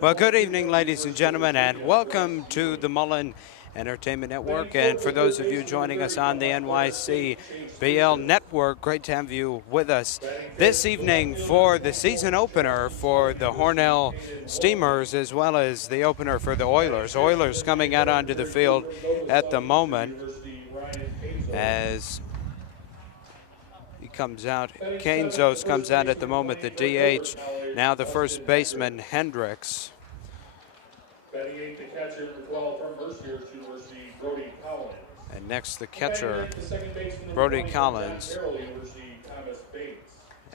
Well, good evening, ladies and gentlemen, and welcome to the Mullen Entertainment Network. And for those of you joining us on the NYCBL Network, great to have you with us this evening for the season opener for the Hornell Steamers, as well as the opener for the Oilers. Oilers coming out onto the field at the moment as he comes out. Kainzos comes out at the moment, the DH. Now the first baseman, Hendricks. And next, the catcher, Brody Collins.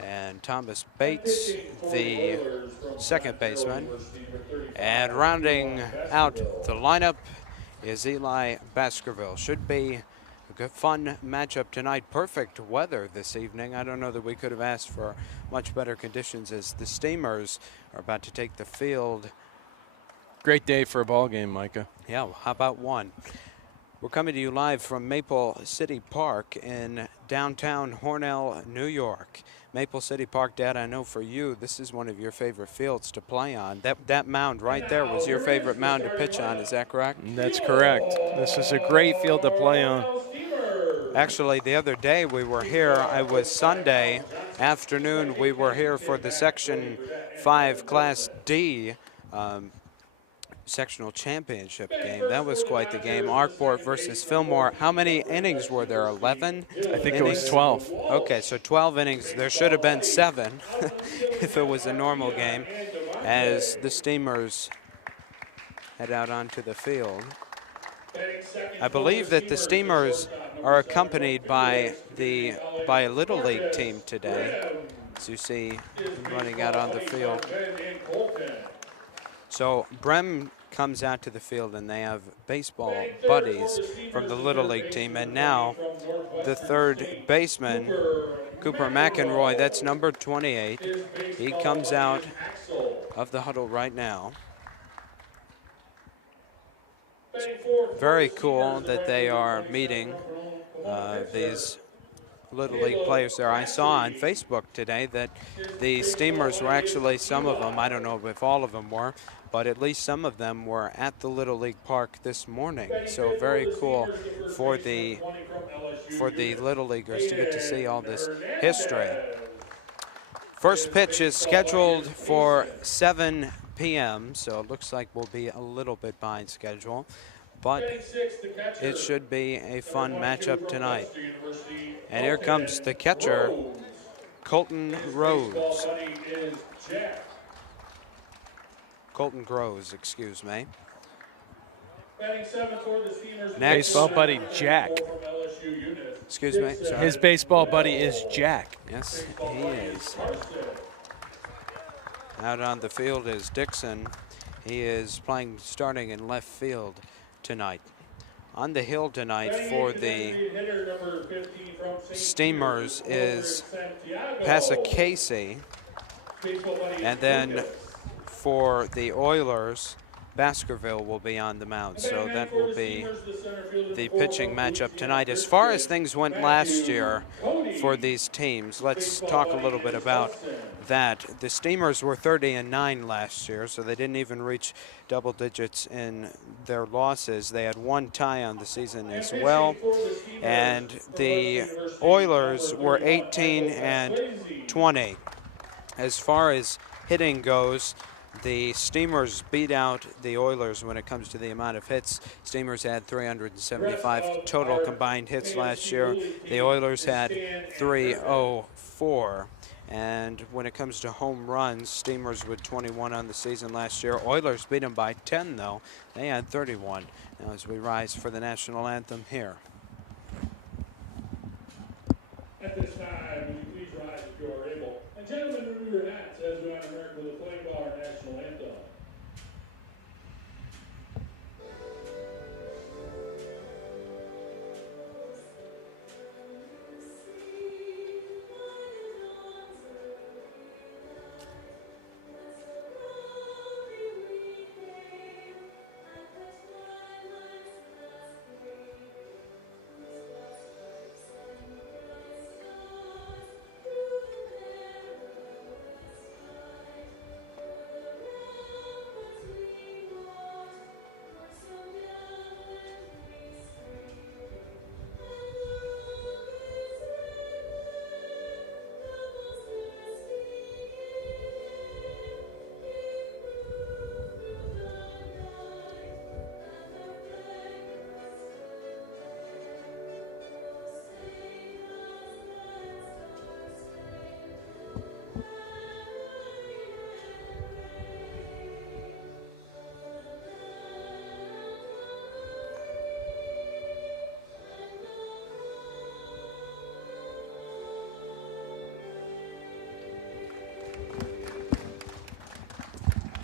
And Thomas Bates, the second baseman. And rounding out the lineup is Eli Baskerville. Should be a good, fun matchup tonight. Perfect weather this evening. I don't know that we could have asked for much better conditions as the Steamers are about to take the field. Great day for a ball game, Micah. Yeah, well, how about one? We're coming to you live from Maple City Park in downtown Hornell, New York. Maple City Park, Dad, I know for you, this is one of your favorite fields to play on. That mound right there was your favorite mound to pitch on, is that correct? That's correct. This is a great field to play on. Actually, the other day we were here, I was Sunday afternoon, we were here for the Section 5 Class D sectional championship game. That was quite the game. Arkport versus Fillmore. How many innings were there? 11? I think it was 12. Okay, so 12 innings. There should have been 7 if it was a normal game, as the Steamers head out onto the field. I believe that the Steamers are accompanied by a Little League team today, as you see running out on the field. So Brem comes out to the field, and they have baseball buddies from the Little League team. And now the third baseman, Cooper McEnroy, that's number 28. He comes out of the huddle right now. It's very cool that they are meeting these Little League players there. I saw on Facebook today that the Steamers were actually, some of them, I don't know if all of them were, but at least some of them were at the Little League Park this morning. So very cool for the Little Leaguers to get to see all this history. First pitch is scheduled for 7 p.m., so it looks like we'll be a little bit behind schedule, but it should be a fun matchup tonight. And here comes the catcher, Colton Rose. Colton Groves, excuse me. Next, baseball buddy Jack. Excuse me. Sorry. His baseball buddy is Jack. Yes, he is. Out on the field is Dixon. He is starting in left field tonight. On the hill tonight for the Steamers is Pasacasey. And then for the Oilers, Baskerville will be on the mound. So that will be the pitching matchup tonight. As far as things went last year for these teams, let's talk a little bit about that. The Steamers were 30-9 last year, so they didn't even reach double digits in their losses. They had one tie on the season as well. And the Oilers were 18-20. As far as hitting goes, the Steamers beat out the Oilers when it comes to the amount of hits. Steamers had 375 total combined hits last year. The Oilers had 304. And when it comes to home runs, Steamers with 21 on the season last year. Oilers beat them by 10, though. They had 31. Now as we rise for the national anthem here. At this time, will you please rise if you are able? And gentlemen, remove your hats as we honor America with the playing of our national anthem.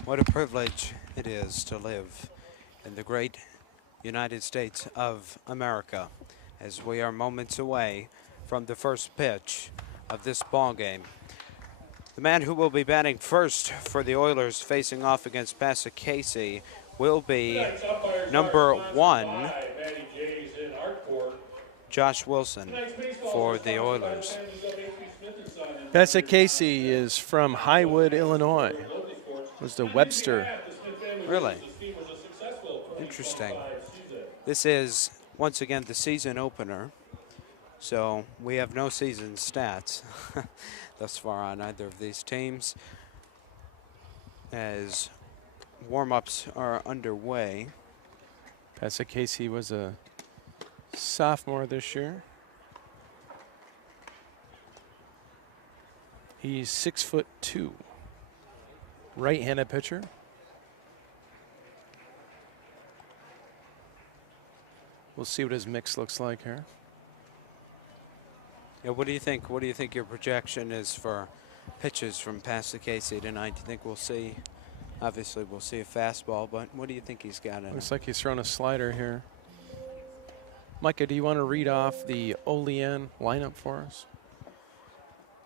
What a privilege it is to live in the great United States of America, as we are moments away from the first pitch of this ball game. The man who will be batting first for the Oilers, facing off against Passacasey, will be number 1, Josh Wilson, for the Oilers. Passacasey is from Highwood, Illinois. Was the Webster. Really? Interesting. This is, once again, the season opener. So we have no season stats thus far on either of these teams, as warm-ups are underway. Passacasey was a sophomore this year. He's 6'2", right-handed pitcher. We'll see what his mix looks like here. Yeah, what do you think? What do you think your projection is for pitches from Passacasey tonight? Do you think we'll see? Obviously, we'll see a fastball, but what do you think he's got in Looks him? like he's throwing a slider here. Micah, do you want to read off the Olean lineup for us?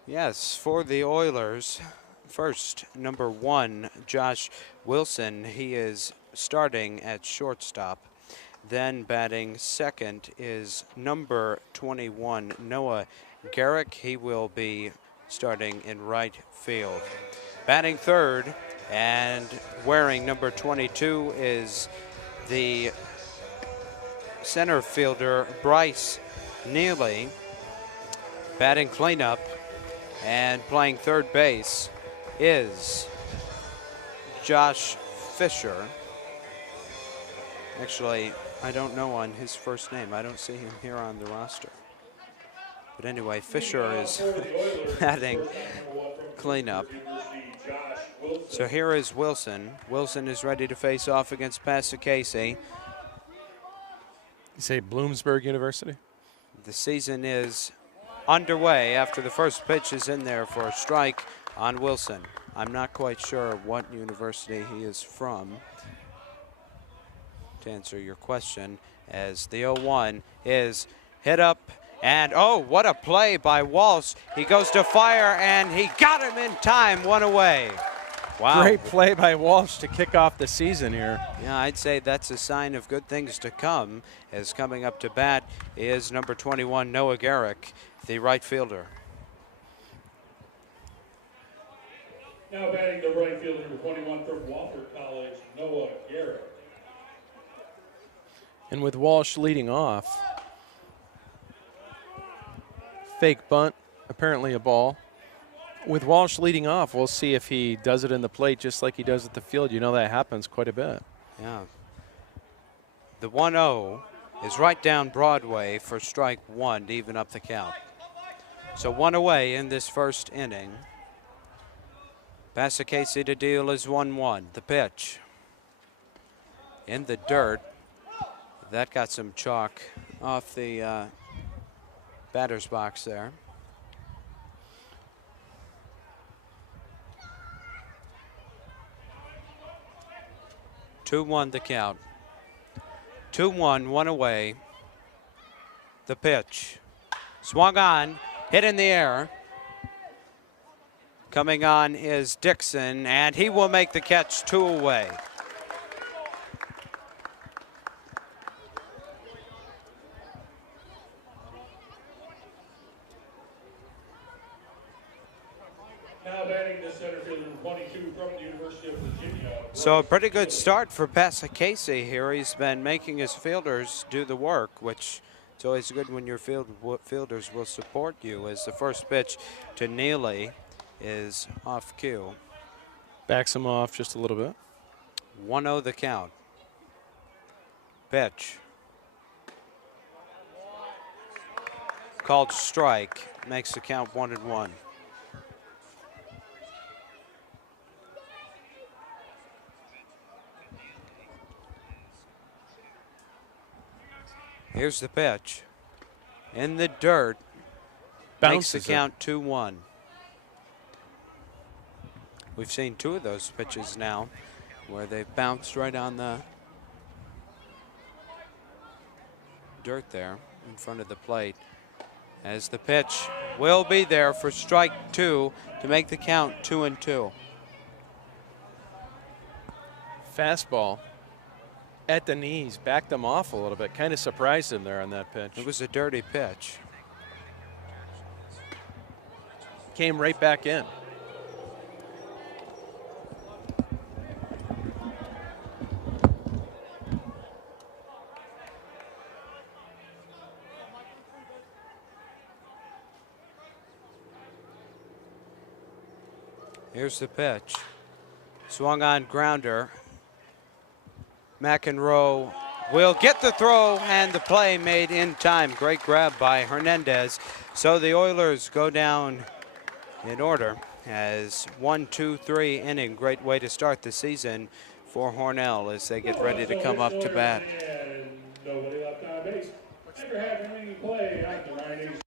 Yes, for the Oilers, first, number 1, Josh Wilson. He is starting at shortstop. Then batting second is number 21, Noah Garrick. He will be starting in right field. Batting third and wearing number 22 is the center fielder, Bryce Neely. Batting cleanup and playing third base is Josh Fisher. Actually, I don't know on his first name. I don't see him here on the roster. But anyway, Fisher is batting cleanup. So here is Wilson. Wilson is ready to face off against Passacasey. You say Bloomsburg University? The season is underway after the first pitch is in there for a strike on Wilson. I'm not quite sure what university he is from, to answer your question, as the 0-1 is hit up. And oh, what a play by Walsh. He goes to fire and he got him in time, 1 away. Wow. Great play by Walsh to kick off the season here. Yeah, I'd say that's a sign of good things to come, as coming up to bat is number 21, Noah Garrick, the right fielder. Now batting the right fielder, number 21 from Wofford College, Noah Garrick. And with Walsh leading off, fake bunt, apparently a ball. With Walsh leading off, we'll see if he does it in the plate just like he does at the field. You know that happens quite a bit. Yeah. The 1-0 is right down Broadway for strike 1 to even up the count. So 1 away in this first inning. Passacasey to deal is 1-1. The pitch in the dirt. That got some chalk off the batter's box there. Two-one the count. 2-1, 1 away. The pitch. Swung on, hit in the air. Coming on is Dixon, and he will make the catch, 2 away. Now batting the center fielder, 22 from the University of Virginia. So a pretty good start for Passacasey here. He's been making his fielders do the work, which it's always good when your fielders will support you, as the first pitch to Neely is off cue. Backs him off just a little bit. 1-0 the count. Pitch. Called strike. Makes the count 1-1. Here's the pitch. In the dirt. Makes the Bounces it. count 2-1. We've seen 2 of those pitches now where they've bounced right on the dirt there in front of the plate. As the pitch will be there for strike 2 to make the count 2-2. Fastball at the knees, backed him off a little bit, kind of surprised him there on that pitch. It was a dirty pitch. Came right back in. Here's the pitch. Swung on grounder. McEnroe will get the throw and the play made in time. Great grab by Hernandez. So the Oilers go down in order as 1-2-3 inning. Great way to start the season for Hornell as they get ready to come up to bat. Nobody left on base. After half inning play out the right.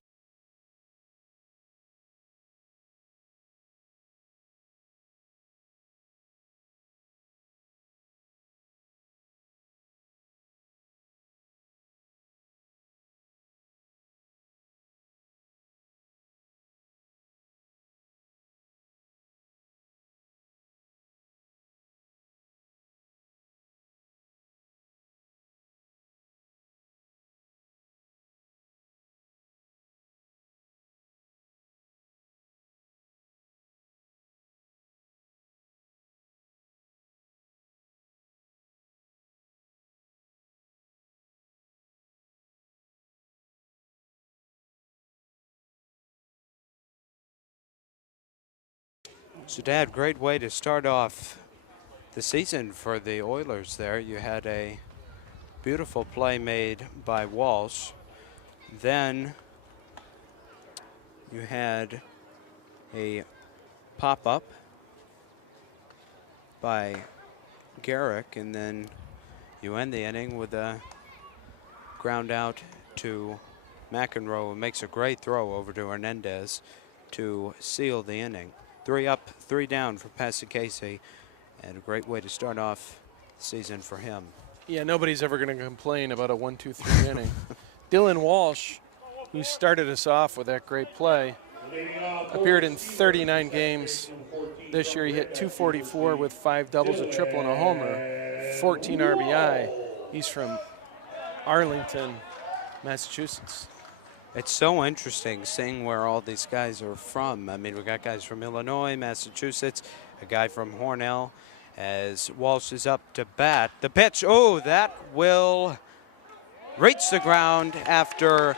So Dad, great way to start off the season for the Oilers there. You had a beautiful play made by Walsh. Then you had a pop-up by Garrick, and then you end the inning with a ground out to McEnroe, who makes a great throw over to Hernandez to seal the inning. 3 up, 3 down for Pasicasi, and a great way to start off the season for him. Yeah, nobody's ever going to complain about a 1-2-3 inning. Dylan Walsh, who started us off with that great play, appeared in 39 games. This year he hit .244 with 5 doubles, a triple, and a homer, 14 RBI. He's from Arlington, Massachusetts. It's so interesting seeing where all these guys are from. I mean, we got guys from Illinois, Massachusetts, a guy from Hornell. As Walsh is up to bat, the pitch, oh, that will reach the ground after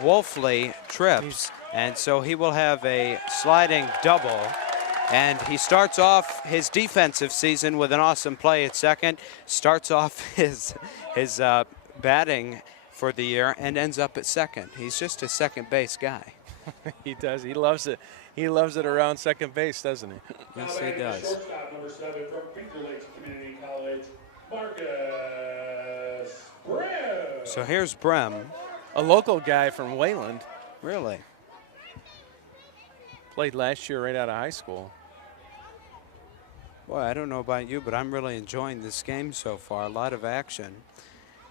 Wolfley trips. And so he will have a sliding double. And he starts off his defensive season with an awesome play at second, starts off his batting for the year and ends up at second. He's just a second base guy. He does. He loves it. He loves it around second base, doesn't he? Yes, he does. Shortstop number 7 from Finger Lakes Community College, Marcus Brem. So here's Brem. A local guy from Wayland. Really? Played last year right out of high school. Boy, I don't know about you, but I'm really enjoying this game so far. A lot of action.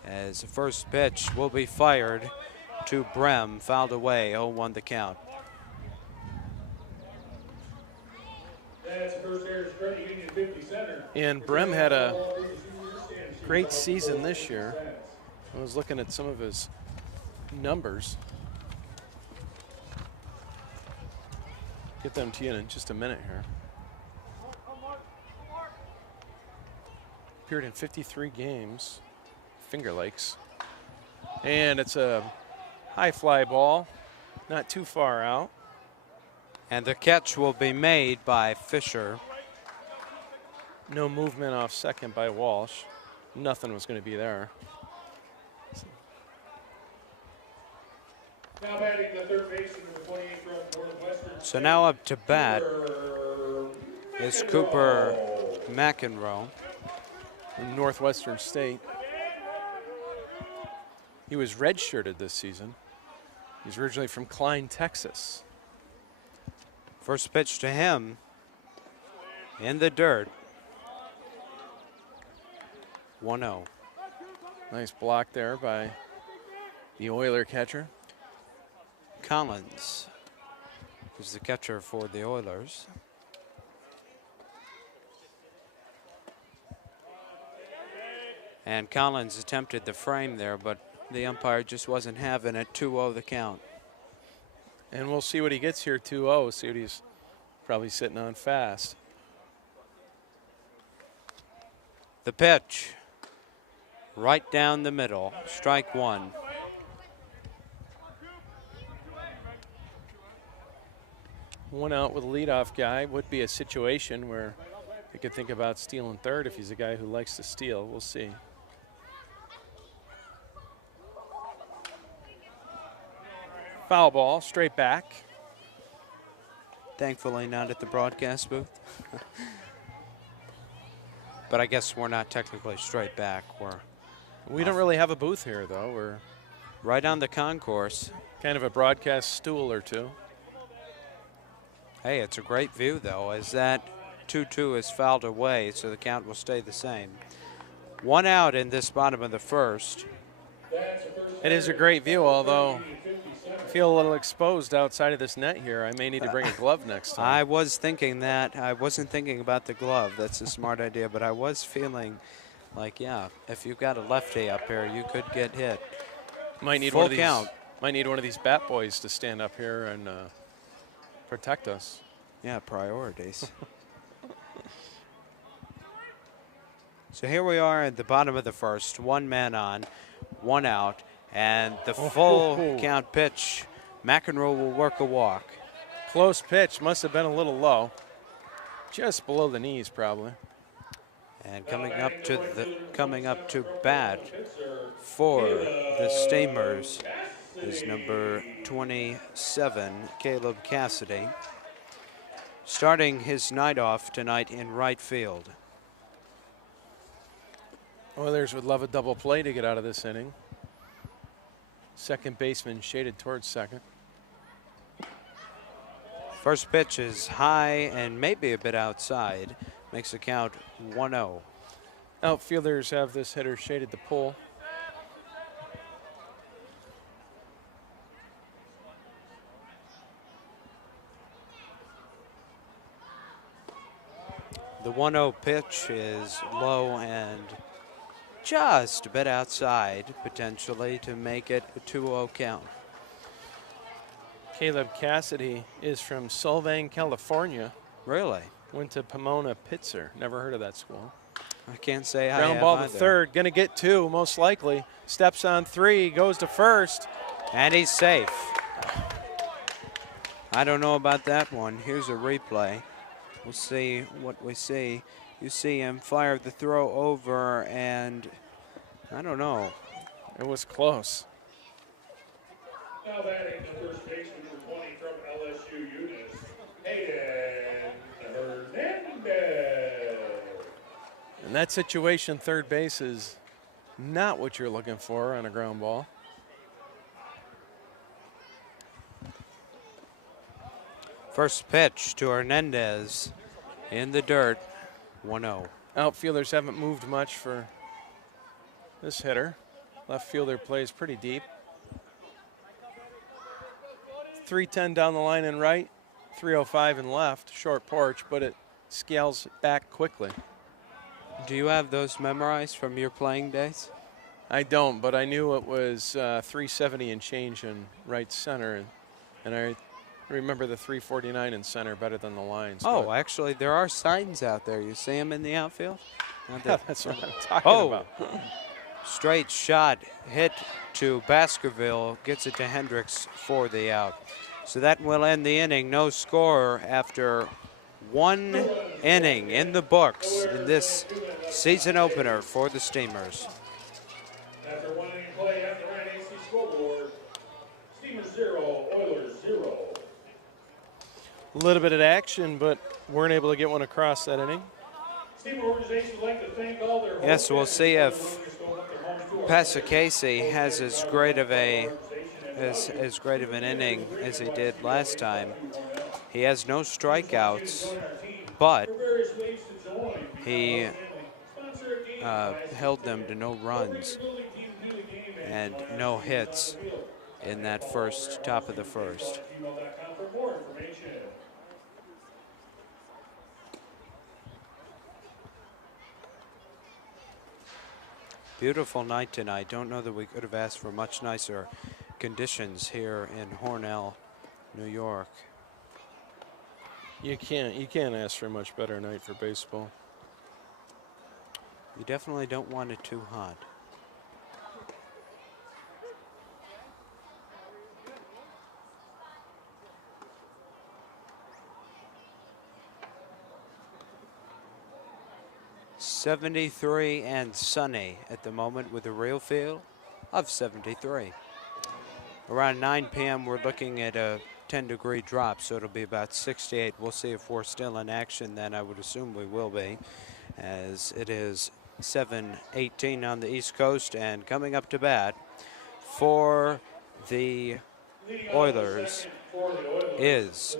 As the first pitch will be fired to Brem, fouled away, 0-1 the count. And Brem had a great season this year. I was looking at some of his numbers. Get them to you in just a minute here. Appeared in 53 games. Finger Lakes. And it's a high fly ball, not too far out. And the catch will be made by Fisher. No movement off second by Walsh. Nothing was going to be there. Now batting the third baseman, number 28 from Northwestern. So now up to bat is Cooper McEnroe From Northwestern State. He was redshirted this season. He's originally from Klein, Texas. First pitch to him in the dirt. 1-0. Nice block there by the Oiler catcher. Collins is the catcher for the Oilers. And Collins attempted the frame there, but the umpire just wasn't having it. 2-0 the count. And we'll see what he gets here, 2-0. See what he's probably sitting on fast. The pitch, right down the middle, strike one. One out with a leadoff guy would be a situation where you could think about stealing third if he's a guy who likes to steal. We'll see. Foul ball, straight back. Thankfully not at the broadcast booth. But I guess we're not technically straight back. We don't really have a booth here, though. We're right on the concourse. Kind of a broadcast stool or two. Hey, it's a great view, though, as that 2-2 is fouled away, so the count will stay the same. One out in this bottom of the first. It is a great view, although I feel a little exposed outside of this net here. I may need to bring a glove next time. I was thinking that. I wasn't thinking about the glove. That's a smart idea, but I was feeling like, yeah, if you've got a lefty up here, you could get hit. Might need Full one of these. count. Might need one of these bat boys to stand up here and protect us. Yeah, priorities. So here we are at the bottom of the first. One man on, one out, and the full count pitch. McEnroe will work a walk. Close pitch, must have been a little low. Just below the knees, probably. And coming up to bat for the Steamers is number 27, Caleb Cassidy, starting his night off tonight in right field. Oilers would love a double play to get out of this inning. Second baseman shaded towards second. First pitch is high and maybe a bit outside. Makes the count 1-0. Outfielders have this hitter shaded to pull. The 1-0 pitch is low and just a bit outside, potentially, to make it a 2-0 count. Caleb Cassidy is from Solvang, California. Really? Went to Pomona Pitzer. Never heard of that school. I can't say I Ground have ball to either. third. Going to get two, most likely. Steps on three, goes to first. And he's safe. I don't know about that one. Here's a replay. We'll see what we see. You see him fire the throw over, and I don't know. It was close. Now batting the first baseman for 20 from LSU Eunice, Hayden Hernandez. In that situation, third base is not what you're looking for on a ground ball. First pitch to Hernandez in the dirt, 1-0. Outfielders haven't moved much for this hitter. Left fielder plays pretty deep. 310 down the line and right, 305 and left, short porch, but it scales back quickly. Do you have those memorized from your playing days? I don't, but I knew it was 370 and change in right center, and I remember the 349 in center better than the lines. Oh, actually, there are signs out there. You see them in the outfield? Yeah, that's what I'm talking about. Straight shot hit to Baskerville, gets it to Hendricks for the out. So that will end the inning. No score after one inning in the books in this season opener for the Steamers. After one inning play at the NAC scoreboard, Steamers 0, Oilers 0. A little bit of action, but weren't able to get one across that inning. Steamer organization would like to thank all their Yes, we'll see if Pasicasi has as great of an inning as he did last time. He has no strikeouts, but For various ways to join, he sponsor a game by held them to no runs your building team to the game and join our no students hits on the field. in that first top of the first. gmail.com for more information. Beautiful night tonight. Don't know that we could have asked for much nicer conditions here in Hornell, New York. You can't ask for a much better night for baseball. You definitely don't want it too hot. .73 and sunny at the moment with a real feel of 73. Around 9 p.m. we're looking at a 10-degree drop, so it'll be about 68. We'll see if we're still in action then. I would assume we will be, as it is 7:18 on the East Coast, and coming up to bat for the Oilers is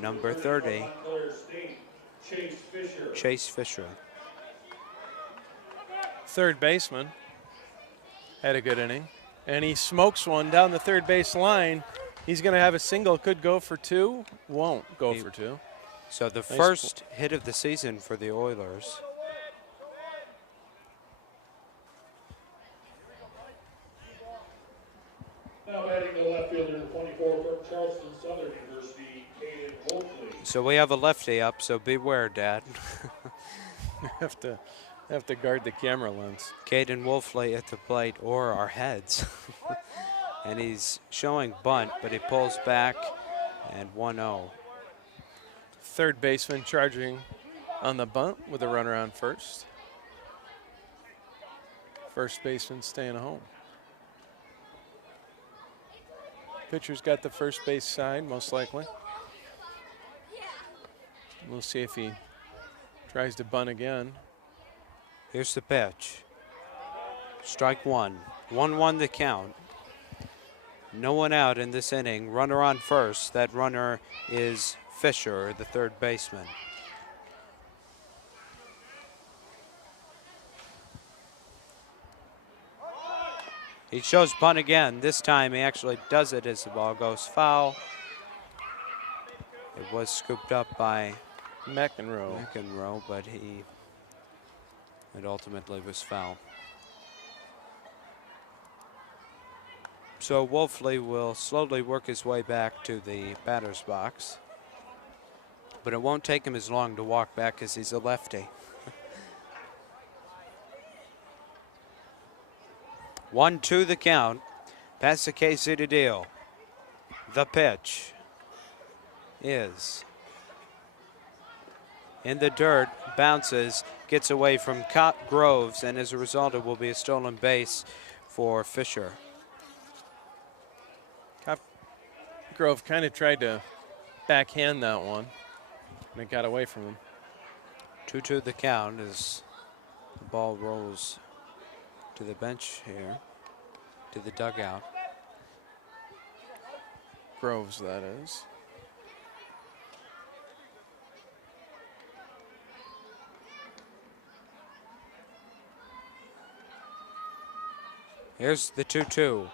number 30, Chase Fisher. Third baseman had a good inning, and he smokes one down the third base line. He's going to have a single, could go for two, won't go for two. So the first hit of the season for the Oilers. Now batting the left fielder, 24 from Charleston Southern University, Caden Wolfley. So we have a lefty up, so beware, Dad. have to guard the camera lens. Caden Wolfley at the plate, or our heads. And he's showing bunt, but he pulls back, and 1-0. Third baseman charging on the bunt with a runner on first. First baseman staying home. Pitcher's got the first base side, most likely. We'll see if he tries to bunt again. Here's the pitch. Strike one. 1-1 the count. No one out in this inning. Runner on first. That runner is Fisher, the third baseman. He shows bunt again. This time he actually does it as the ball goes foul. It was scooped up by McEnroe, but it ultimately was foul. So Wolfley will slowly work his way back to the batter's box, but it won't take him as long to walk back as he's a lefty. 1-2 the count. Pass to Casey to deal. The pitch is in the dirt, bounces, gets away from Groves, and as a result it will be a stolen base for Fisher. Grove kind of tried to backhand that one, and it got away from him. 2-2 the count as the ball rolls to the bench here, to the dugout. Groves, that is. Here's the 2-2.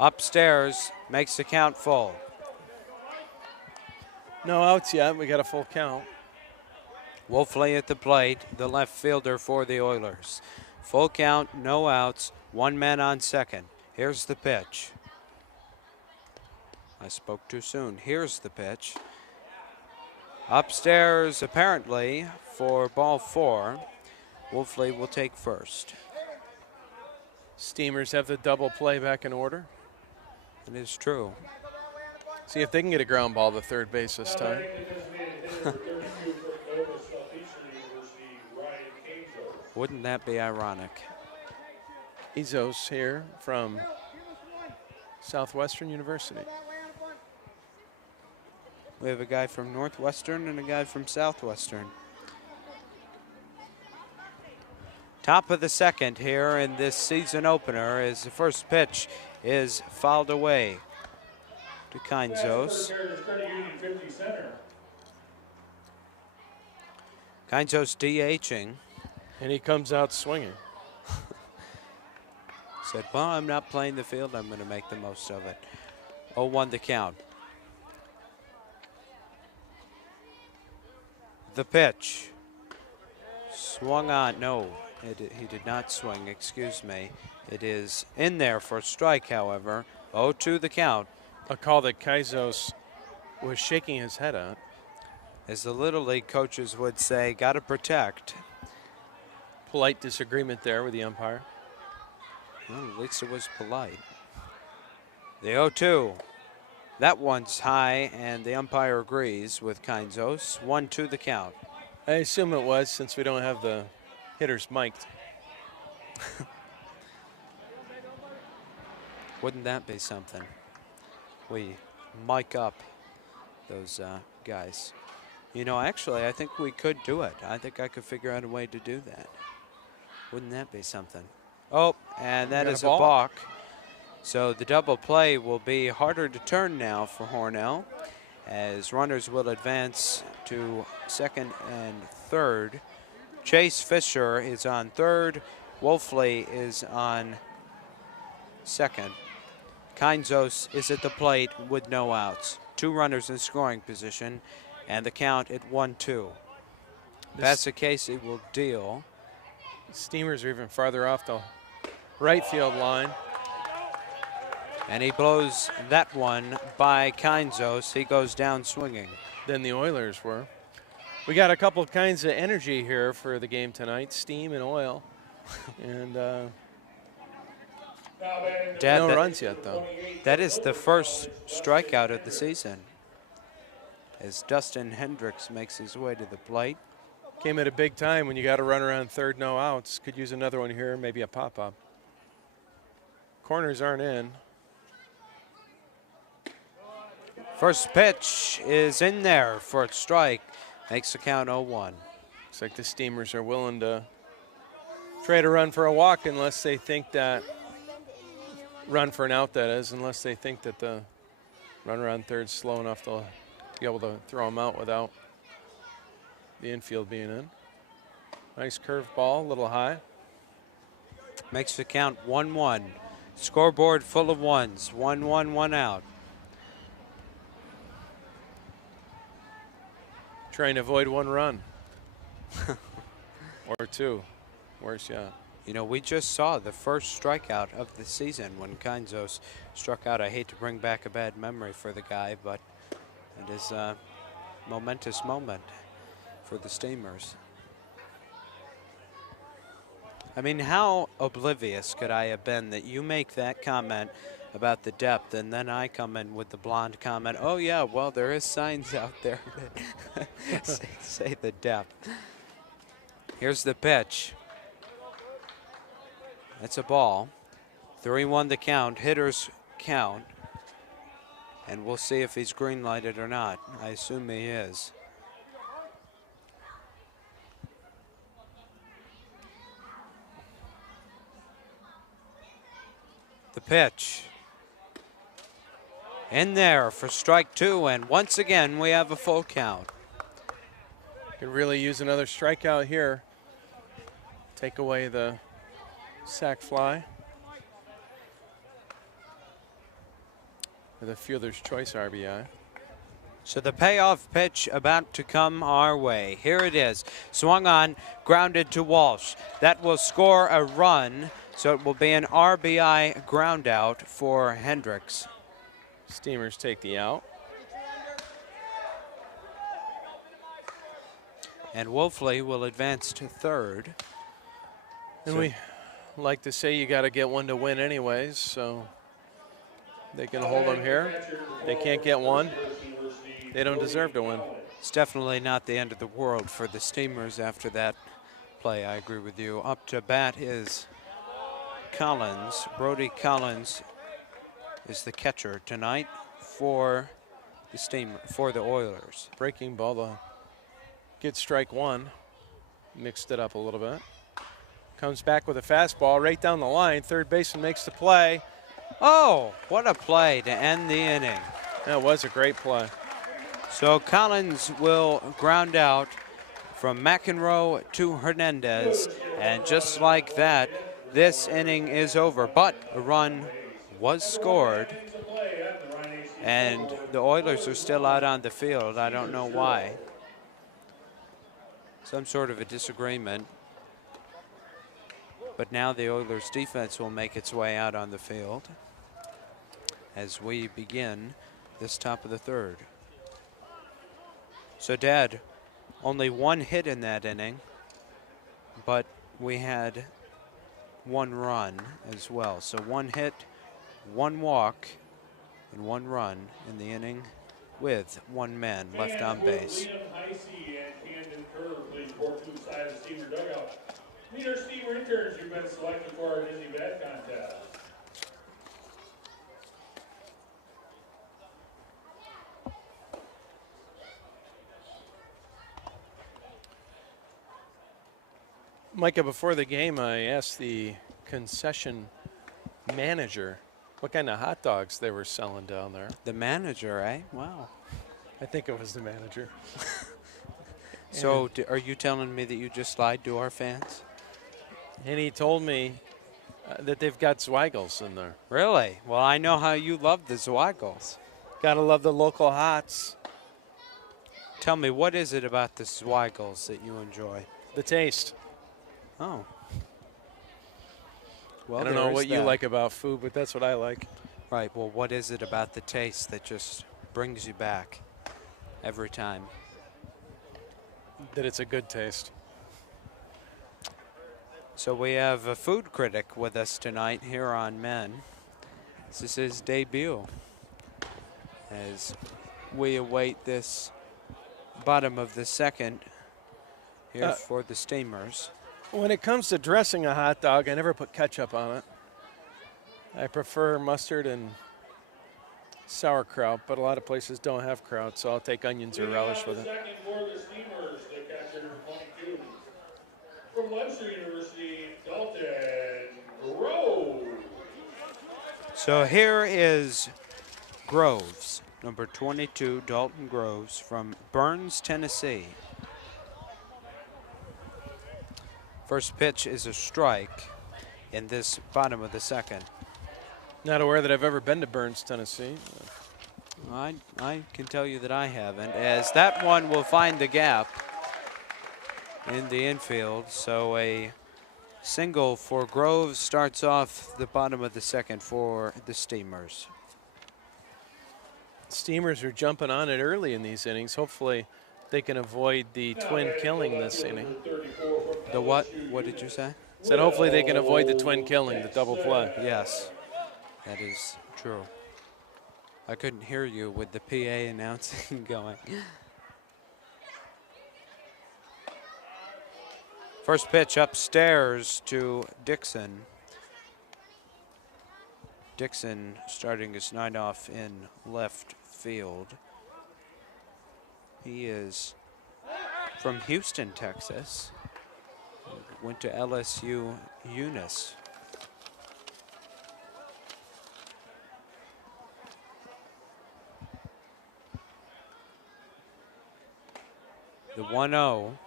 Upstairs, makes the count full. No outs yet. We got a full count. Wolfley at the plate, the left fielder for the Oilers. Full count, no outs, one man on second. Here's the pitch. I spoke too soon. Here's the pitch. Upstairs, apparently, for ball 4. Wolfley will take first. Steamers have the double play back in order. It is true. See if they can get a ground ball to third base this time. Wouldn't that be ironic? Izos here from Southwestern University. We have a guy from Northwestern and a guy from Southwestern. Top of the second here in this season opener as the first pitch is fouled away to Kinzos. Kinzo's DHing. And he comes out swinging. Said, well, I'm not playing the field. I'm going to make the most of it. 0-1 the count. The pitch. Swung on. No, he did not swing. Excuse me. It is in there for a strike, however. 0-2 the count. A call that Kinzo was shaking his head at. As the Little League coaches would say, got to protect. Polite disagreement there with the umpire. Well, at least it was polite. The 0-2. That one's high, and the umpire agrees with Kinzos. 1-2 the count. I assume it was, since we don't have the hitters mic'd. Wouldn't that be something? We mic up those guys. You know, actually, I think we could do it. I think I could figure out a way to do that. Wouldn't that be something? Oh, and that is a balk. So the double play will be harder to turn now for Hornell, as runners will advance to second and third. Chase Fisher is on third. Wolfley is on second. Kinzos is at the plate with no outs. 2 runners in scoring position, and the count at 1-2. If that's the case, it will deal. Steamers are even farther off the right field line. And he blows that one by Kinzos. He goes down swinging. Than the Oilers were. We got a couple kinds of energy here for the game tonight, steam and oil. And Dad, no runs yet, though. That is the first strikeout of the season, as Dustin Hendricks makes his way to the plate. Came at a big time when you got a runner on third, no outs. Could use another one here, maybe a pop-up. Corners aren't in. First pitch is in there for a strike. Makes the count 0-1. Looks like the Steamers are willing to trade a run for a walk unless they think that, run for an out that is, unless they think that the runner on third's slow enough to be able to throw him out without the infield being in. Nice curved ball, a little high. Makes the count 1-1. Scoreboard full of ones. 1-1, 1 out. Trying to avoid 1 run. Or 2. Worse yet. You know, we just saw the first strikeout of the season when Kinzos struck out. I hate to bring back a bad memory for the guy, but it is a momentous moment for the Steamers. I mean, how oblivious could I have been that you make that comment about the depth, and then I come in with the blonde comment, oh yeah, well, there is signs out there that say the depth. Here's the pitch. That's a ball. 3-1 the count, hitters count, and we'll see if he's green lighted or not. I assume he is. The pitch. In there for strike 2, and once again we have a full count. Could really use another strikeout here. Take away the sac fly. With a fielder's choice RBI. So the payoff pitch about to come our way. Here it is. Swung on, grounded to Walsh. That will score a run, so it will be an RBI ground out for Hendricks. Steamers take the out. And Wolfley will advance to third. And so we like to say you got to get one to win anyways, so they can hold them here. They can't get one. They don't deserve to win. It's definitely not the end of the world for the Steamers after that play. I agree with you. Up to bat is Collins. Brody Collins is the catcher tonight for the Oilers. Breaking ball to get strike 1. Mixed it up a little bit. Comes back with a fastball right down the line. Third baseman makes the play. Oh, what a play to end the inning. That was a great play. So Collins will ground out from McEnroe to Hernandez. And just like that, this inning is over. But a run was scored, and the Oilers are still out on the field. I don't know why. Some sort of a disagreement. But now the Oilers defense will make its way out on the field as we begin this top of the third. So, Dad, only one hit in that inning, but we had one run as well. So 1 hit, 1 walk, and 1 run in the inning with 1 man left on base. Meet our steamer interns who've been selected for our Disney Bat contest. Micah, before the game, I asked the concession manager what kind of hot dogs they were selling down there. The manager, eh? Wow. I think it was the manager. So are you telling me that you just lied to our fans? And he told me that they've got Zweigels in there. Really? Well, I know how you love the Zweigels. Gotta love the local hots. Tell me, what is it about the Zweigels that you enjoy? The taste. Oh. Well, I don't know what you that. like about food, but that's what I like. Right. Well, what is it about the taste that just brings you back every time? That it's a good taste. So we have a food critic with us tonight here on Men. This is his debut as we await this bottom of the second here for the Steamers. When it comes to dressing a hot dog, I never put ketchup on it. I prefer mustard and sauerkraut, but a lot of places don't have kraut, so I'll take onions or relish with it. Second for the Steamers, they captured number 22. From Webster University, Dalton Groves. So here is Groves, number 22, Dalton Groves from Burns, Tennessee. First pitch is a strike in this bottom of the second. Not aware that I've ever been to Burns, Tennessee. I can tell you that I haven't, as that one will find the gap in the infield. So a single for Groves starts off the bottom of the second for the Steamers. Steamers are jumping on it early in these innings. Hopefully they can avoid the twin killing this inning. The what? What did you say? Said hopefully they can avoid the twin killing, the double play. Yes, that is true. I couldn't hear you with the PA announcing going. First pitch upstairs to Dixon. Dixon starting his night off in left field. He is from Houston, Texas. Went to LSU Eunice. The 1-0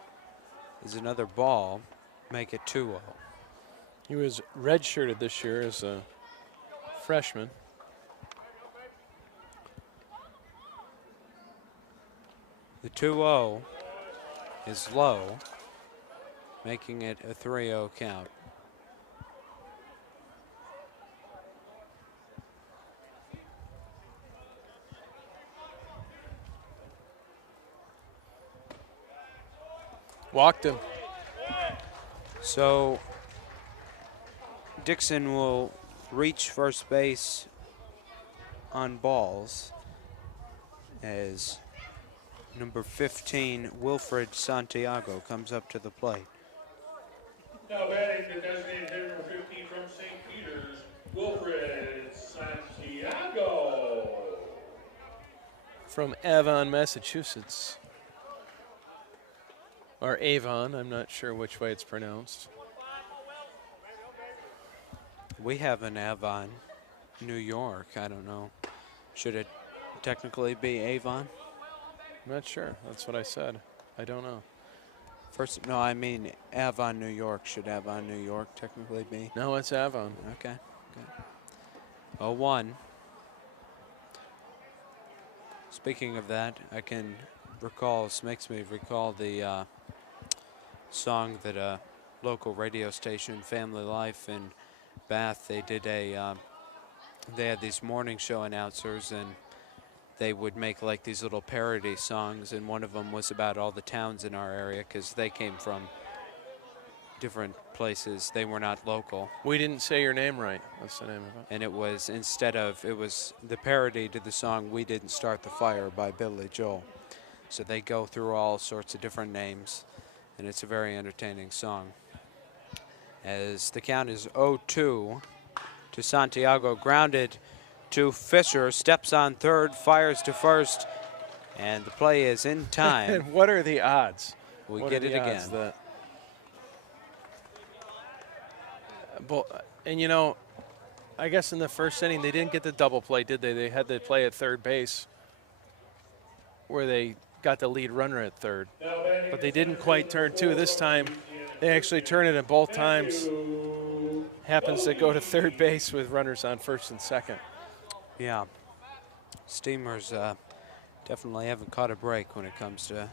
is another ball, make it 2-0. He was redshirted this year as a freshman. The 2-0 is low, making it a 3-0 count. Walked him. So Dixon will reach first base on balls as number 15, Wilfred Santiago, comes up to the plate. Now batting the designated hitter number 15 from St. Peter's, Wilfred Santiago. From Avon, Massachusetts. Or Avon, I'm not sure which way it's pronounced. We have an Avon, New York. I don't know. Should it technically be Avon? I'm not sure. That's what I said. I don't know. First, no, I mean Avon, New York. Should Avon, New York technically be? No, it's Avon. Okay. 0-1. Speaking of that, I can recall, this makes me recall the song that a local radio station, Family Life in Bath, they did they had these morning show announcers, and they would make like these little parody songs, and one of them was about all the towns in our area because they came from different places. They were not local. We didn't say your name right. That's the name of it. And it was, it was the parody to the song We Didn't Start the Fire by Billy Joel. So they go through all sorts of different names, and it's a very entertaining song. As the count is 0-2 to Santiago, grounded to Fisher, steps on third, fires to first, and the play is in time. And what are the odds? We What get are it the again. odds that- And you know, I guess in the first inning they didn't get the double play, did they? They had to play at third base where they got the lead runner at third. But they didn't quite turn two. This time they actually turn it, and both times happens to go to third base with runners on first and second. Yeah. Steamers definitely haven't caught a break when it comes to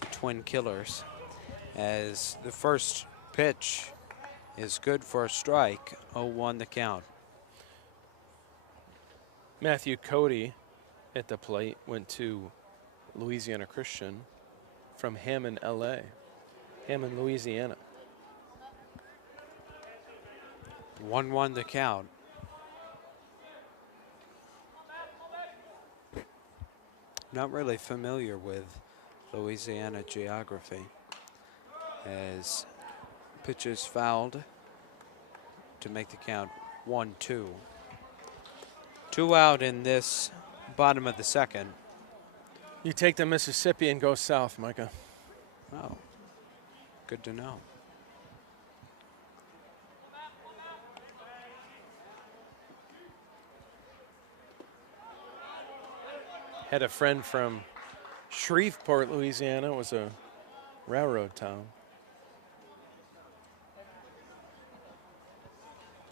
the Twin Killers, as the first pitch is good for a strike. 0-1 the count. Matthew Cody at the plate went to Louisiana Christian from Hammond, LA. Hammond, Louisiana. 1-1 the count. Not really familiar with Louisiana geography, as pitches fouled to make the count 1-2. 2 out in this bottom of the second. You take the Mississippi and go south, Micah. Oh, good to know. Had a friend from Shreveport, Louisiana. It was a railroad town.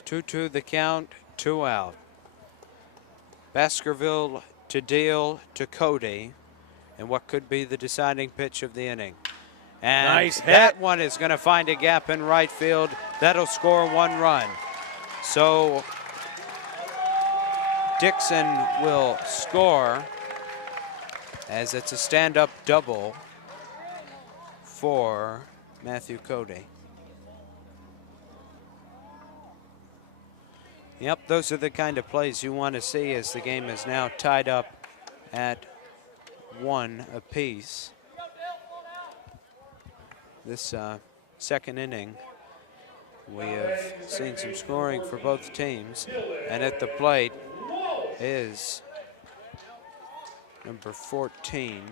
2-2 the count, 2 out. Baskerville to deal to Cody, and what could be the deciding pitch of the inning. And Nice that hit. one is going to find a gap in right field. That'll score 1 run. So Dixon will score, as it's a stand-up double for Matthew Cody. Yep, those are the kind of plays you want to see as the game is now tied up at 1 apiece. This second inning, we have seen some scoring for both teams, and at the plate is number 14.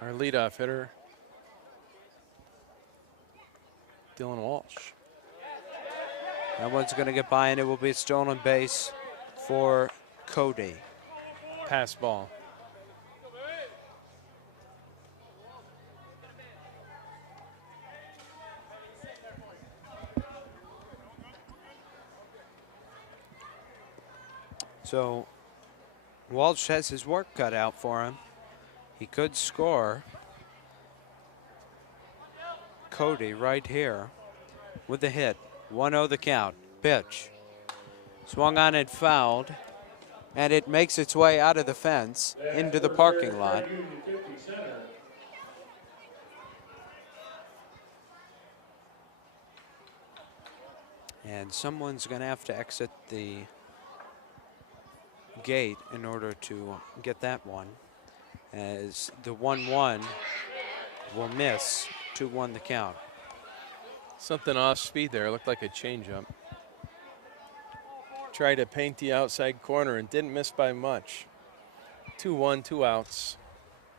Our leadoff hitter, Dylan Walsh. That one's going to get by, and it will be a stolen base for Cody. Pass ball. So Walsh has his work cut out for him. He could score. Cody right here with the hit. 1-0 the count. Pitch. Swung on and fouled. And it makes its way out of the fence into the parking lot. And someone's going to have to exit the gate in order to get that one, as the 1-1 will miss. 2-1 the count. Something off speed there. It looked like a changeup. Tried to paint the outside corner and didn't miss by much. 2-1, 2 outs.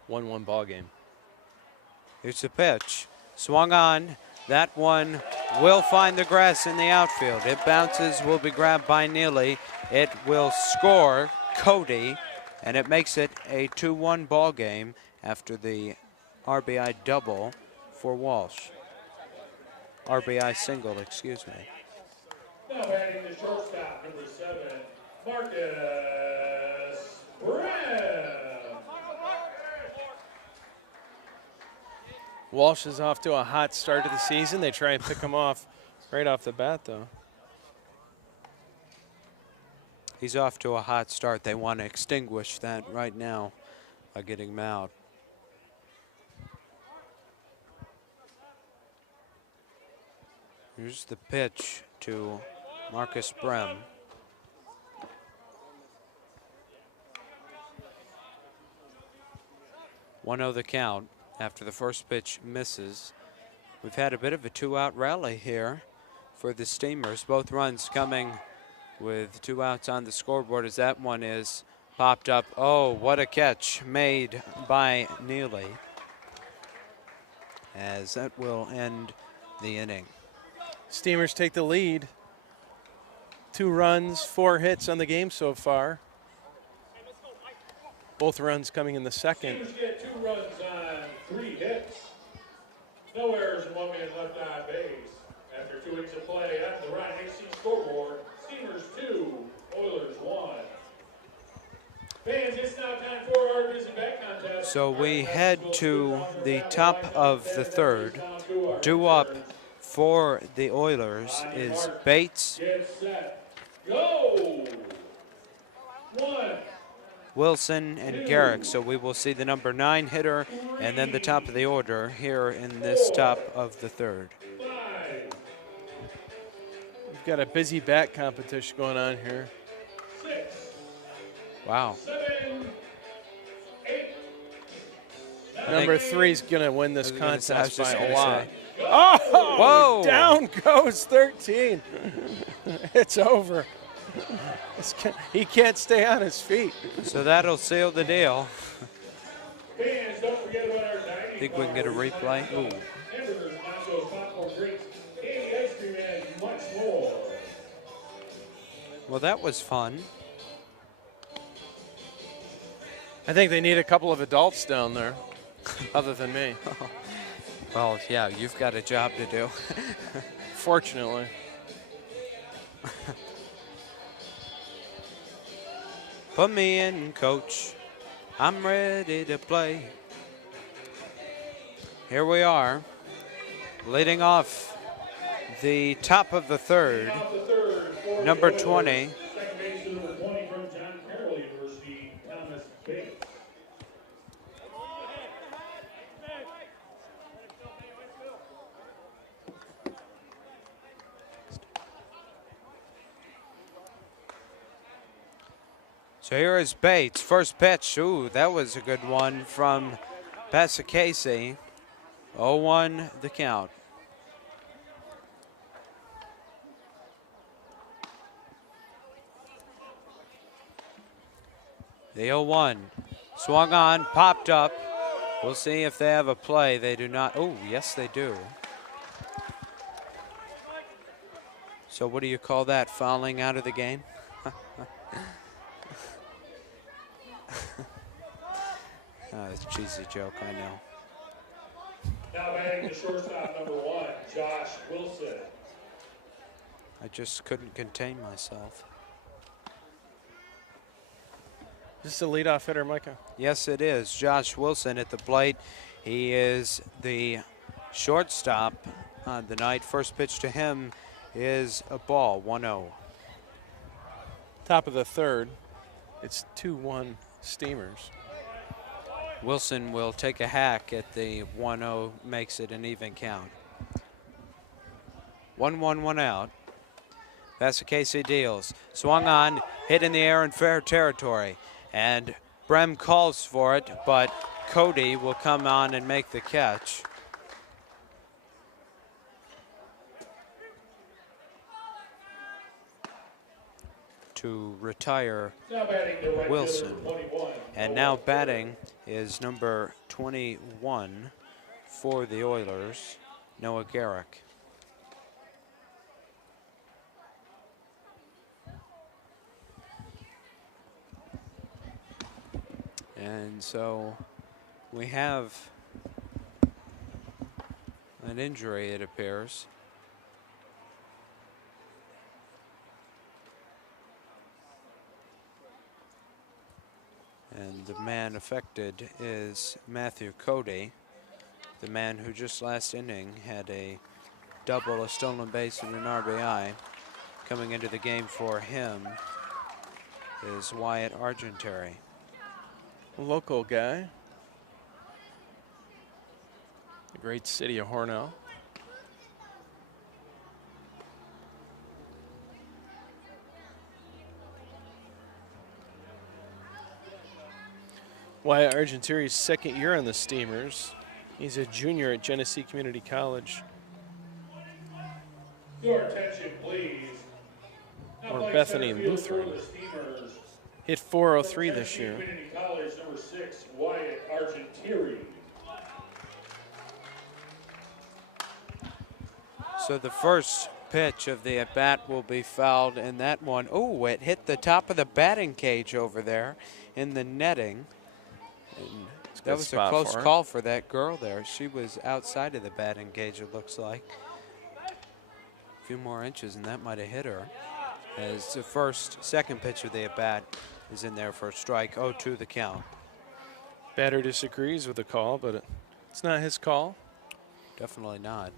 1-1 ball game. Here's the pitch. Swung on. That one will find the grass in the outfield. It bounces, will be grabbed by Neely. It will score Cody, and it makes it a 2-1 ball game after the RBI double for Walsh. RBI single, excuse me. Now batting the shortstop, number 7, Marcus Brem. Walsh is off to a hot start to the season. They try and pick him off right off the bat, though. He's off to a hot start. They want to extinguish that right now by getting him out. Here's the pitch to Marcus Brem. 1-0 the count after the first pitch misses. We've had a bit of a 2-out rally here for the Steamers. Both runs coming with 2 outs on the scoreboard as that one is popped up. Oh, what a catch made by Neely, as that will end the inning. Steamers take the lead. 2 runs, 4 hits on the game so far. Both runs coming in the second. Steamers get 2 runs on 3 hits. No errors and 1 man left on base. After 2 innings of play at the Ryan AC scoreboard, Steamers 2, Oilers 1. Fans, it's now time for our visit back contest. So we head to the top of the third. Due up for the Oilers is Bates, Get set. Go! 1. Wilson, and Garrick. So we will see the number 9 hitter and then the top of the order here in this top of the third. 5. We've got a busy bat competition going on here. 6. Wow. 7. 8. Number 3 is going to win this contest by a lot. Say. Oh, Whoa. Down goes 13. It's over. He can't stay on his feet. So that'll seal the deal. Fans, don't forget about our dining. Think we can get a replay? Ooh. Hamburgers, nachos, popcorn, drinks, candy, ice cream, and much more. Well, that was fun. I think they need a couple of adults down there, other than me. Well, yeah, you've got a job to do. Fortunately. Put me in, coach. I'm ready to play. Here we are, leading off the top of the third. Number 20. Second baseman, number 20 from John Carroll University, Thomas Bates. So here is Bates, first pitch. Ooh, that was a good one from Pasicasi. 0-1 the count. The 0-1 swung on, popped up. We'll see if they have a play. They do not. Oh, yes, they do. So what do you call that? Fouling out of the game? It's a cheesy joke, I know. Now batting the shortstop, number 1, Josh Wilson. I just couldn't contain myself. Is this a leadoff hitter, Micah? Yes, it is. Josh Wilson at the plate. He is the shortstop on the night. First pitch to him is a ball, 1-0. Top of the third. It's 2-1 Steamers. Wilson will take a hack at the 1-0, makes it an even count. 1-1, 1 out. Pasicasi deals. Swung on, hit in the air in fair territory. And Brem calls for it, but Cody will come on and make the catch. To retire Wilson. And now batting is number 21 for the Oilers, Noah Garrick. And so we have an injury, it appears. And the man affected is Matthew Cody, the man who just last inning had a double, a stolen base, and an RBI. Coming into the game for him is Wyatt Argentary. A local guy. The great city of Hornell. Wyatt Argentary's second year on the Steamers. He's a junior at Genesee Community College. Your attention, please. Or Bethany Lutheran. Hit .403 this year. Community College, number 6, Wyatt Argentary. So the first pitch of the at-bat will be fouled in that one. Oh, it hit the top of the batting cage over there in the netting. And that was a close call for that girl there. She was outside of the batting cage, it looks like. A few more inches and that might have hit her. As the second pitch of the at-bat is in there for a strike. 0-2 the count. Batter disagrees with the call, but it's not his call. Definitely not.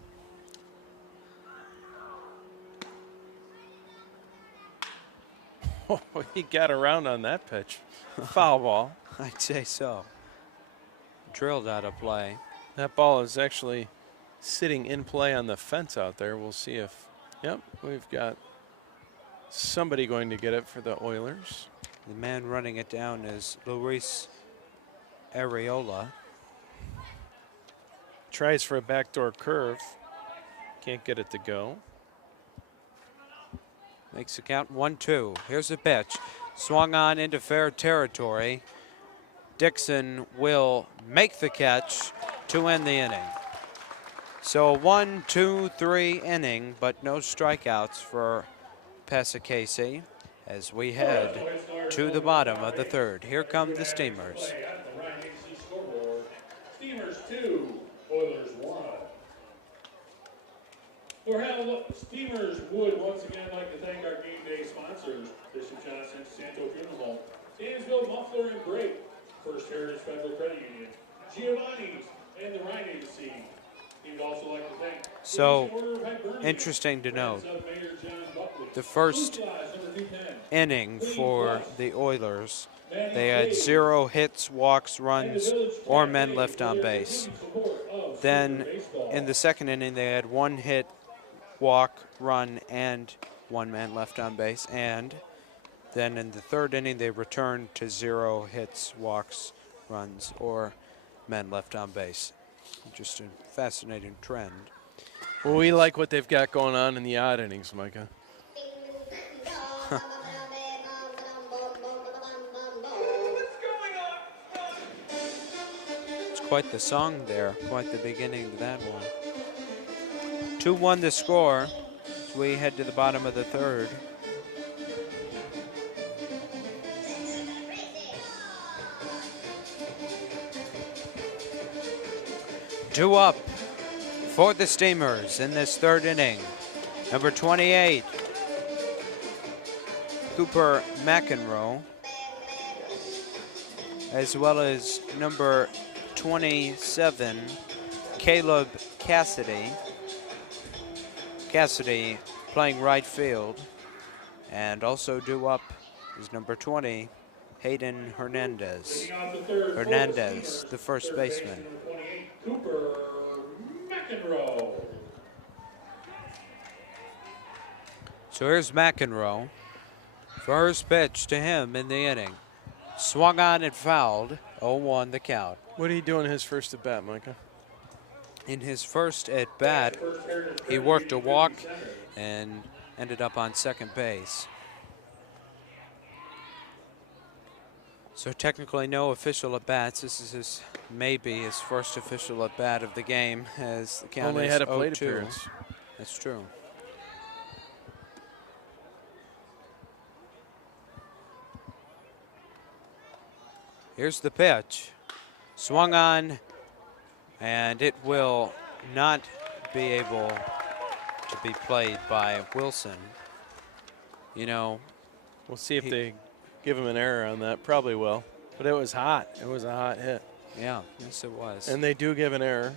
Oh, he got around on that pitch. Foul ball. I'd say so. Drilled out of play. That ball is actually sitting in play on the fence out there. We'll see if, yep, we've got somebody going to get it for the Oilers. The man running it down is Luis Areola. Tries for a backdoor curve. Can't get it to go. Makes the count 1-2. Here's a pitch. Swung on into fair territory. Dixon will make the catch to end the inning. So 1-2-3 inning, but no strikeouts for Passaquesi as we head to the bottom of the third. Here come the Steamers. Steamers 2, Oilers 1. Steamers would once again like to thank our game day sponsors, Bishop Johnson, Santo Funeral Home, Dansville Muffler and Brake, First Heritage Federal Credit Union, Giovanni's, and the Rhine Agency. He'd also like to thank. So interesting to note, the first inning for the Oilers, they had 0 hits, walks, runs, or men left on base. Then in the second inning, they had 1 hit, walk, run, and 1 man left on base. And then in the third inning, they returned to 0 hits, walks, runs, or men left on base. Just a fascinating trend. Well, we like what they've got going on in the odd innings, Micah. It's quite the song there, quite the beginning to that one. 2-1 the score as we head to the bottom of the third. Two up for the Steamers in this third inning. Number 28, Cooper McEnroe, as well as number 27, Caleb Cassidy. Cassidy playing right field. And also due up is number 20, Hayden Hernandez. Hernandez, the first baseman. Cooper McEnroe. So here's McEnroe. First pitch to him in the inning. Swung on and fouled. 0-1 the count. What did he do in his first at bat, Micah? In his first at bat, he worked a walk and ended up on second base. So technically no official at bats. This is maybe his first official at bat of the game as the count only is had a plate 0-2. appearance. That's true. Here's the pitch. Swung on, and it will not be able to be played by Wilson. You know, we'll see if they give him an error on that. Probably will. But it was hot. It was a hot hit. Yeah, yes it was. And they do give an error.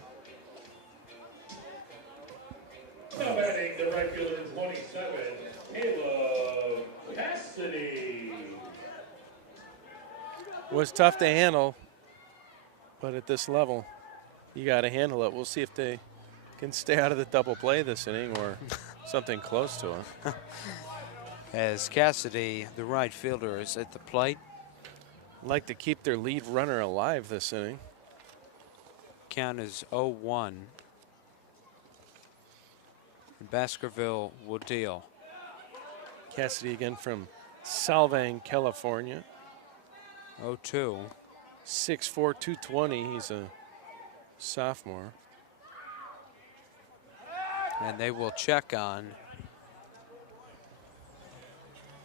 Now batting the right fielder, 27, Caleb Cassidy. Was tough to handle, but at this level, you got to handle it. We'll see if they can stay out of the double play this inning or something close to it. As Cassidy, the right fielder, is at the plate. Like to keep their lead runner alive this inning. Count is 0-1. And Baskerville will deal. Cassidy again from Salvang, California. 0-2. 6'4", 220. He's a sophomore. And they will check on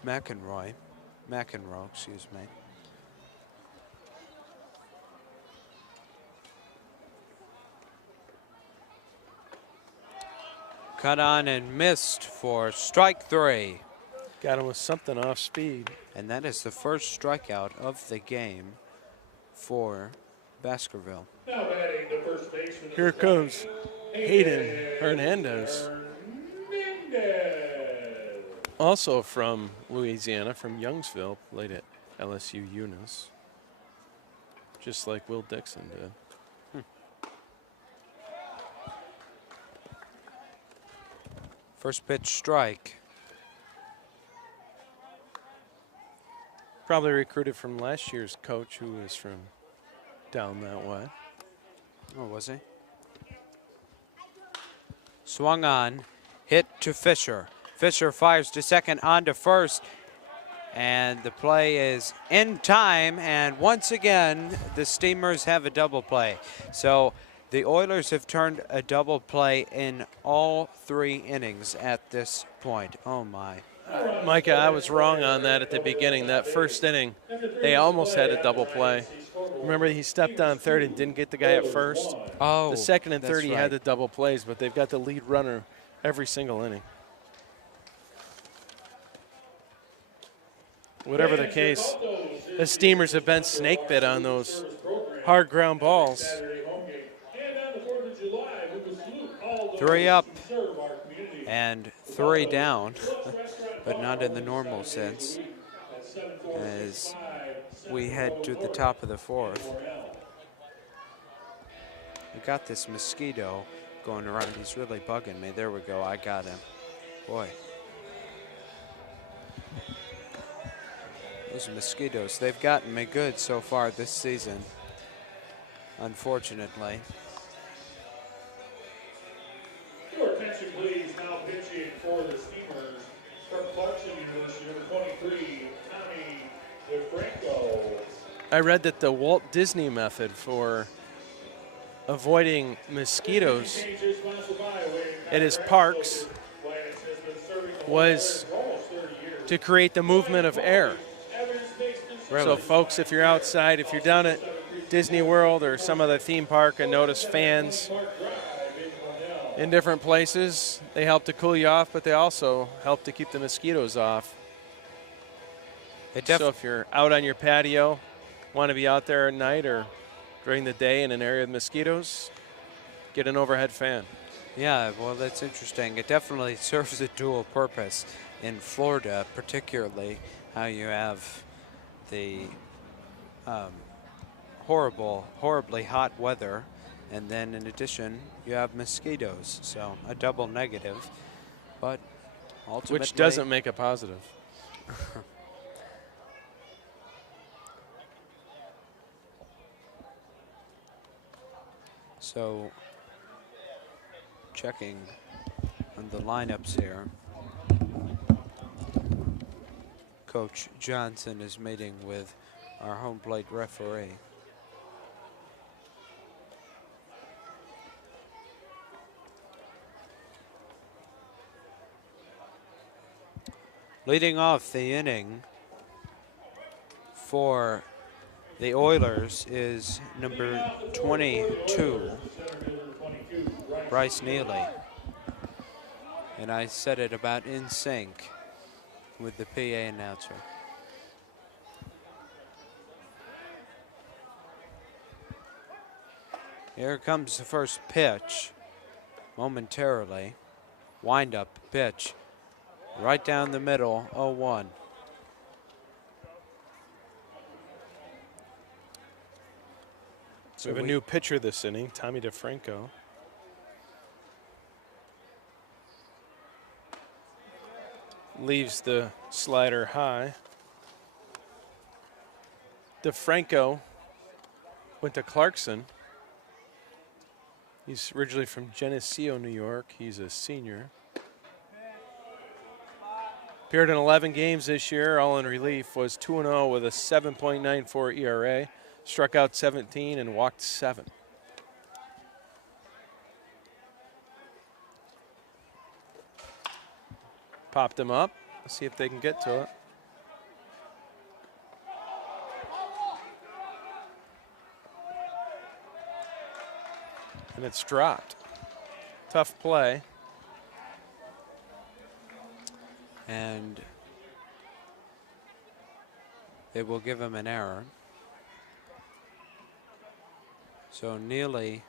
McEnroe, excuse me. Cut on and missed for strike 3. Got him with something off speed. And that is the first strikeout of the game for Baskerville. Now batting the first baseman. Here comes Hayden Hernandez. Also from Louisiana, from Youngsville, played at LSU Eunice. Just like Will Dixon did. First pitch strike. Probably recruited from last year's coach, who is from down that way. Oh, was he? Swung on, hit to Fisher. Fisher fires to second, on to first, and the play is in time, and once again, the Steamers have a double play. So the Oilers have turned a double play in all 3 innings at this point. Oh, my. Micah, I was wrong on that at the beginning. That first inning, they almost had a double play. Remember, he stepped on third and didn't get the guy at first. Oh, the second and that's third, he right. had the double plays, but they've got the lead runner every single inning. Whatever the case, the Steamers have been snake bit on those hard ground balls. 3 up and 3 down, but not in the normal sense as we head to the top of the 4th. We got this mosquito going around. He's really bugging me. There we go. I got him. Boy. Those mosquitoes, they've gotten me good so far this season, unfortunately. Your attention, please. Now pitching for the Steamers from Clarkson University, number 23, Tommy DeFranco. I read that the Walt Disney method for avoiding mosquitoes at his parks was to create the movement of air. Really? So folks, if you're outside, if you're down at Disney World or some other theme park and notice fans in different places, they help to cool you off, but they also help to keep the mosquitoes off. So if you're out on your patio, want to be out there at night or during the day in an area with mosquitoes, get an overhead fan. Yeah, well, that's interesting. It definitely serves a dual purpose in Florida, particularly how you have the horribly hot weather, and then in addition, you have mosquitoes. So a double negative, but ultimately, which doesn't make a positive. So checking on the lineups here. Coach Johnson is meeting with our home plate referee. Leading off the inning for the Oilers is number 22, Bryce Neely. And I said it about in sync with the PA announcer. Here comes the first pitch momentarily. Wind up pitch right down the middle, 0-1. So we have a new pitcher this inning, Tommy DeFranco. Leaves the slider high. DeFranco went to Clarkson. He's originally from Geneseo, New York. He's a senior. Appeared in 11 games this year, all in relief. Was 2-0 with a 7.94 ERA. Struck out 17 and walked 7. Popped him up. Let's see if they can get to it. And it's dropped. Tough play. And they will give him an error. So Neely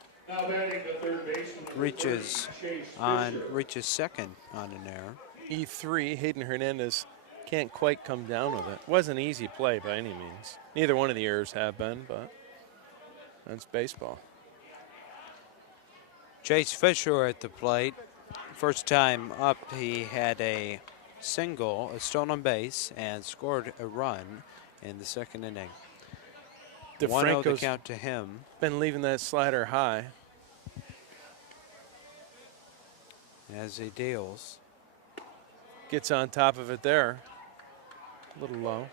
reaches second on an error. E3, Hayden Hernandez can't quite come down with it. Wasn't an easy play by any means. Neither one of the errors have been, but that's baseball. Chase Fisher at the plate. First time up, he had a single, a stolen base, and scored a run in the second inning. 1-0 the count to him. Been leaving that slider high. As he deals. Gets on top of it there. A little low.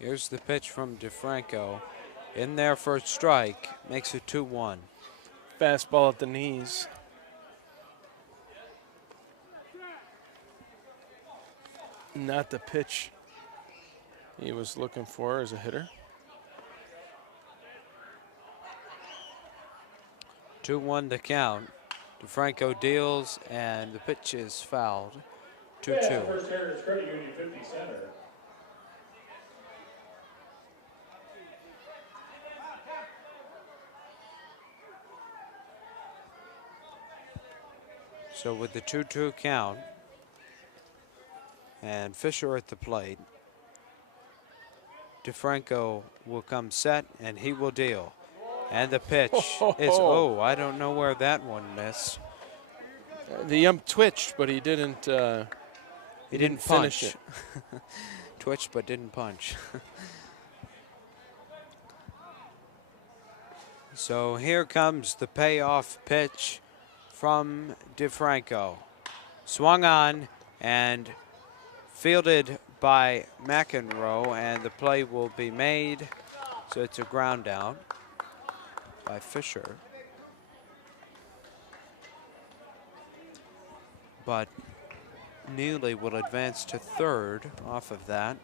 Here's the pitch from DeFranco. In there for a strike. Makes it 2-1. Fastball at the knees. Not the pitch he was looking for as a hitter. 2-1 to count. DeFranco deals, and the pitch is fouled. 2-2. First Heritage Credit Union 50 center. So with the 2-2 count, and Fisher at the plate, DeFranco will come set, and he will deal. And the pitch is, I don't know where that one missed. The ump twitched, but he didn't. He didn't finish punch. It. Twitched, but didn't punch. So here comes the payoff pitch from DeFranco. Swung on and fielded by McEnroe, and the play will be made. So it's a ground out by Fisher. But Neely will advance to third off of that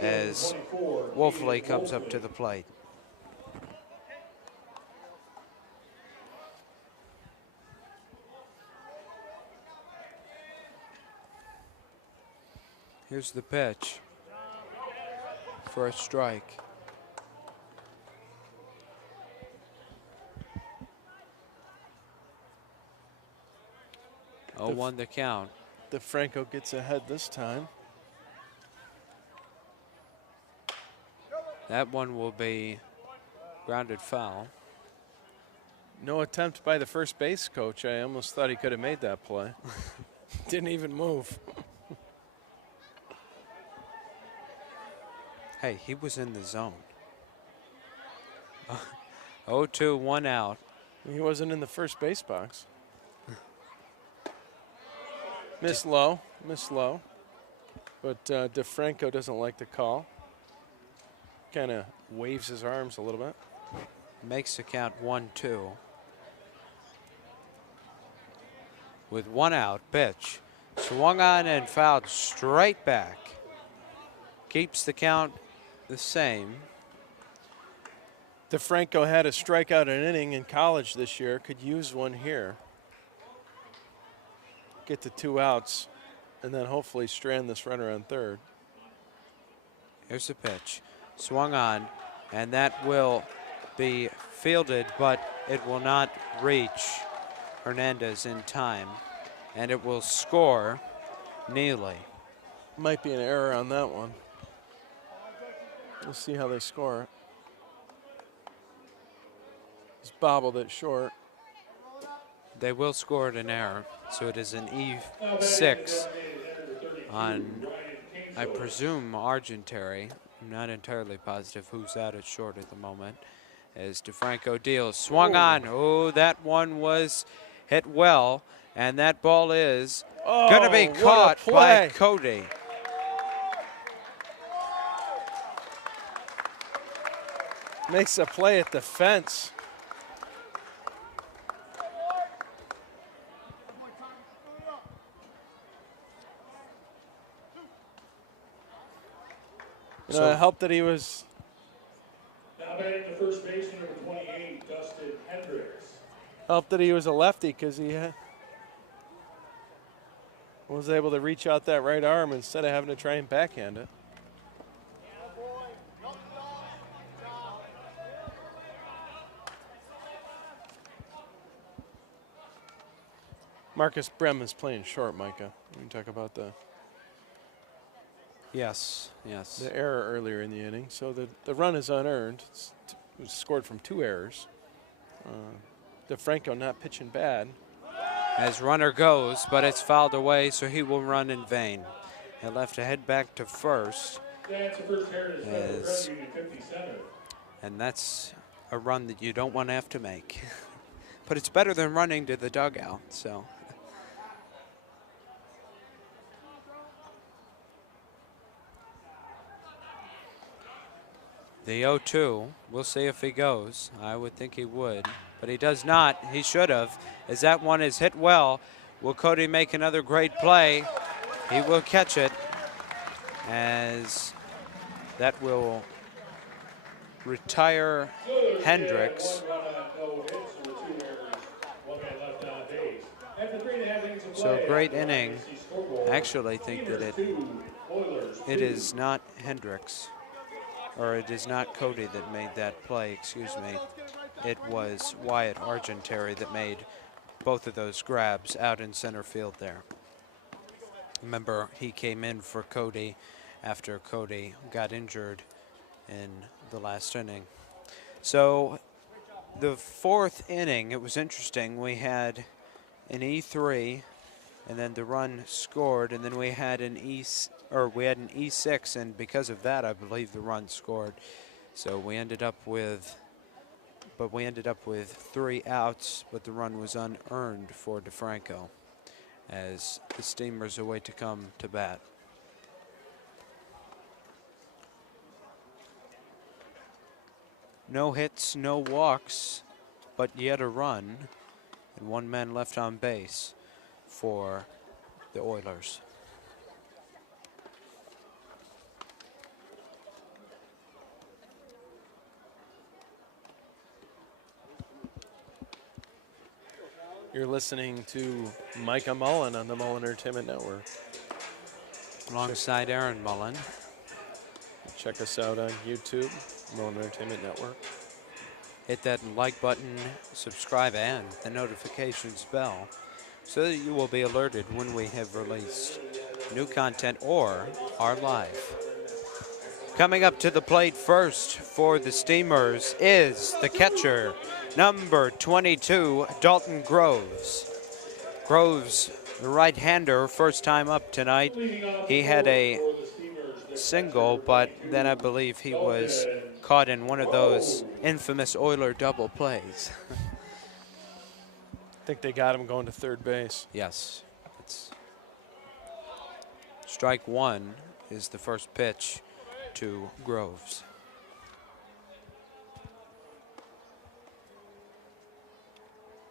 as Wolfley comes up to the plate. Here's the pitch for a strike. Oh, 1 the count. DeFranco gets ahead this time. That one will be grounded foul. No attempt by the first base coach. I almost thought he could have made that play. Didn't even move. Hey, he was in the zone. 0-2, 1 out. He wasn't in the first base box. Miss low. But DeFranco doesn't like the call. Kind of waves his arms a little bit. Makes the count 1-2. With 1 out, pitch. Swung on and fouled straight back. Keeps the count the same. DeFranco had a strikeout an inning in college this year. Could use one here. Get the 2 outs, and then hopefully strand this runner on third. Here's the pitch. Swung on, and that will be fielded, but it will not reach Hernandez in time, and it will score Neely. Might be an error on that one. We'll see how they score it. He's bobbled it short. They will score it an error, so it is an E6 on, I presume, Argentary. I'm not entirely positive who's out at short at the moment. As DeFranco deals, swung on. Oh, that one was hit well, and that ball is going to be caught by Cody. Makes a play at the fence. It helped that he was. Now batting the first baseman, number 28, Dustin Hendricks. Helped that he was a lefty because he was able to reach out that right arm instead of having to try and backhand it. Marcus Brem is playing short, Micah. We can talk about the Yes. the error earlier in the inning. So the run is unearned. It was scored from 2 errors. DeFranco not pitching bad. As runner goes, but it's fouled away, so he will run in vain. He'll have to head back to first. And that's a run that you don't want to have to make. But it's better than running to the dugout, so. The 0-2, we'll see if he goes. I would think he would, but he does not. He should have, as that one is hit well. Will Cody make another great play? He will catch it, as that will retire Hendricks. So great inning. I actually think that it is not Hendricks. Or it is not Cody that made that play, excuse me. It was Wyatt Argentary that made both of those grabs out in center field there. Remember, he came in for Cody after Cody got injured in the last inning. So the 4th inning, it was interesting. We had an E3, and then the run scored, and then we had an E6, and because of that, I believe the run scored. So we ended up with 3 outs, but the run was unearned for DeFranco, as the Steamers await to come to bat. No hits, no walks, but yet a run, and 1 man left on base for the Oilers. You're listening to Micah Mullen on the Mullen Entertainment Network. Alongside Aaron Mullen. Check us out on YouTube, Mullen Entertainment Network. Hit that like button, subscribe, and the notifications bell so that you will be alerted when we have released new content or are live. Coming up to the plate first for the Steamers is the catcher, number 22, Dalton Groves. Groves, the right-hander, first time up tonight. He had a single, but then I believe he was caught in one of those infamous Oiler double plays. I think they got him going to third base. Yes. Strike 1 is the first pitch to Groves.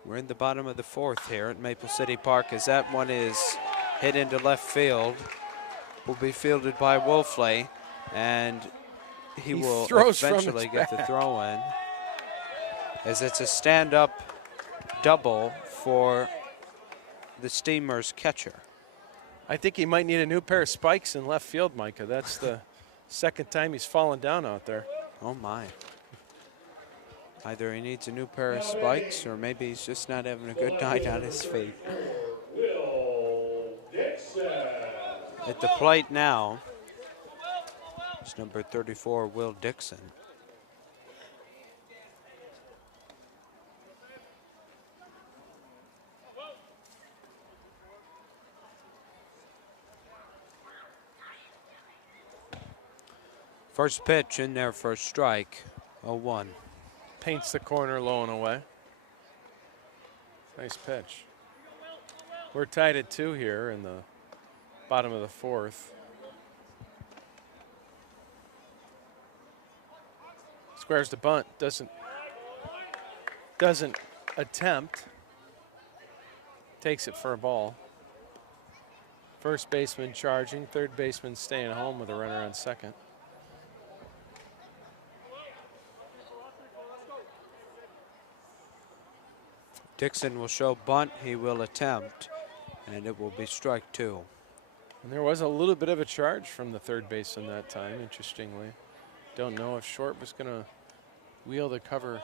We're in the bottom of the 4th here at Maple City Park, as that one is hit into left field. Will be fielded by Wolfley, and he will eventually get the throw in. as it's a stand-up double for the Steamers catcher. I think he might need a new pair of spikes in left field, Micah. That's the second time he's fallen down out there. Oh my. Either he needs a new pair of spikes or maybe he's just not having a good night on his feet. At the plate now is number 34, Will Dixon. First pitch in there for a strike, 0-1. Paints the corner low and away. Nice pitch. We're tied at 2 here in the bottom of the 4th. Squares the bunt, doesn't attempt. Takes it for a ball. First baseman charging, third baseman staying home with a runner on second. Dixon will show bunt, he will attempt, and it will be strike 2. And there was a little bit of a charge from the third baseman that time, interestingly. Don't know if Short was going to wheel to cover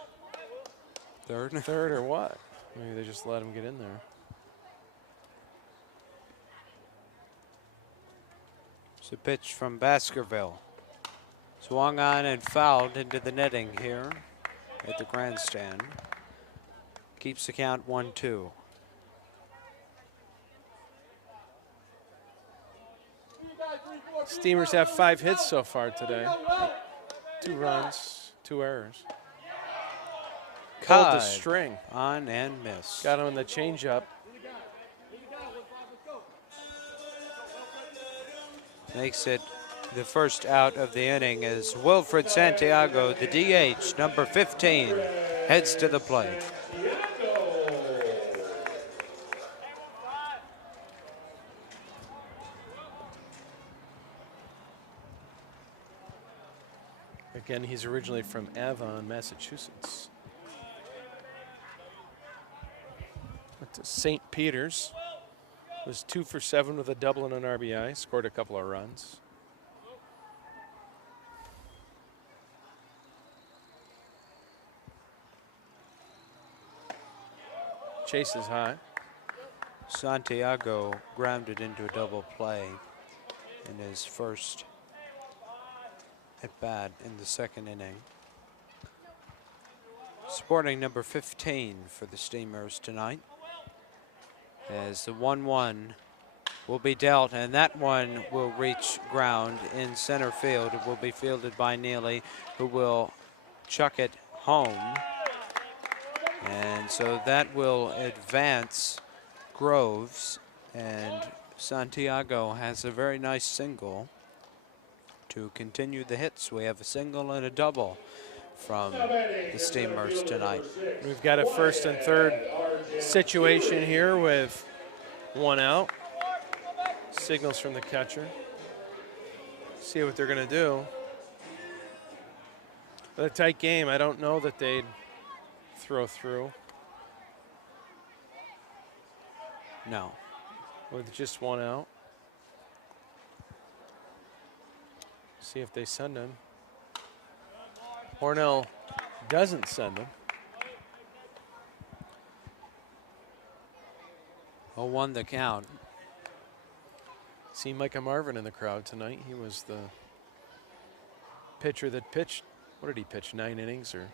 third or what. Maybe they just let him get in there. It's a pitch from Baskerville. Swung on and fouled into the netting here at the grandstand. Keeps the count 1-2. Steamers have 5 hits so far today. 2 runs, 2 errors. Pulled the string. On and miss. Got him in the changeup. Makes it the first out of the inning as Wilfred Santiago, the DH, number 15, heads to the plate. Again, he's originally from Avon, Massachusetts. Went to St. Peter's. Was 2 for 7 with a double and an RBI. Scored a couple of runs. Chase is high. Santiago grounded into a double play in his first at bat in the second inning. Sporting number 15 for the Steamers tonight. As the 1-1 will be dealt, and that one will reach ground in center field. It will be fielded by Neely, who will chuck it home. And so that will advance Groves, and Santiago has a very nice single to continue the hits. We have a single and a double from the Steamers tonight. We've got a first and third situation here with 1 out. Signals from the catcher. See what they're going to do. But a tight game, I don't know that they'd throw through. No. With just 1 out. See if they send him. Hornell doesn't send him. 0-1 the count. See Micah Marvin in the crowd tonight. He was the pitcher that pitched, what did he pitch, 9 innings or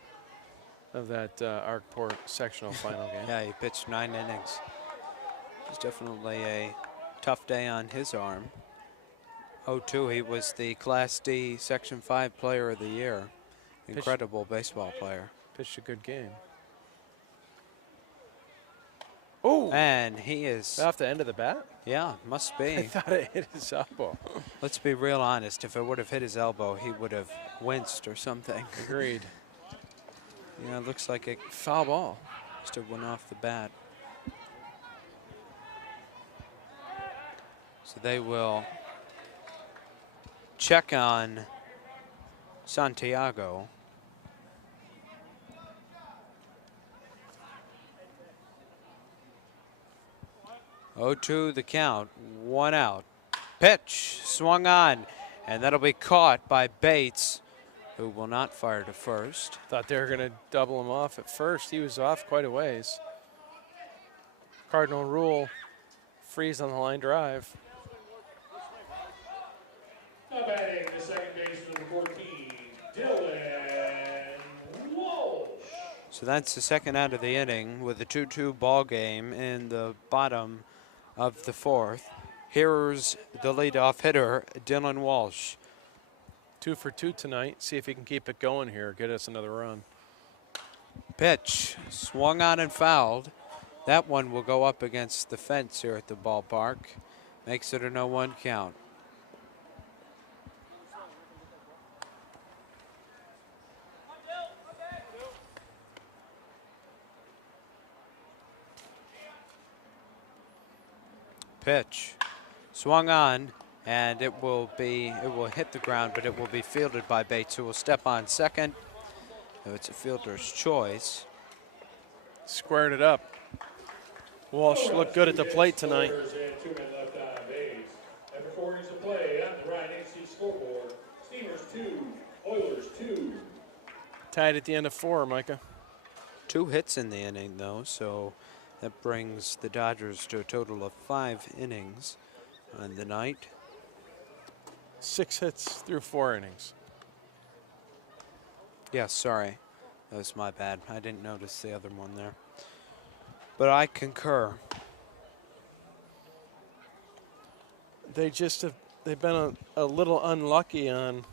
of that Arkport sectional final game? Yeah, he pitched 9 innings. It's definitely a tough day on his arm. 0-2, he was the Class D Section 5 Player of the Year. Incredible baseball player. Pitched a good game. Oh! And he is off the end of the bat? Yeah, must be. I thought it hit his elbow. Let's be real honest. If it would have hit his elbow, he would have winced or something. Agreed. Yeah, it looks like a foul ball. Just went off the bat. So they will check on Santiago. 0-2 the count, 1 out. Pitch swung on, and that'll be caught by Bates, who will not fire to first. Thought they were going to double him off at first. He was off quite a ways. Cardinal rule, freeze on the line drive. Now batting the second baseman, 14, Dylan Walsh. So that's the second out of the inning with a 2-2 ball game in the bottom of the fourth. Here's the leadoff hitter, Dylan Walsh. 2 for 2 tonight. See if he can keep it going here, get us another run. Pitch swung on and fouled. That one will go up against the fence here at the ballpark. Makes it a 0-1 count. Pitch swung on, and it will hit the ground, but it will be fielded by Bates, who will step on second. So it's a fielder's choice. Squared it up. Walsh looked good at the plate tonight. And 2 men left on base. After 4 innings of play on the Ryan AC scoreboard, Steamers 2, Oilers 2. Tied at the end of 4, Micah. 2 hits in the inning, though, so that brings the Dodgers to a total of 5 innings on the night. 6 hits through 4 innings. Yes, sorry. That was my bad. I didn't notice the other one there. But I concur. They've been a little unlucky on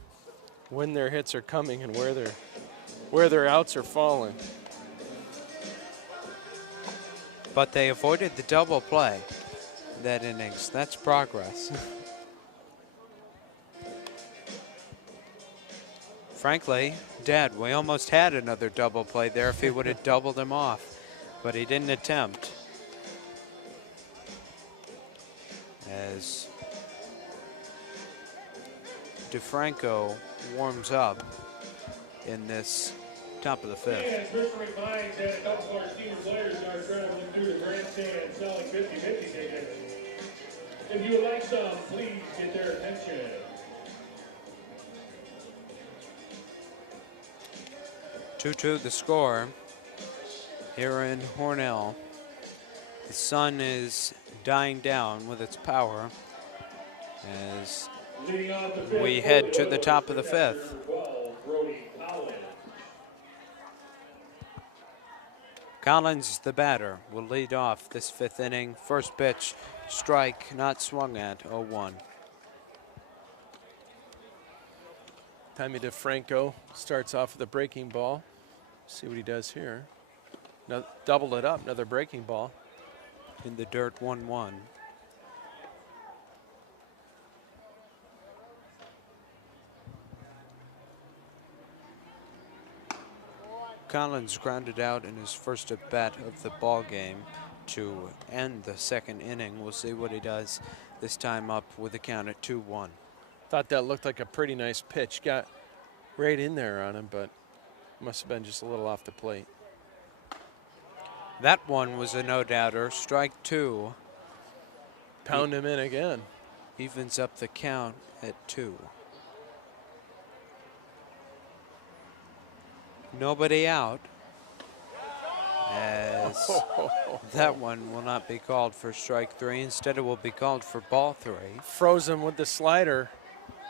when their hits are coming and where their outs are falling. But they avoided the double play that innings. That's progress. Frankly, Dad, we almost had another double play there if he would have doubled him off, but he didn't attempt. As DeFranco warms up in this top of the fifth. And Christopher Mines had a couple of our Steamers players are traveling through the grandstand selling 50-50 tickets. If you would like some, please get their attention. Two the score here in Hornell. The sun is dying down with its power as we head to the top of the fifth. Collins, the batter, will lead off this 5th inning. First pitch, strike, not swung at, 0-1. Tommy DeFranco starts off with a breaking ball. See what he does here. Now, doubled it up, another breaking ball. In the dirt, 1-1. Collins grounded out in his first at bat of the ball game to end the 2nd inning. We'll see what he does this time up with the count at 2-1. Thought that looked like a pretty nice pitch. Got right in there on him, but must have been just a little off the plate. That one was a no-doubter. Strike 2. Pound him in again. Evens up the count at 2. Nobody out, as that one will not be called for strike 3. Instead, it will be called for ball 3. Froze him with the slider,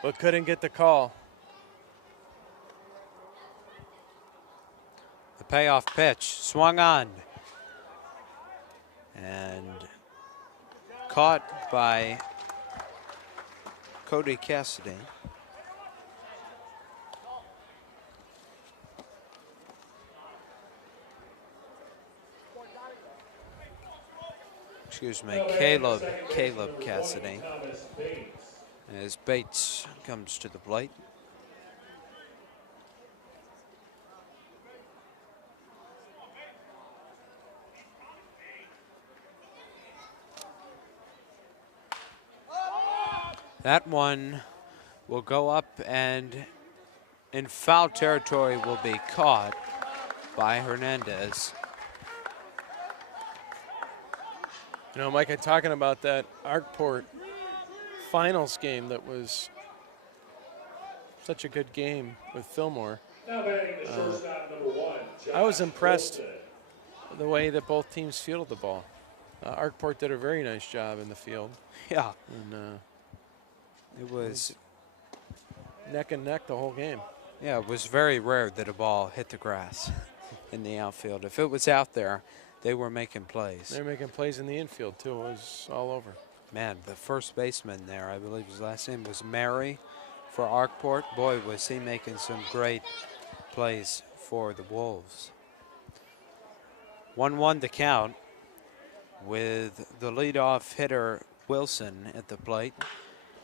but couldn't get the call. The payoff pitch swung on and caught by Cody Cassidy. Excuse me, Caleb Cassidy, as Bates comes to the plate. That one will go up and in foul territory will be caught by Hernandez. You know, Mike, I'm talking about that Arkport finals game that was such a good game with Fillmore. Now batting the shortstop, number 1. I was impressed Wilson. the way that both teams fielded the ball. Arkport did a very nice job in the field. Yeah. And It was neck and neck the whole game. Yeah, it was very rare that a ball hit the grass in the outfield. If it was out there, they were making plays. They were making plays in the infield, too. It was all over. Man, the first baseman there, I believe his last name was Mary for Arkport. Boy, was he making some great plays for the Wolves. 1-1 the count with the leadoff hitter Wilson at the plate.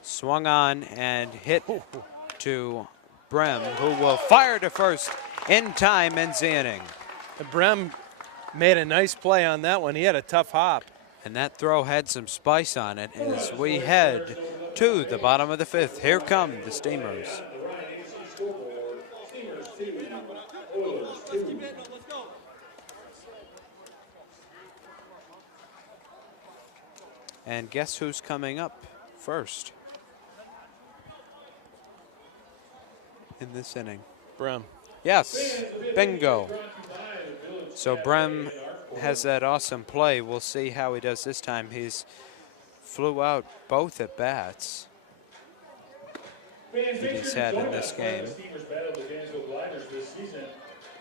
Swung on and hit to Brem, who will fire to first in time, ends the inning. Brem made a nice play on that one. He had a tough hop. And that throw had some spice on it as we head to the bottom of the 5th. Here come the Steamers. And guess who's coming up first in this inning? Brem. Yes, bingo. So Brem has that awesome play. We'll see how he does this time. He's flew out both at bats that he's had in this game.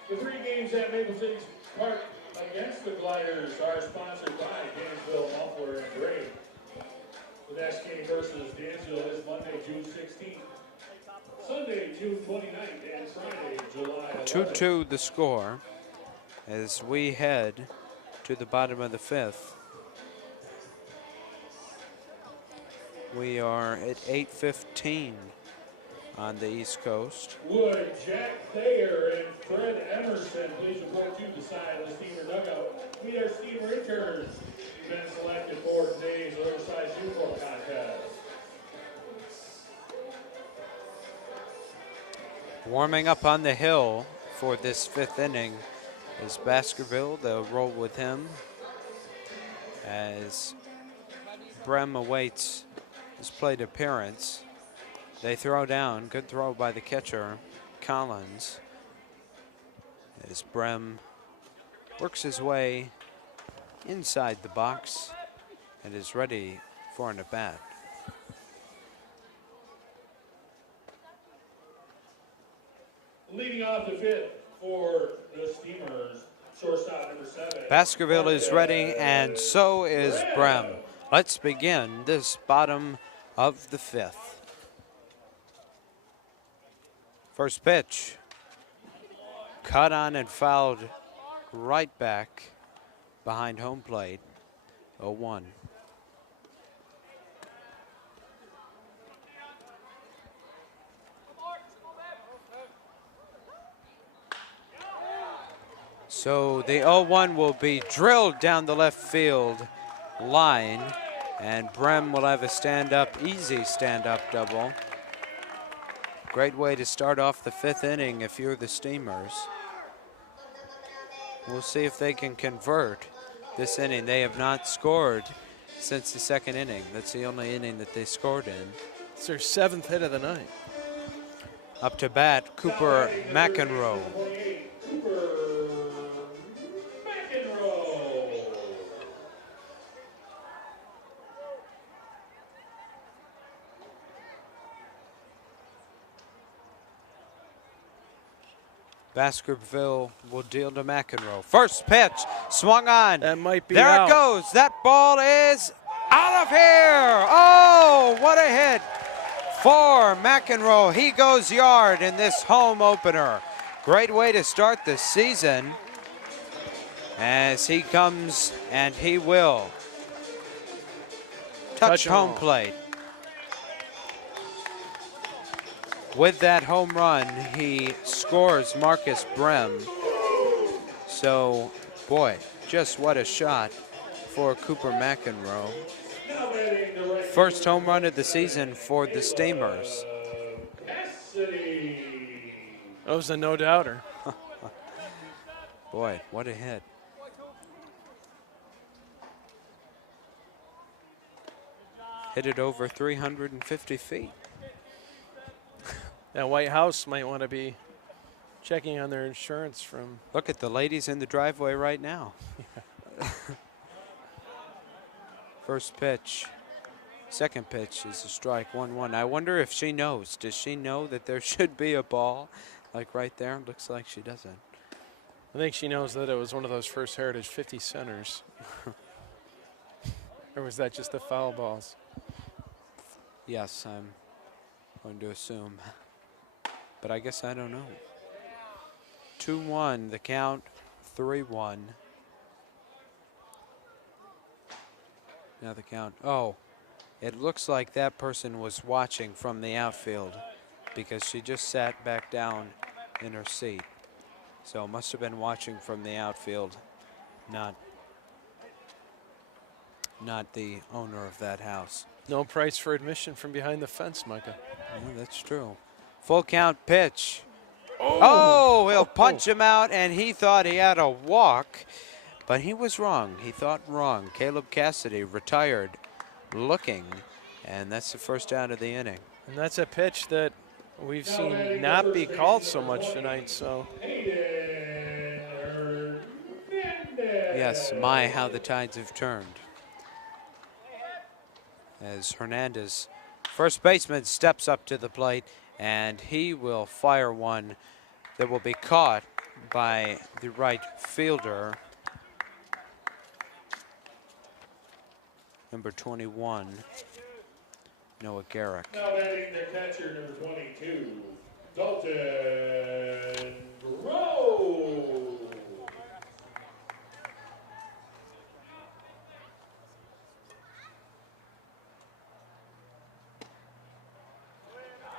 The 3 games at Maple City Park against the Gliders are sponsored by Dansville, Muffler, and Gray. The next game versus Dansville is Monday, June 16th. Sunday, June 29th, and Friday, July 11th. 2-2 the score as we head to the bottom of the 5th. We are at 8:15 on the East Coast. Would Jack Thayer and Fred Emerson please report to the side of the Steamer dugout? We are Steamer interns. You've been selected for today's oversized uniform contest. Warming up on the hill for this 5th inning is Baskerville. They'll roll with him as Brem awaits his plate appearance. They throw down. Good throw by the catcher, Collins, as Brem works his way inside the box and is ready for an at-bat. Leading off the 5th for the Steamers, shortstop number 7. Baskerville is ready, and so is Brem. Let's begin this bottom of the 5th. First pitch, cut on and fouled right back behind home plate, 0-1. So the 0-1 will be drilled down the left field line, and Brem will have a stand-up, easy stand-up double. Great way to start off the 5th inning if you're the Steamers. We'll see if they can convert this inning. They have not scored since the 2nd inning. That's the only inning that they scored in. It's their 7th hit of the night. Up to bat, Cooper McEnroe. Baskerville will deal to McEnroe. First pitch, swung on. That might be there out. It goes. That ball is out of here. Oh, what a hit for McEnroe. He goes yard in this home opener. Great way to start the season as he comes and he will touch home plate. With that home run, he scores Marcus Brem. So, boy, just what a shot for Cooper McEnroe. First home run of the season for the Steamers. That was a no-doubter. Boy, what a hit. hit it over 350 feet. That White House might want to be checking on their insurance from. Look at the ladies in the driveway right now. First pitch. Second pitch is a strike, 1-1. I wonder if she knows. Does she know that there should be a ball? Like right there? Looks like she doesn't. I think she knows that it was one of those First Heritage 50 centers. Or was that just the foul balls? Yes, I'm going to assume. But I guess I don't know. 2-1, the count, 3-1. Now the count. Oh, it looks like that person was watching from the outfield because she just sat back down in her seat. So must have been watching from the outfield, not the owner of that house. No price for admission from behind the fence, Micah. Yeah, that's true. Full count pitch. Oh, he'll punch him out, and he thought he had a walk, but he was wrong. He thought wrong. Caleb Cassidy retired looking, and that's the first out of the inning. And that's a pitch that we've seen not be called so much tonight, so. Yes, my, how the tides have turned. As Hernandez, first baseman, steps up to the plate, and he will fire one that will be caught by the right fielder, number 21, Noah Garrick. Now batting the catcher, number 22, Dalton Rowe.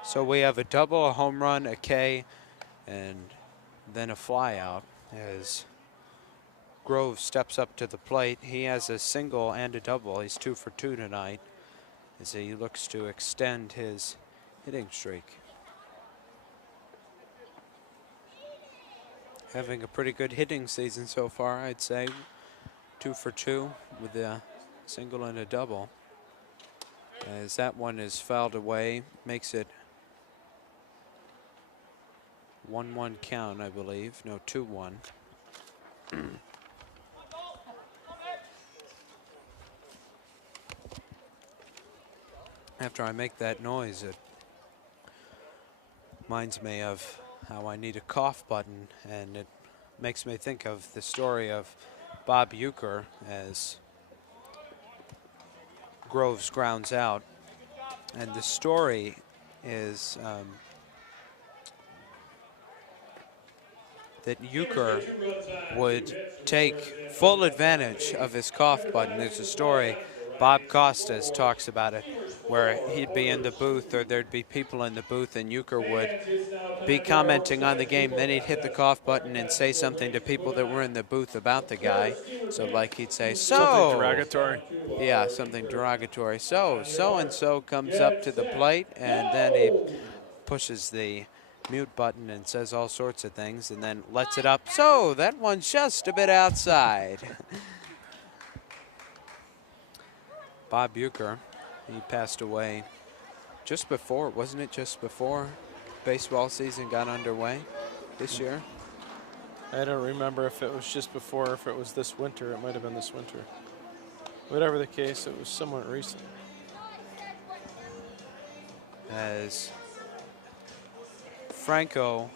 So we have a double, a home run, a K, and then a fly out as Grove steps up to the plate. He has a single and a double. He's 2 for 2 tonight as he looks to extend his hitting streak. Having a pretty good hitting season so far, I'd say. 2 for 2 with a single and a double. As that one is fouled away, makes it 1-1 count, I believe. No, 2-1. After I make that noise, it reminds me of how I need a cough button, and it makes me think of the story of Bob Uecker as Groves grounds out. And the story is that Uecker would take full advantage of his cough button. There's a story, Bob Costas talks about it, where he'd be in the booth, or there'd be people in the booth, and Uecker would be commenting on the game. Then he'd hit the cough button and say something to people that were in the booth about the guy. So like he'd say, Something derogatory. Yeah, something derogatory. So-and-so comes up to the plate, and then he pushes the mute button and says all sorts of things, and then lets it up. So that one's just a bit outside. Bob Uecker, he passed away just before, wasn't it just before baseball season got underway this year? I don't remember if it was just before or if it was this winter. It might have been this winter. Whatever the case, it was somewhat recent. As Franco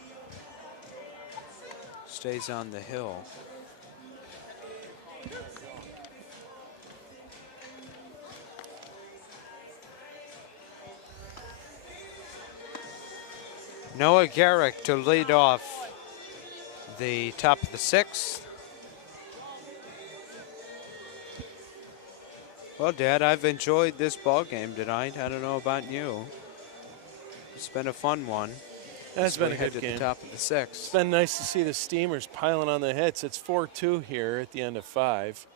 stays on the hill. Noah Garrick to lead off the top of the 6th. Well, Dad, I've enjoyed this ball game tonight. I don't know about you. It's been a fun one. That's been a good at game. The top of the 6th. It's been nice to see the Steamers piling on the hits. It's 4-2 here at the end of 5.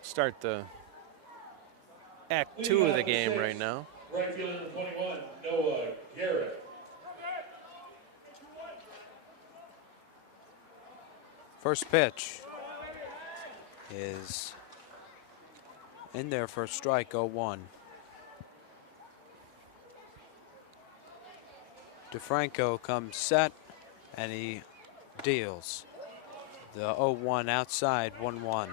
Start the Act 2 of the game right now. Right fielder number 21, Noah Garrett. First pitch is in there for a strike, 0-1. DeFranco comes set, and he deals. The 0-1 outside, 1-1.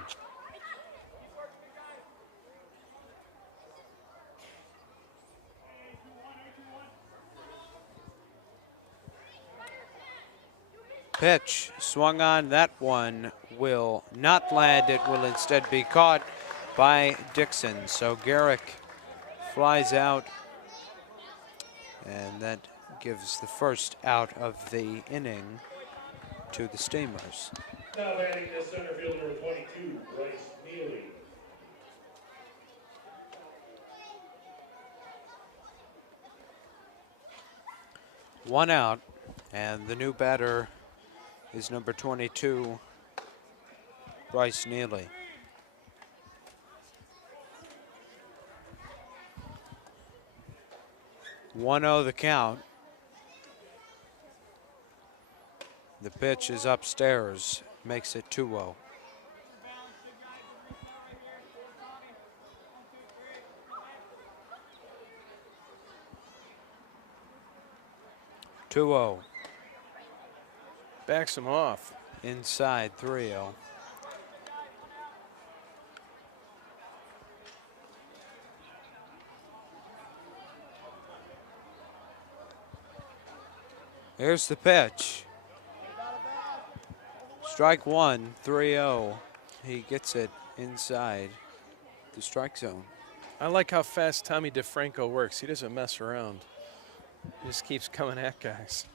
Pitch swung on. That one will not land. It will instead be caught by Dixon. So Garrick flies out, and that gives the first out of the inning to the Steamers. Now batting the center fielder, 22, Bryce Neely. One out, and the new batter is number 22, Bryce Neely. 1-0 the count. The pitch is upstairs, makes it 2-0. Backs him off. Inside 3-0. Here's the pitch. Strike one, 3-0. He gets it inside the strike zone. I like how fast Tommy DeFranco works. He doesn't mess around. He just keeps coming at guys.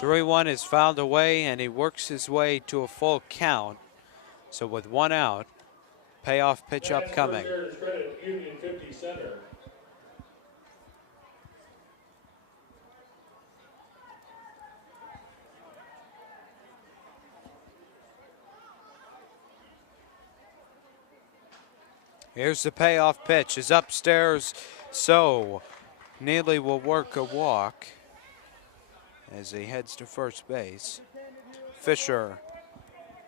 3-1 is fouled away, and he works his way to a full count. So with one out, payoff pitch upcoming. Union 50 center. Here's the payoff pitch. Is upstairs, so Neely will work a walk as he heads to first base. Fisher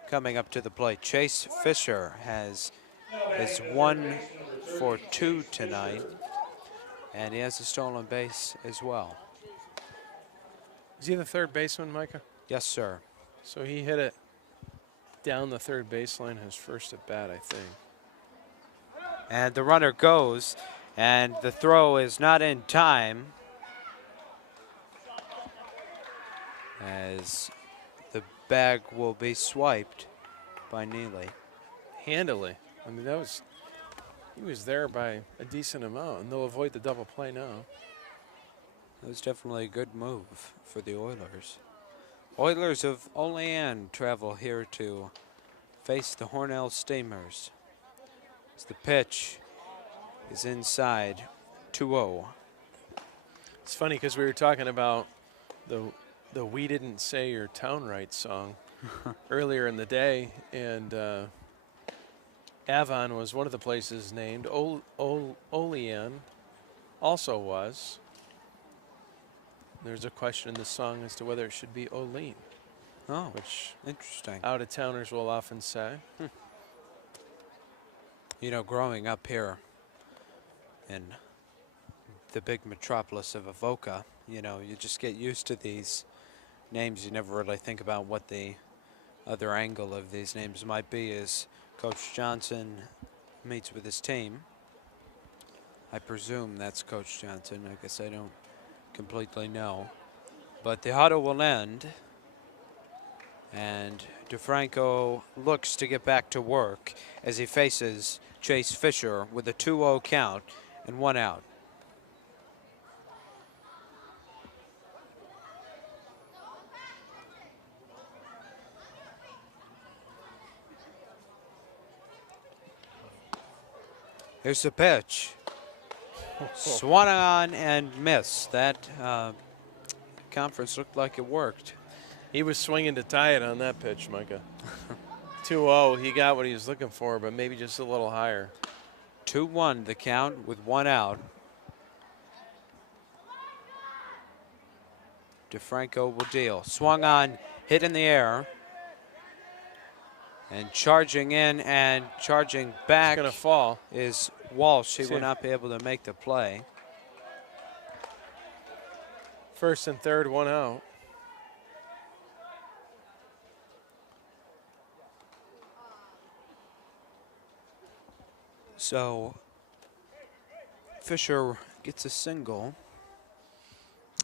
coming up to the plate. Chase Fisher is 1 for 2 tonight, and he has a stolen base as well. Is he the third baseman, Micah? Yes, sir. So he hit it down the third baseline his first at bat, I think. And the runner goes, and the throw is not in time as the bag will be swiped by Neely. Handily. I mean, he was there by a decent amount, and they'll avoid the double play now. That was definitely a good move for the Oilers. Oilers of Olean travel here to face the Hornell Steamers. As the pitch is inside, 2-0. It's funny because we were talking about the "We Didn't Say Your Town Right" song earlier in the day, and Avon was one of the places named. Olean also was. There's a question in the song as to whether it should be Olean. Oh, which interesting. Out-of-towners will often say. You know, growing up here in the big metropolis of Avoca, you know, you just get used to these names. You never really think about what the other angle of these names might be as Coach Johnson meets with his team. I presume that's Coach Johnson. I guess I don't completely know. But the huddle will end, and DeFranco looks to get back to work as he faces Chase Fisher with a 2-0 count and one out. Here's the pitch. Swung on and missed. That conference looked like it worked. He was swinging to tie it on that pitch, Micah. 2-0, he got what he was looking for, but maybe just a little higher. 2-1 the count with one out. DeFranco will deal. Swung on, hit in the air. And charging in and charging back Going to fall. is Walsh. He See will if- not be able to make the play. First and third, one out. So Fisher gets a single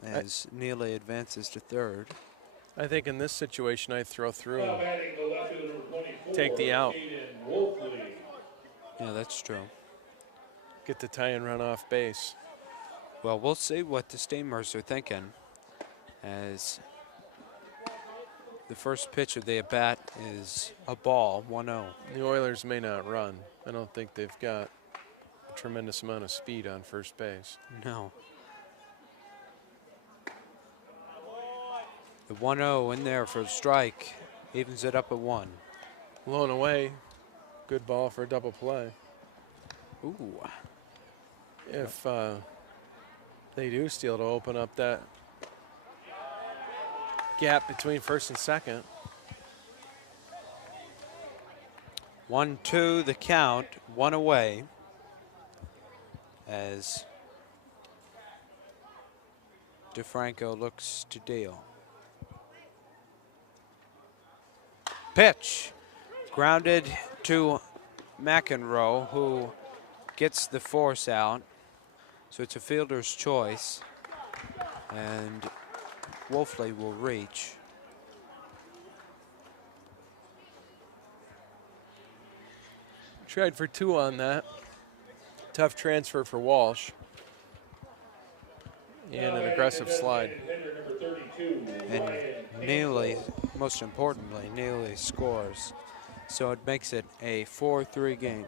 as Neely advances to third. I think in this situation, I throw through Now and batting the left fielder, number 24, take the out. Aiden Wolfley. Yeah, that's true. Get the tie-in run off base. Well, we'll see what the Steamers are thinking as the first pitch of the at-bat is a ball, 1-0. The Oilers may not run. I don't think they've got a tremendous amount of speed on first base. No. The 1-0 in there for a strike evens it up at 1. Blown away. Good ball for a double play. Ooh. If they do steal, to open up that gap between first and second. 1-2 the count, 1 away as DeFranco looks to deal. Pitch grounded to McEnroe, who gets the force out. So it's a fielder's choice, and Wolfley will reach. Tried for 2 on that. Tough transfer for Walsh. And an aggressive slide. And Neely, most importantly, Neely scores. So it makes it a 4-3 game. It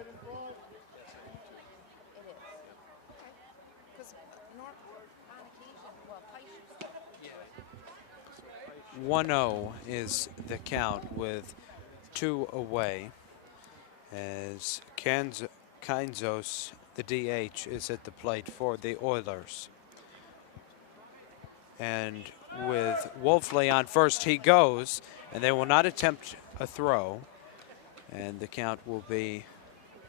is. 1-0 is the count with 2 away as Kinzos, the DH, is at the plate for the Oilers. And with Wolfley on first, he goes, and they will not attempt a throw. And the count will be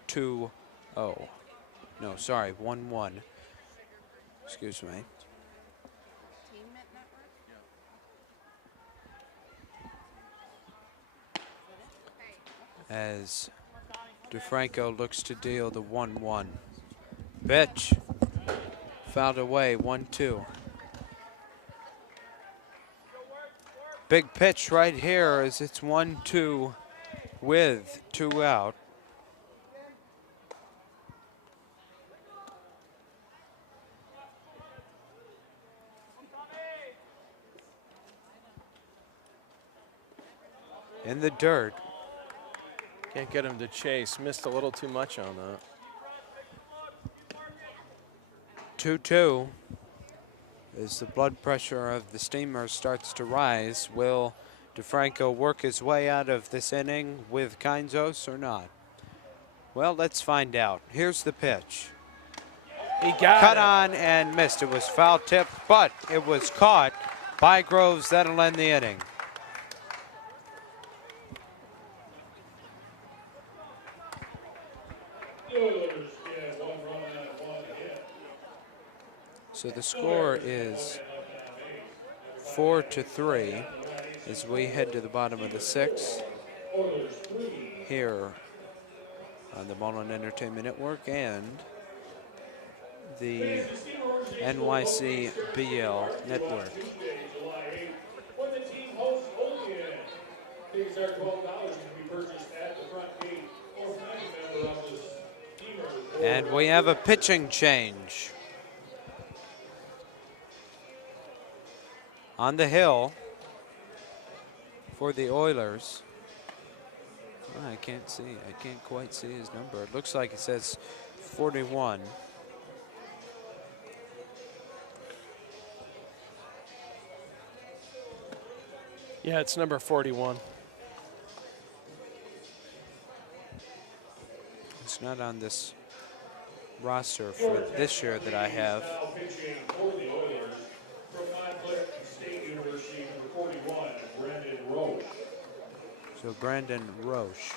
2-0. No, sorry, 1-1. Excuse me. Entertainment Network? As DeFranco looks to deal the 1-1. Pitch fouled away, 1-2. Big pitch right here as it's 1-2 with 2 out. In the dirt. Can't get him to chase. Missed a little too much on that. 2-2. As the blood pressure of the Steamers starts to rise, will DeFranco work his way out of this inning with Kinzos or not? Well, let's find out. Here's the pitch. He got Cut it. on and missed. It was foul tip, but it was caught by Groves. That'll end the inning. The Oilers get 1 run and 1 hit. So the score is 4-3 as we head to the bottom of the 6th here on the Mullen Entertainment Network and the NYC BL Network. July 8th, when the team hosts Olean. Tickets are $12 and can be purchased at the front gate or from any member of the Steamers. And we have a pitching change. On the hill for the Oilers. Oh, I can't see. I can't quite see his number. It looks like it says 41. Yeah, it's number 41. It's not on this roster for this year that I have. Now pitching for the Oilers from Conflict State University, number 41, Brendan Roche. So Brandon Roche.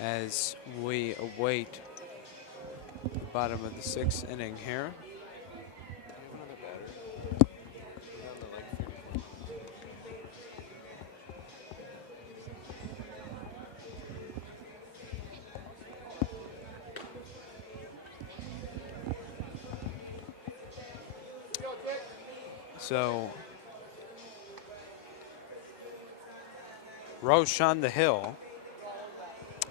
As we await the bottom of the 6th inning here. So Roche on the hill,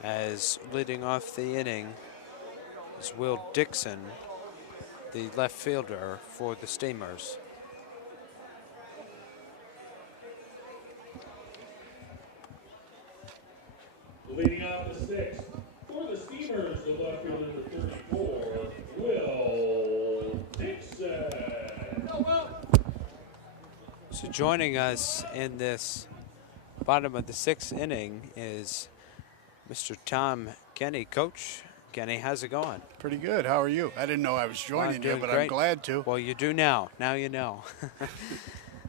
as leading off the inning is Will Dixon, the left fielder for the Steamers. Leading off the 6th, for the Steamers, the left fielder number 34, Will Dixon. So joining us in this bottom of the 6th inning is Mr. Tom Kenny. Coach Kenny, how's it going? Pretty good. How are you? I didn't know I was joining you, but I'm glad to. Well, you do now. Now you know.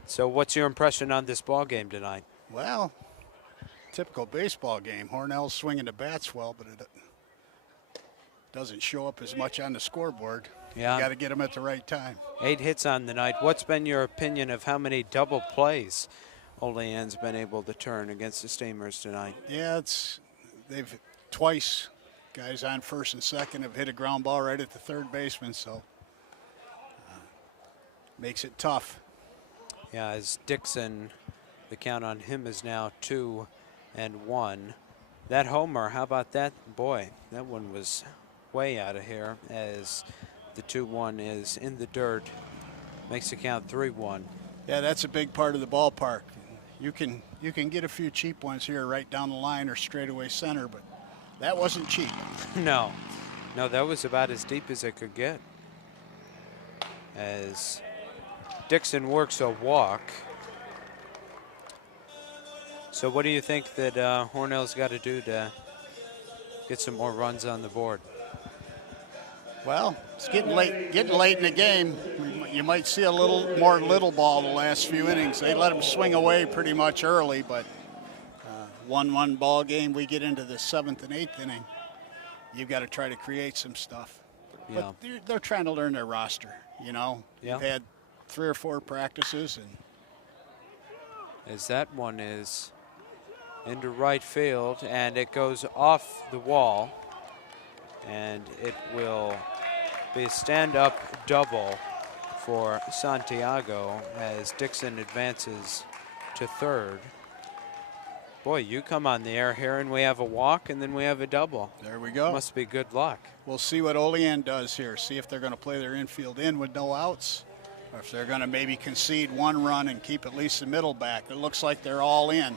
So what's your impression on this ball game tonight? Well, typical baseball game. Hornell's swinging the bats well, but it doesn't show up as much on the scoreboard. Yeah. You got to get them at the right time. 8 hits on the night. What's been your opinion of how many double plays Olean's been able to turn against the Steamers tonight? Yeah, they've twice, guys on first and second have hit a ground ball right at the third baseman, so makes it tough. Yeah, as Dixon, the count on him is now 2-1. That homer, how about that? Boy, that one was way out of here, as the 2-1 is in the dirt, makes the count 3-1. Yeah, that's a big part of the ballpark. You can get a few cheap ones here right down the line or straightaway center, but that wasn't cheap. No, that was about as deep as it could get. As Dixon works a walk. So what do you think that Hornell's got to do to get some more runs on the board? Well, it's getting late in the game. You might see a little more little ball the last few innings. They let them swing away pretty much early, but 1-1 ball game, we get into the 7th and 8th inning. You've got to try to create some stuff. Yeah. But they're trying to learn their roster, you know. Yeah. You've had 3 or 4 practices. And as that one is into right field, and it goes off the wall, and it will be a stand-up double for Santiago as Dixon advances to third. Boy, you come on the air here and we have a walk and then we have a double. there we go. Must be good luck. We'll see what Olean does here. See if they're going to play their infield in with no outs, or if they're going to maybe concede 1 run and keep at least the middle back. It looks like they're all in.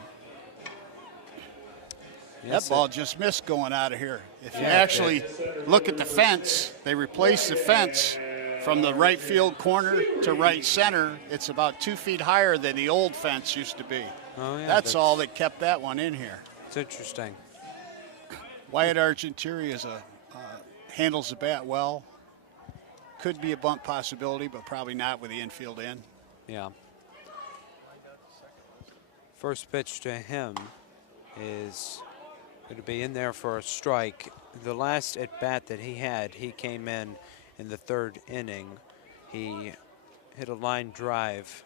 Yes, that ball just missed going out of here. If you actually look at the fence, they replaced the fence from the right field corner to right center. It's about 2 feet higher than the old fence used to be. Oh, yeah, that's all that kept that one in here. It's interesting. Wyatt Argenteri handles the bat well. Could be a bunt possibility, but probably not with the infield in. Yeah. First pitch to him is going to be in there for a strike. The last at bat that he had, he came in the 3rd inning. He hit a line drive.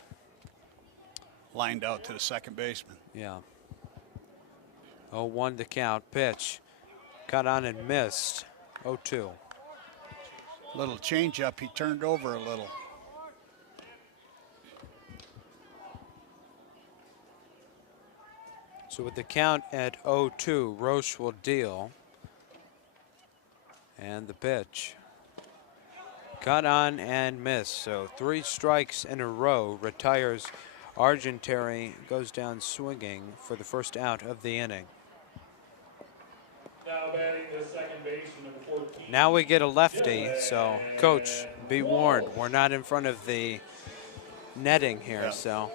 Lined out to the second baseman. Yeah. 0-1 the count. Pitch. Cut on and missed. 0-2. Little changeup. He turned over a little. So with the count at 0-2, Roche will deal. And the pitch. Cut on and miss. So 3 strikes in a row. Retires Argenteri, goes down swinging for the first out of the inning. Now Now batting the second baseman, number 14. Now we get a lefty, so Coach, be warned, we're not in front of the netting here, Yeah. so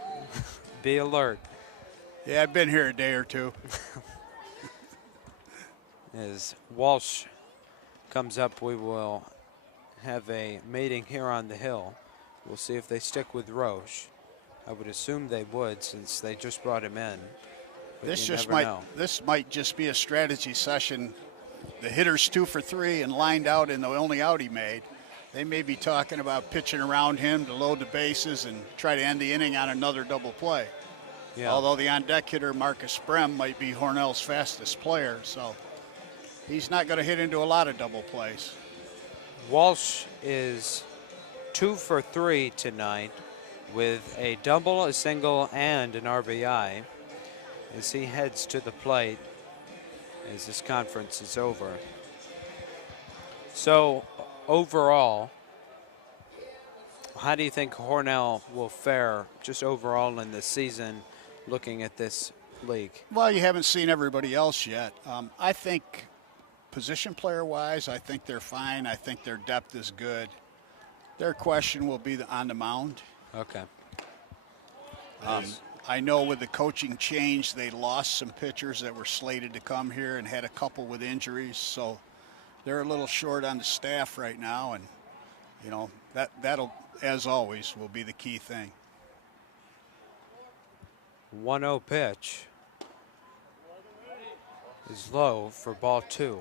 be alert. Yeah, I've been here a day or two. As Walsh comes up, we will have a meeting here on the hill. We'll see if they stick with Roche. I would assume they would, since they just brought him in. But This might just be a strategy session. The hitter's 2 for 3 and lined out in the only out he made. They may be talking about pitching around him to load the bases and try to end the inning on another double play. Yeah. Although the on-deck hitter, Marcus Brem, might be Hornell's fastest player, so he's not going to hit into a lot of double plays. Walsh is 2 for 3 tonight with a double, a single, and an RBI as he heads to the plate as this conference is over. So overall, how do you think Hornell will fare just overall in the season looking at this league? Well, you haven't seen everybody else yet. I think position player-wise, I think they're fine. I think their depth is good. Their question will be on the mound. Okay. I know with the coaching change, they lost some pitchers that were slated to come here and had a couple with injuries, so they're a little short on the staff right now, and you know that'll, as always, will be the key thing. 1-0 pitch is low for ball 2.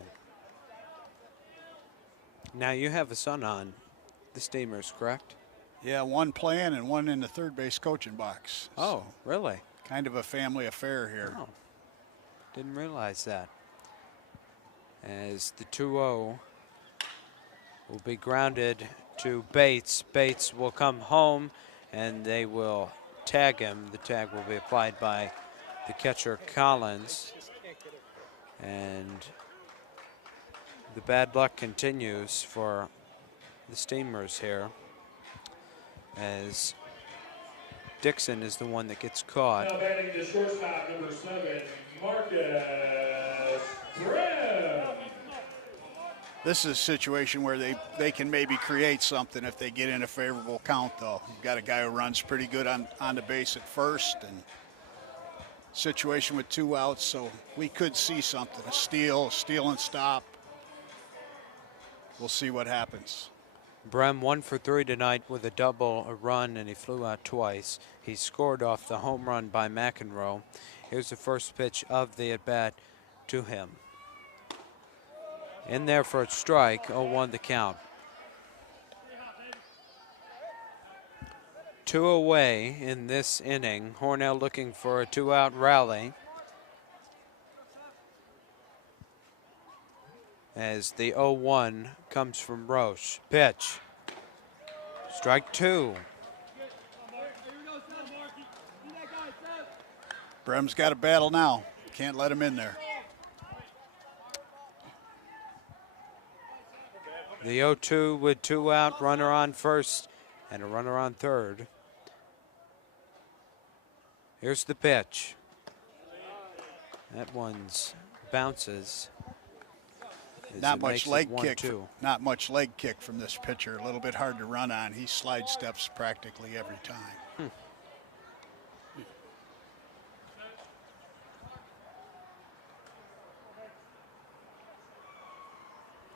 Now you have a son on the Steamers, correct? Yeah, one playing and one in the third base coaching box. Oh, really? Kind of a family affair here. Oh, didn't realize that. As the 2-0 will be grounded to Bates. Bates will come home and they will tag him. The tag will be applied by the catcher Collins. And the bad luck continues for the Steamers here, as Dixon is the one that gets caught. Now batting the shortstop, number 7, Marcus Brem. This is a situation where they can maybe create something if they get in a favorable count, though. You've got a guy who runs pretty good on the base at first, and situation with 2 outs, so we could see something, a steal and stop. We'll see what happens. Brem 1 for 3 tonight with a double, a run, and he flew out twice. He scored off the home run by McEnroe. Here's the first pitch of the at-bat to him. In there for a strike, 0-1 the count. 2 away in this inning. Hornell looking for a 2-out rally, as the 0-1 comes from Roche. Pitch. Strike 2. Brem's got a battle now. Can't let him in there. The 0-2 with 2 out, runner on first and a runner on third. Here's the pitch. That one's bounces. Not much leg kick. Not much leg kick from this pitcher. A little bit hard to run on. He slide steps practically every time.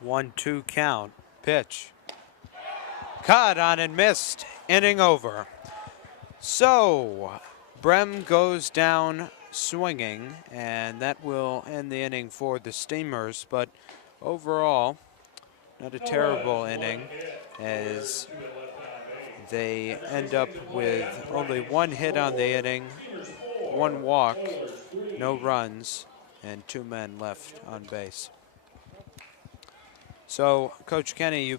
1-2 count. Pitch. Caught on and missed. Inning over. So Brem goes down swinging, and that will end the inning for the Steamers. But overall, not a terrible inning, as they end up with only 1 hit on the inning, 1 walk, no runs, and 2 men left on base. So, Coach Kenny,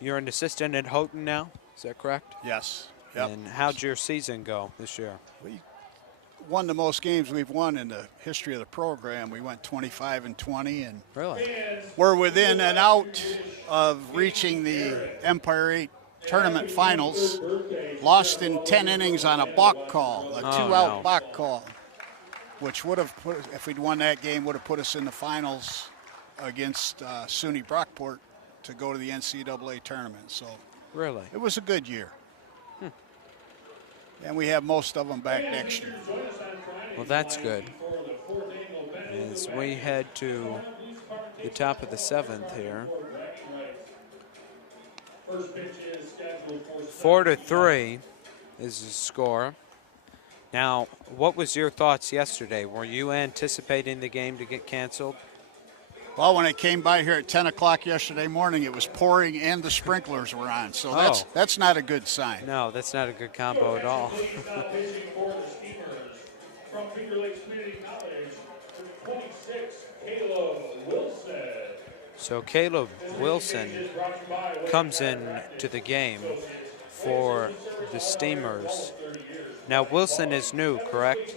you're an assistant at Houghton now, is that correct? Yes. Yep. And how'd your season go this year? We won the most games we've won in the history of the program. We went 25-20, and Really? we're within and out of reaching the Empire 8 tournament finals. Lost in 10 innings on a balk call, a 2-out balk call, which would have put, if we'd won that game, would have put us in the finals against SUNY Brockport to go to the NCAA tournament. So Really? it was a good year. And we have most of them back next year. Well, that's good. As we head to the top of the 7th here. 4-3 is the score. Now, what was your thoughts yesterday? Were you anticipating the game to get canceled? Well, when I came by here at 10 o'clock yesterday morning, it was pouring and the sprinklers were on. So that's not a good sign. No, that's not a good combo at all. So Caleb Wilson comes in to the game for the Steamers. Now Wilson is new, correct?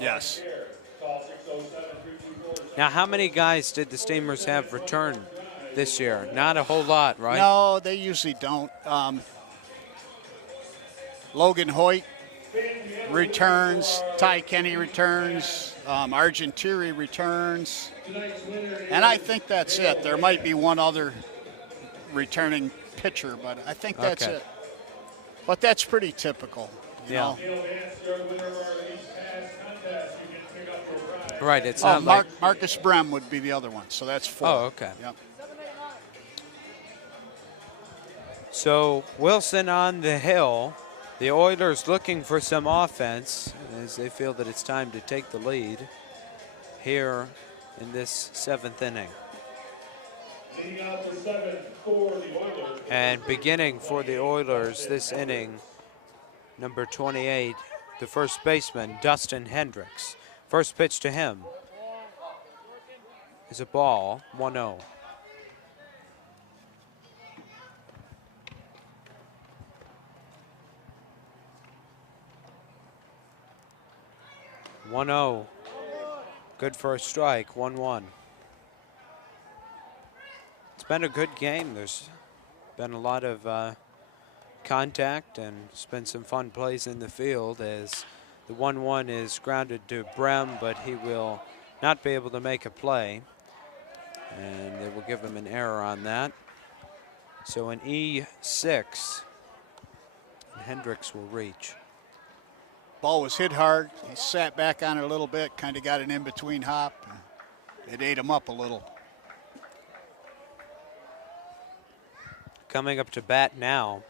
Yes. Now how many guys did the Steamers have return this year? Not a whole lot, right? No, they usually don't. Logan Hoyt returns, Ty Kenny returns, Argentiri returns, and I think that's it. There might be one other returning pitcher, but I think that's it. But that's pretty typical, you know. Right, it's not like Marcus Brem would be the other one, so that's 4. Oh, okay. Yep. So Wilson on the hill. The Oilers looking for some offense as they feel that it's time to take the lead here in this 7th inning. And beginning for the Oilers this inning, number 28, the first baseman, Dustin Hendricks. First pitch to him is a ball, 1-0. Good for a strike, 1-1. It's been a good game. There's been a lot of contact and it's been some fun plays in the field as the 1-1 is grounded to Brem, but he will not be able to make a play. And they will give him an error on that. So an E6, and Hendricks will reach. Ball was hit hard. He sat back on it a little bit, kind of got an in-between hop. It ate him up a little. Coming up to bat now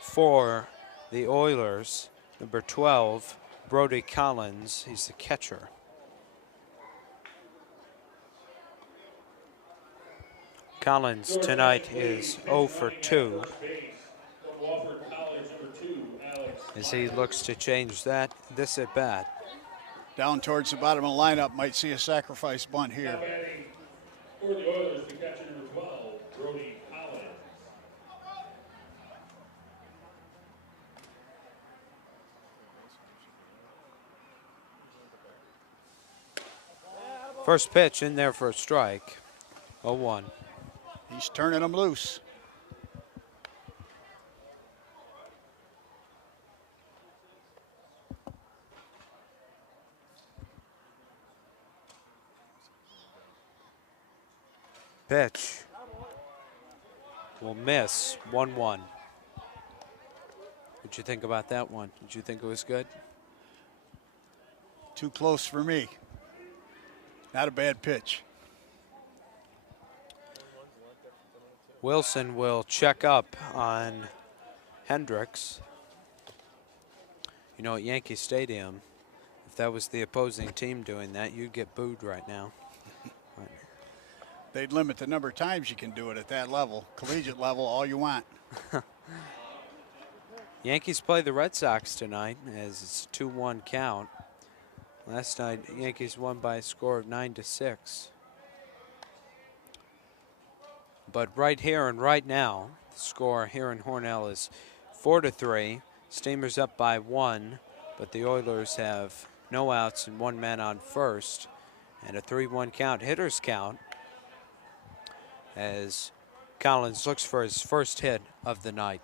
for the Oilers, number 12, Brody Collins. He's the catcher. Collins tonight is 0 for 2 as he looks to change that this at bat. Down towards the bottom of the lineup, might see a sacrifice bunt here. For the Oilers, the catcher number 12, Brody Collins. First pitch in there for a strike, 0-1. He's turning them loose. Pitch will miss, 1-1. What'd you think about that one? Did you think it was good? Too close for me. Not a bad pitch. Wilson will check up on Hendricks. You know, at Yankee Stadium, if that was the opposing team doing that, you'd get booed right now. They'd limit the number of times you can do it at that level. Collegiate level, all you want. Yankees play the Red Sox tonight as it's a 2-1 count. Last night, Yankees won by a score of 9-6. But right here and right now, the score here in Hornell is 4-3. Steamers up by 1, but the Oilers have no outs and 1 man on first, and a 3-1 count, hitters count, as Collins looks for his first hit of the night.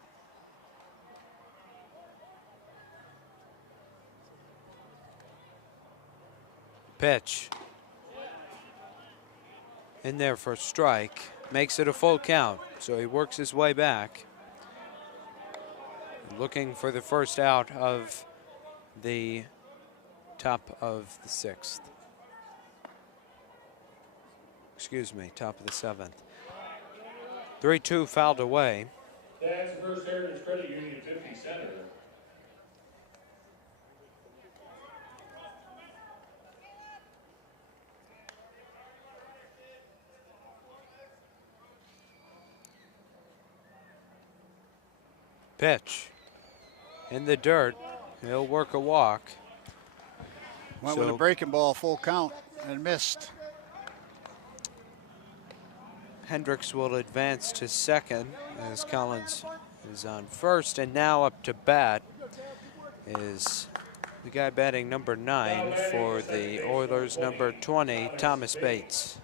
Pitch. in there for a strike. Makes it a full count, so he works his way back. Looking for the first out of the top of the 6th. Excuse me, top of the 7th. 3-2 fouled away. That's First Heritage Credit Union 50 center. Pitch in the dirt. He'll work a walk. Went with a breaking ball, full count, and missed. Hendricks will advance to second as Collins is on first, and now up to bat is the guy batting number 9 for the Oilers, number 20, Thomas Bates.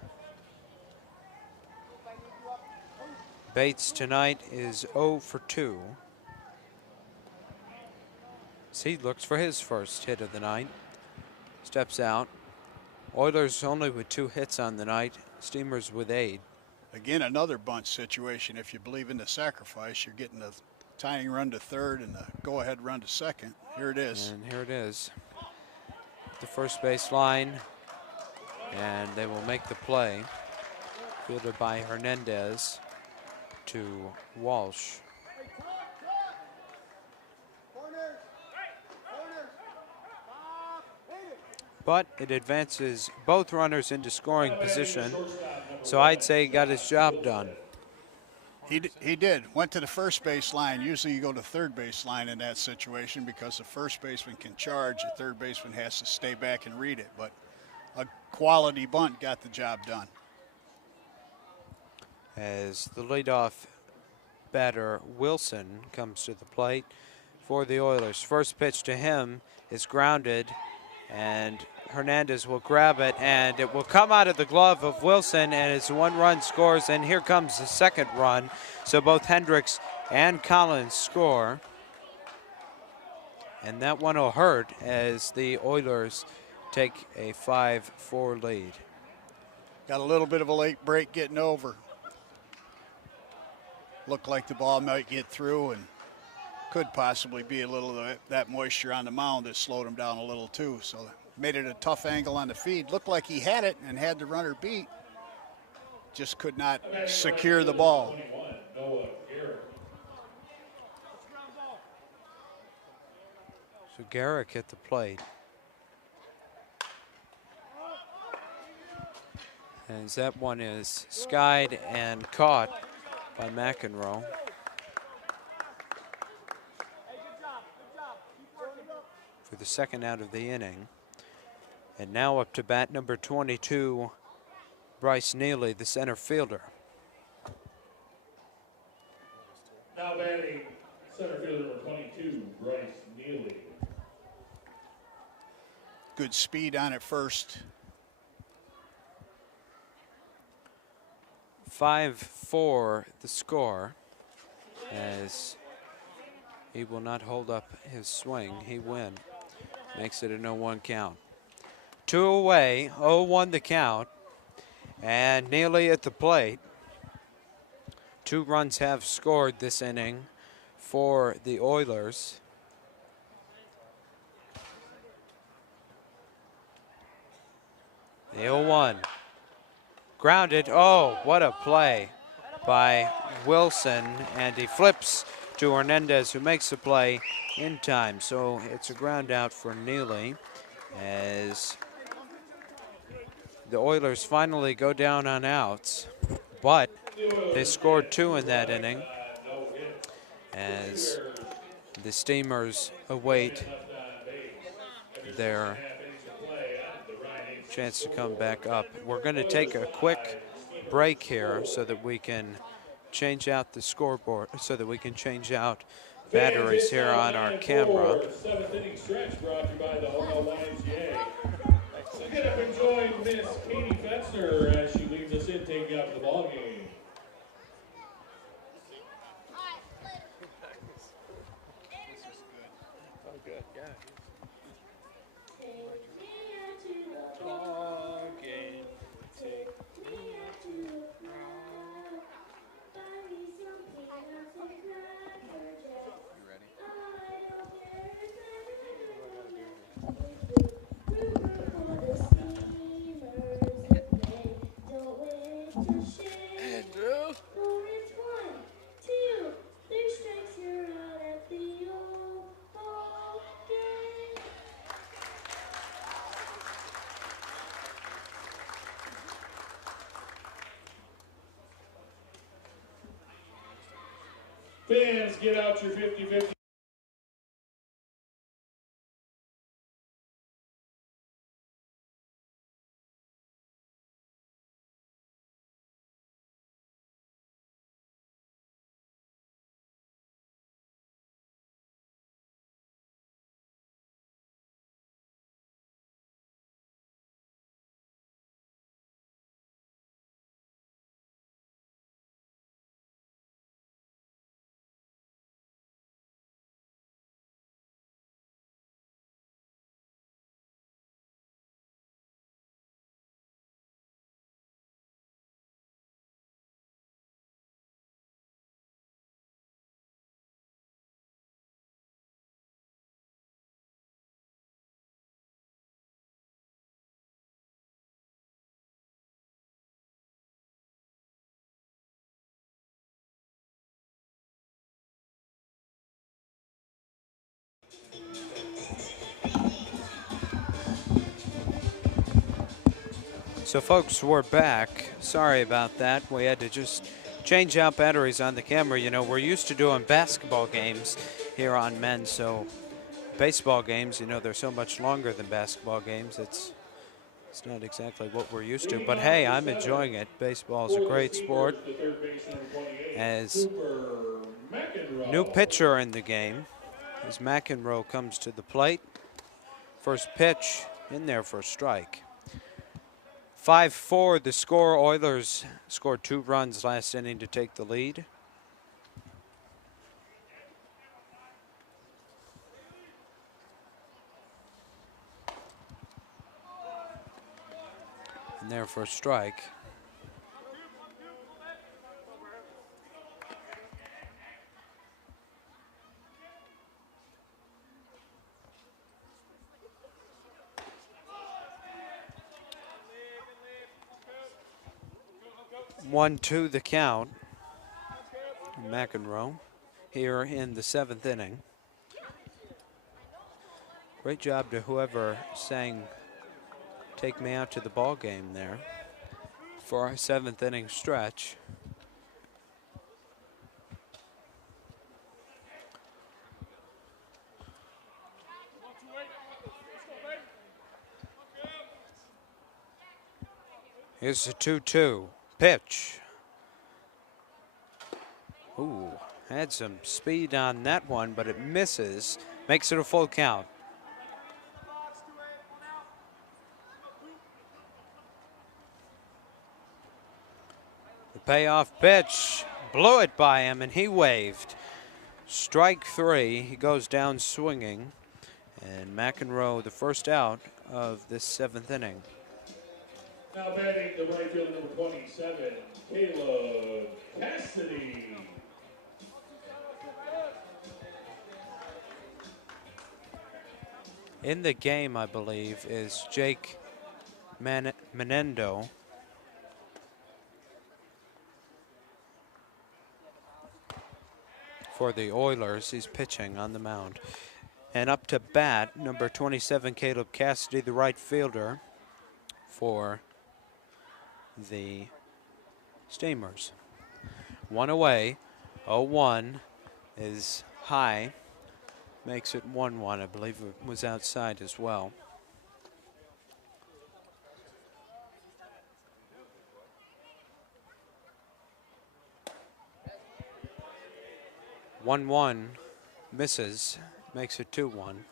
Bates tonight is 0 for 2. He looks for his first hit of the night. Steps out. Oilers only with 2 hits on the night. Steamers with 8. Again, another bunt situation. If you believe in the sacrifice, you're getting the tying run to third and the go-ahead run to second. Here it is. And here it is. The first base line. And they will make the play. Fielded by Hernandez to Walsh. But it advances both runners into scoring position. So I'd say he got his job done. He did. Went to the first base line. Usually you go to third base line in that situation because the first baseman can charge. The third baseman has to stay back and read it. But a quality bunt got the job done. As the leadoff batter Wilson comes to the plate for the Oilers. First pitch to him is grounded, and Hernandez will grab it, and it will come out of the glove of Wilson, and it's 1 run scores, and here comes the second run. So both Hendricks and Collins score. And that one will hurt as the Oilers take a 5-4 lead. Got a little bit of a late break getting over. Looked like the ball might get through, and could possibly be a little of that moisture on the mound that slowed him down a little too. So made it a tough angle on the feed. Looked like he had it and had the runner beat. Just could not secure the ball. So Garrick at the plate. As that one is skied and caught by McEnroe. For the second out of the inning. And now up to bat number 22, Bryce Neely, the center fielder. Now batting center fielder number 22, Bryce Neely. Good speed on it first. 5-4 the score, as he will not hold up his swing. He win. Makes it a 0-1 count. 2 away, 0-1 the count, and Neely at the plate. 2 runs have scored this inning for the Oilers. The 0-1. Grounded. Oh, what a play by Wilson, and he flips to Hernandez, who makes the play in time. So it's a ground out for Neely as the Oilers finally go down on outs, but they scored 2 in that inning as the Steamers await their chance to come back up. We're going to take a quick break here so that we can change out the scoreboard, so that we can change out batteries here on our camera. 7th inning stretch brought to you by the Hornell YMCA. So get up and join Miss Katie Fetzner as she leads us in, taking up the ball game. Guys, get out your 50-50. So folks, we're back. Sorry about that. We had to just change out batteries on the camera. You know, we're used to doing basketball games here on Men, so baseball games, you know, they're so much longer than basketball games. It's not exactly what we're used to, but hey, I'm enjoying it. Baseball is a great sport. As new pitcher in the game, as McEnroe comes to the plate. First pitch in there for a strike. 5-4 the score. Oilers scored 2 runs last inning to take the lead. And there for a strike. One, two, the count. McEnroe here in the 7th inning. Great job to whoever sang "Take Me Out to the Ball Game" there for our 7th inning stretch. Here's a 2-2 pitch. Ooh, had some speed on that one, but it misses. Makes it a full count. The payoff pitch, blew it by him, and he waved. Strike 3, he goes down swinging. And McEnroe, the first out of this 7th inning. Now batting the right fielder, number 27, Caleb Cassidy. In the game, I believe, is Jake Menendo. For the Oilers, he's pitching on the mound. And up to bat, number 27, Caleb Cassidy, the right fielder for the Steamers. One away, 0-1 is high. Makes it 1-1. I believe it was outside as well. One misses, makes it 2-1.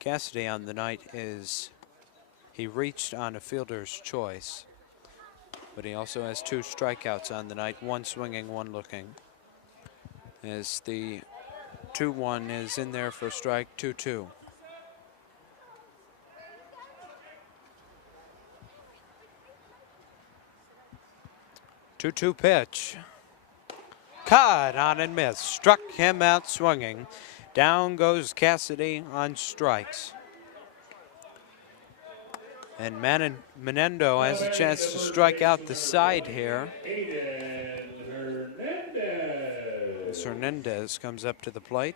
Cassidy on the night he reached on a fielder's choice, but he also has 2 strikeouts on the night, 1 swinging, 1 looking. As the 2-1 is in there for strike 2-2. Two-two pitch. Caught on and missed. Struck him out swinging. Down goes Cassidy on strikes. And Menendo has a chance to strike out the side here. As Hernandez comes up to the plate.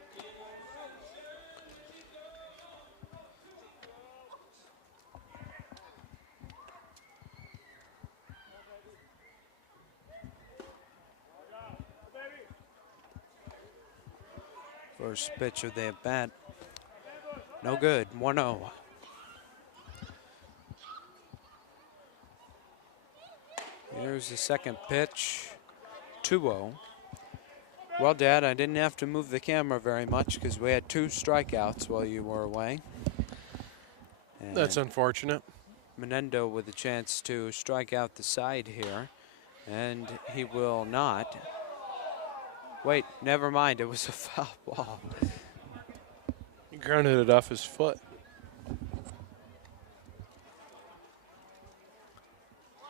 First pitch of the at bat. No good. 1-0. Here's the second pitch. 2-0. Well, Dad, I didn't have to move the camera very much because we had 2 strikeouts while you were away. And That's unfortunate. Menendo with a chance to strike out the side here, and he will not. Wait, never mind. It was a foul ball. He grounded it off his foot.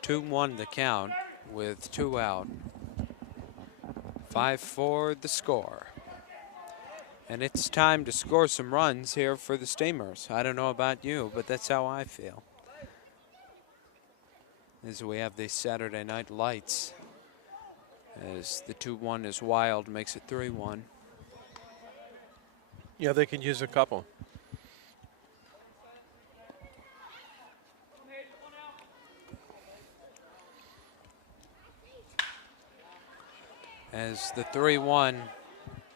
2-1 the count with 2 out. 5-4 the score. And it's time to score some runs here for the Steamers. I don't know about you, but that's how I feel. As we have these Saturday night lights. As the 2-1 is wild, makes it 3-1. Yeah, they could use a couple. As the 3-1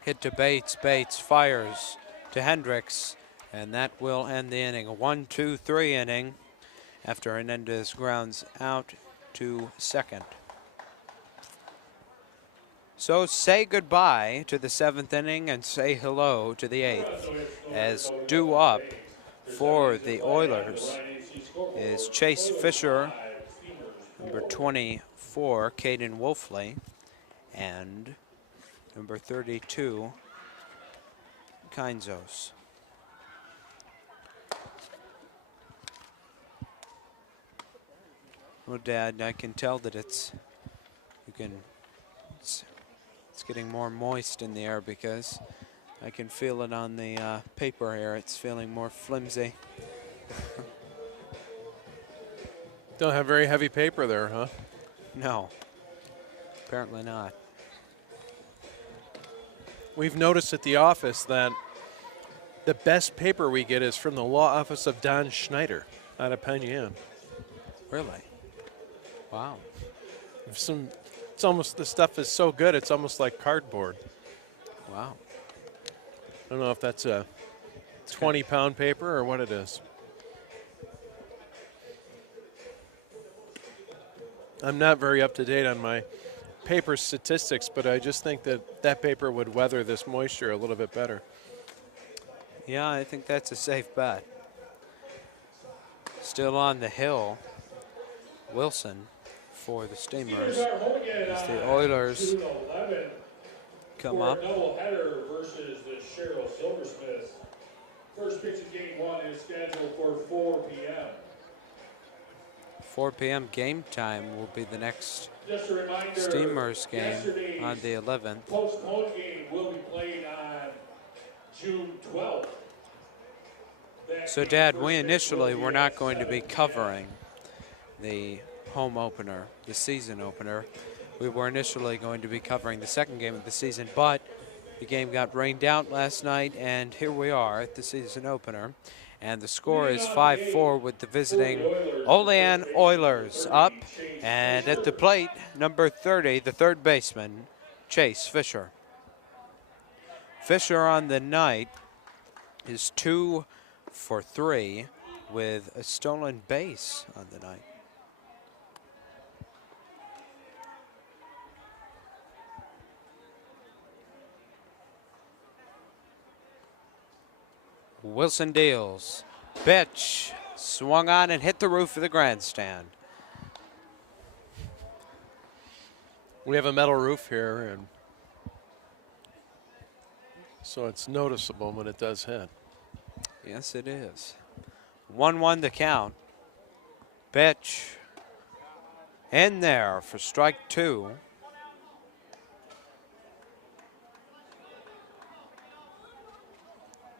hit to Bates, Bates fires to Hendricks, and that will end the inning. A 1-2-3 inning after Hernandez grounds out to second. So say goodbye to the 7th inning and say hello to the 8th. As due up for the Oilers is Chase Fisher, number 24, Caden Wolfley, and number 32, Kinzos. Well, Dad, I can tell that it's getting more moist in the air because I can feel it on the paper here. It's feeling more flimsy. Don't have very heavy paper there, huh? No, apparently not. We've noticed at the office that the best paper we get is from the law office of Don Schneider out of Penn Yan. Really? Wow. It's almost, the stuff is so good, it's almost like cardboard. Wow. I don't know if that's a 20-pound paper or what it is. I'm not very up to date on my paper statistics, but I just think that that paper would weather this moisture a little bit better. Yeah, I think that's a safe bet. Still on the hill, Wilson for the Steamers. As the Oilers come up. Doubleheader versus the Cheryl Silversmiths. First pitch of game 1 is scheduled for 4 p.m. 4 p.m. game time will be the next Just a reminder, Steamers game on the 11th. Postponed game will be played on June 12th. So, Dad, we initially were not going to be covering the home opener, the season opener. We were initially going to be covering the second game of the season, but the game got rained out last night, and here we are at the season opener. And the score is 5-4 with the visiting Olean Oilers up. And at the plate, number 30, the third baseman, Chase Fisher. Fisher on the night is 2 for 3 with a stolen base on the night. Wilson deals. Pitch. Swung on and hit the roof of the grandstand. We have a metal roof here, and so it's noticeable when it does hit. Yes, it is. 1-1 the count. Pitch. In there for strike 2.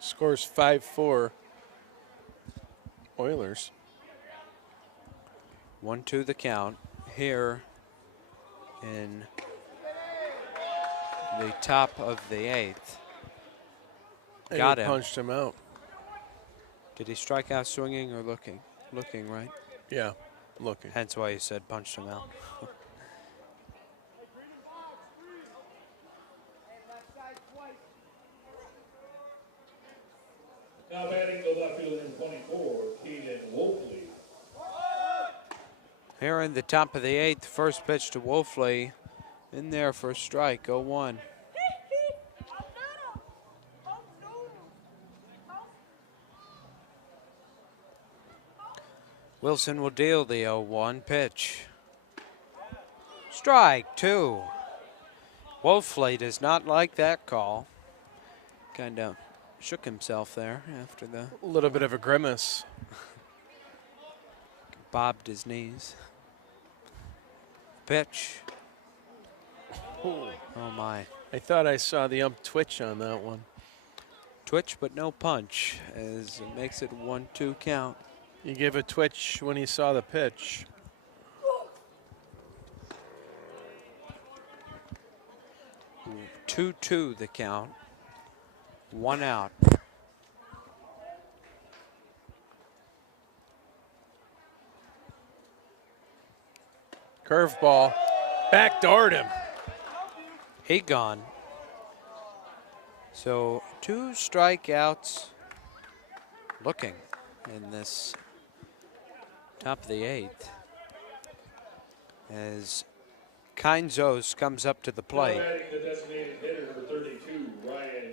Scores 5-4 Oilers. 1-2 the count here in the top of the 8th. And Got he him. punched him out. Did he strike out swinging or looking? Looking, right? Yeah, looking. Hence why you said punched him out. Now batting the left fielder, 24, Caden Wolfley. Here in the top of the 8th, first pitch to Wolfley. In there for a strike, 0-1. Wilson will deal the 0-1 pitch. Strike 2. Wolfley does not like that call. Kind of shook himself there after the A little bit of a grimace. bobbed his knees. Pitch. Oh my. I thought I saw the ump twitch on that one. Twitch but no punch as it makes it 1-2 count. You gave a twitch when he saw the pitch. Two 2-2 the count. 1 out. Curveball. Backdoored him. He gone. So 2 strikeouts looking in this top of the 8th as Keinzos comes up to the plate. Now batting the designated hitter, number 32, Ryan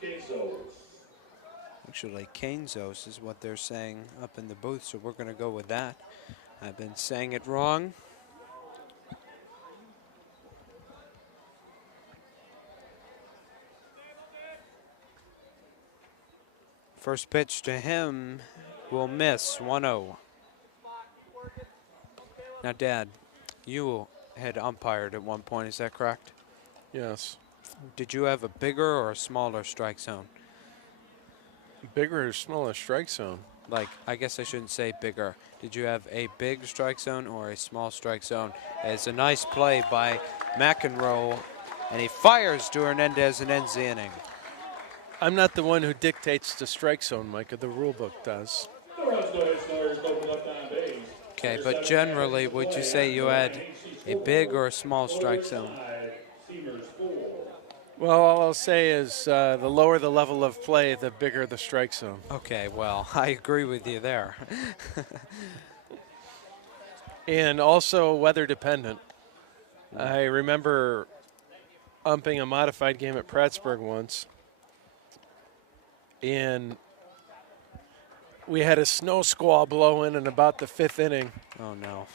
Kinzos. Actually, Keinzos is what they're saying up in the booth, so we're going to go with that. I've been saying it wrong. First pitch to him will miss, 1-0. Now, Dad, you had umpired at one point, is that correct? Yes. Did you have a bigger or a smaller strike zone? Bigger or smaller strike zone? Like, I guess I shouldn't say bigger. Did you have a big strike zone or a small strike zone? It's a nice play by McEnroe, and he fires to Hernandez and ends the inning. I'm not the one who dictates the strike zone, Micah. The rule book does. The runs go ahead, Stars open up on base. Okay, but generally, would you say you had a big or a small strike zone? Well, all I'll say is the lower the level of play, the bigger the strike zone. Okay, well, I agree with you there. And also weather dependent. I remember umping a modified game at Prattsburgh once, and we had a snow squall blowing in about the 5th inning, Oh, no.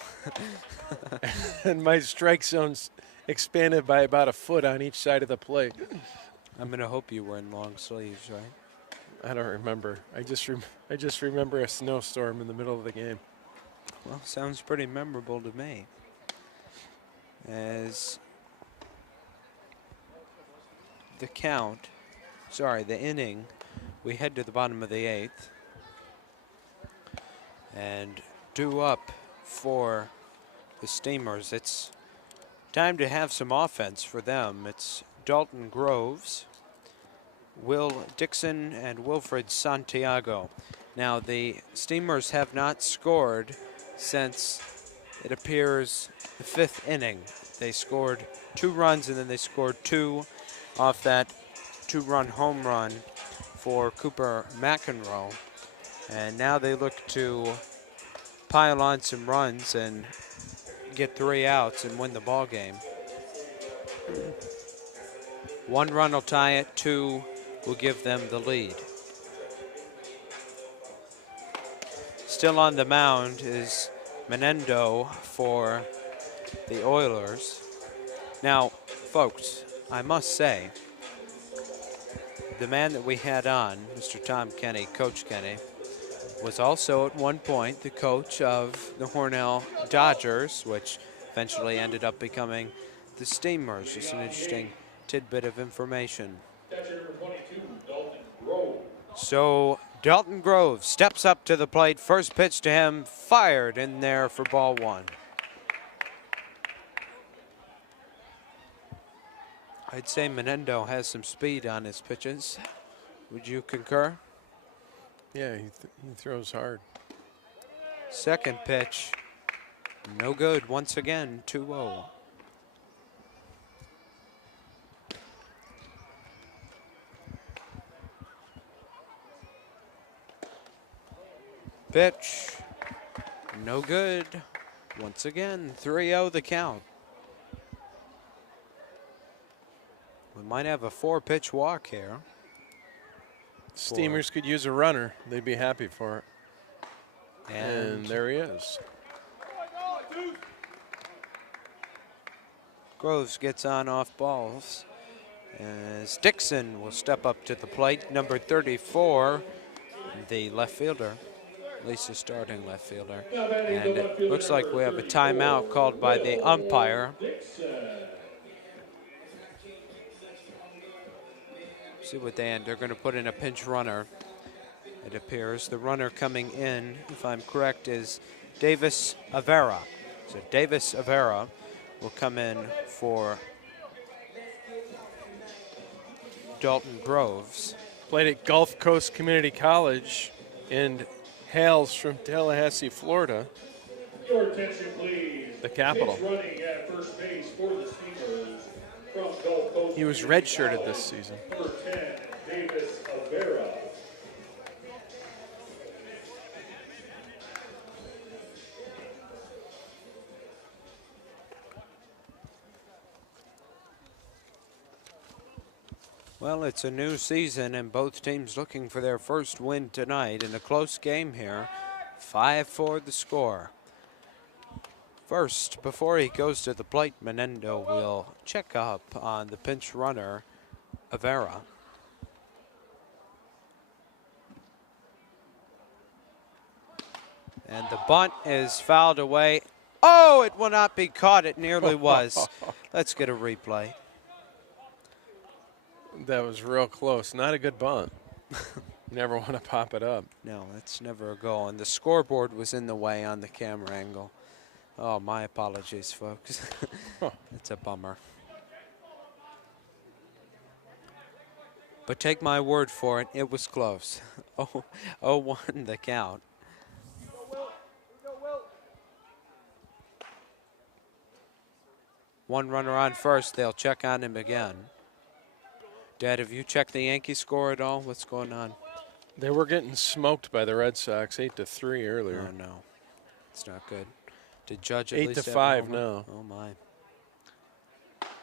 and my strike zones expanded by about a foot on each side of the plate. I'm going to hope you were in long sleeves, right? I don't remember. I just remember a snowstorm in the middle of the game. Well, sounds pretty memorable to me. As the inning, we head to the bottom of the 8th. And due up for the Steamers. It's time to have some offense for them. It's Dalton Groves, Will Dixon, and Wilfred Santiago. Now, the Steamers have not scored since, it appears, the 5th inning. They scored 2 runs, and then they scored 2 off that 2-run home run for Cooper McEnroe. And now they look to pile on some runs and get 3 outs and win the ball game. 1 run will tie it, 2 will give them the lead. Still on the mound is Menendo for the Oilers. Now, folks, I must say, the man that we had on, Mr. Tom Kenny, Coach Kenny, was also at one point the coach of the Hornell Dodgers, which eventually ended up becoming the Steamers. Just an interesting tidbit of information. So Dalton Groves steps up to the plate. First pitch to him, fired in there for ball 1. I'd say Menendo has some speed on his pitches. Would you concur? Yeah, he throws hard. Second pitch, no good once again, 2-0. Pitch. No good. Once again, 3-0 the count. We might have a 4-pitch walk here. Steamers could use a runner. They'd be happy for it. And there he is. Groves gets on off balls. As Dixon will step up to the plate, number 34, the left fielder, at least the starting left fielder. And it looks like we have a timeout called by the umpire. See what they end. They're going to put in a pinch runner, it appears. The runner coming in, if I'm correct, is Davis Avera. So Davis Avera will come in for Dalton Groves. Played at Gulf Coast Community College and hails from Tallahassee, Florida. Your attention, please. The capital. Pitch running at first base for the Steamers from Gulf Coast. He was redshirted this season. Number 10, Davis Avera. Well, it's a new season, and both teams looking for their first win tonight in a close game here. 5-4 the score. First, before he goes to the plate, Menendo will check up on the pinch runner, Avera. And the bunt is fouled away. Oh, it will not be caught. It nearly was. Let's get a replay. That was real close. Not a good bunt. Never want to pop it up. No, that's never a goal. And the scoreboard was in the way on the camera angle. Oh, my apologies, folks. It's a bummer. But take my word for it, it was close. 0-1 the count. One runner on first. They'll check on him again. Dad, have you checked the Yankee score at all? What's going on? They were getting smoked by the Red Sox, 8-3 earlier. Oh, no. It's not good. Did Judge at least 8-5 have a now. Oh, my.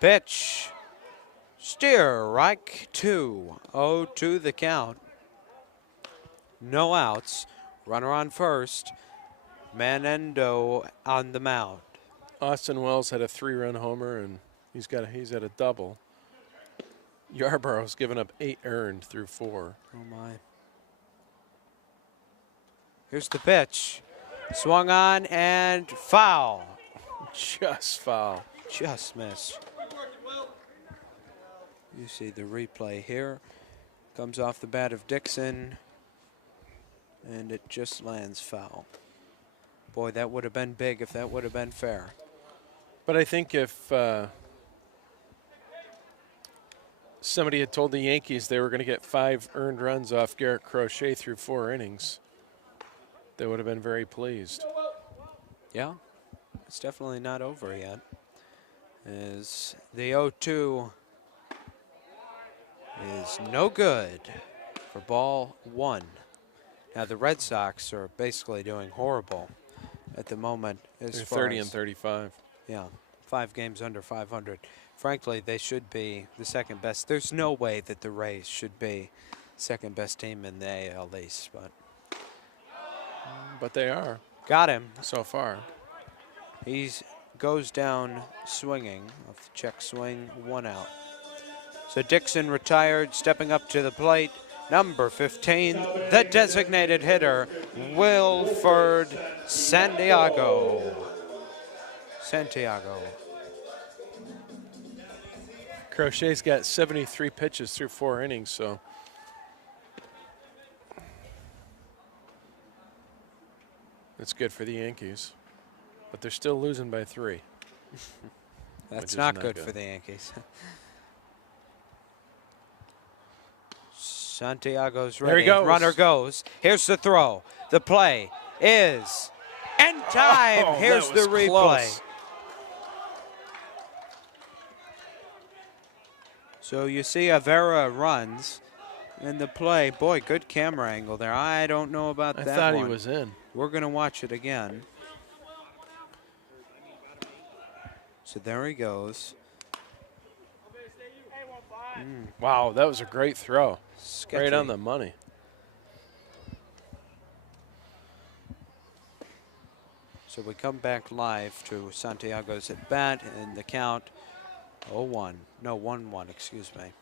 Pitch. Strike 2. 0-2 the count. No outs. Runner on first. Menendo on the mound. Austin Wells had a 3-run homer, and he's at a double. Yarborough's given up 8 earned through 4. Oh, my. Here's the pitch. Swung on and foul. Just foul. Just missed. You see the replay here. Comes off the bat of Dixon. And it just lands foul. Boy, that would have been big if that would have been fair. But I think if somebody had told the Yankees they were going to get 5 earned runs off Garrett Crochet through 4 innings, they would have been very pleased. Yeah, it's definitely not over yet. As the 0-2 is no good for ball 1. Now the Red Sox are basically doing horrible at the moment. They're 30 and 35. Yeah, 5 games under 500. Frankly, they should be the second best. There's no way that the Rays should be second best team in the AL East, But they are. Got him. So far. He goes down swinging off the check swing, 1 out. So Dixon retired, stepping up to the plate. Number 15, the designated hitter, Wilford Santiago. Crochet's got 73 pitches through 4 innings, so that's good for the Yankees. But they're still losing by 3. That's not good for the Yankees. Santiago's ready. There he goes. Runner goes. Here's the throw. The play is in time. Oh, Here's the replay. Close. So you see Avera runs, in the play. Boy, good camera angle there. I don't know about I that thought one. he was in. We're going to watch it again. So there he goes. Wow, that was a great throw. Sketchy. Right on the money. So we come back live to Santiago's at bat, and the count 0-1. No, 1-1, excuse me.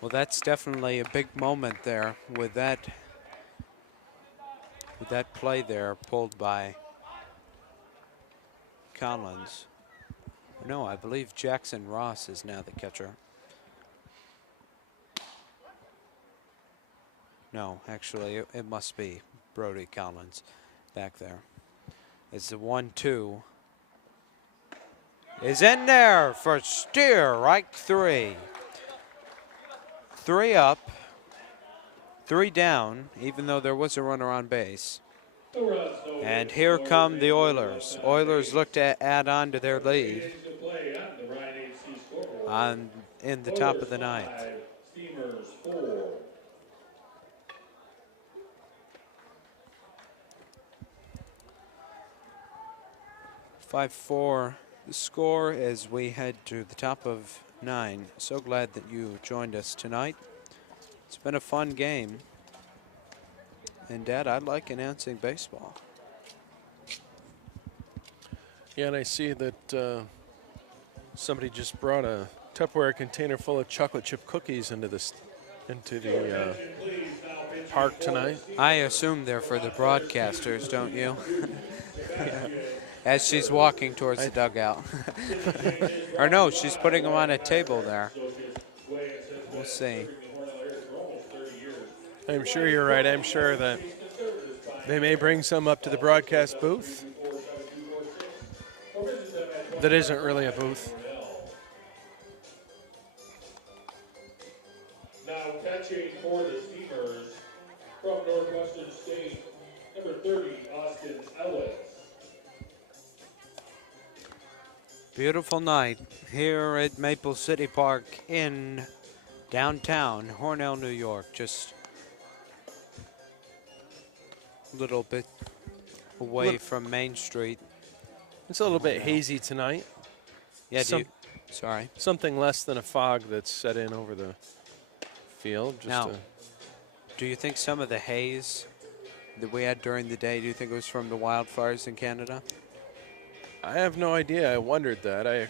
Well, that's definitely a big moment there with that play there pulled by Collins. No, I believe Jackson Ross is now the catcher. No, actually, it must be Brody Collins back there. It's the 1-2. Is in there for Steer, right 3. 3 up, 3 down, even though there was a runner on base. And here come the Oilers. Oilers look to add on to their lead in the top of the ninth. Steamers 4. 5-4 the score as we head to the top of 9. So glad that you joined us tonight. It's been a fun game. And Dad, I like announcing baseball. Yeah, and I see that somebody just brought a Tupperware container full of chocolate chip cookies into the park tonight. I assume they're for the broadcasters, don't you? Yeah. As she's walking towards the dugout. Or no, she's putting them on a table there. We'll see. I'm sure you're right. I'm sure that they may bring some up to the broadcast booth. That isn't really a booth. Now catching for the Steamers from Northwestern State, number 30, Austin Ellis. Beautiful night here at Maple City Park in downtown Hornell, New York. Just a little bit away from Main Street. It's a little bit hazy tonight. Yeah, sorry. Something less than a fog that's set in over the field. Just Now, do you think some of the haze that we had during the day, do you think it was from the wildfires in Canada? I have no idea. I wondered that. I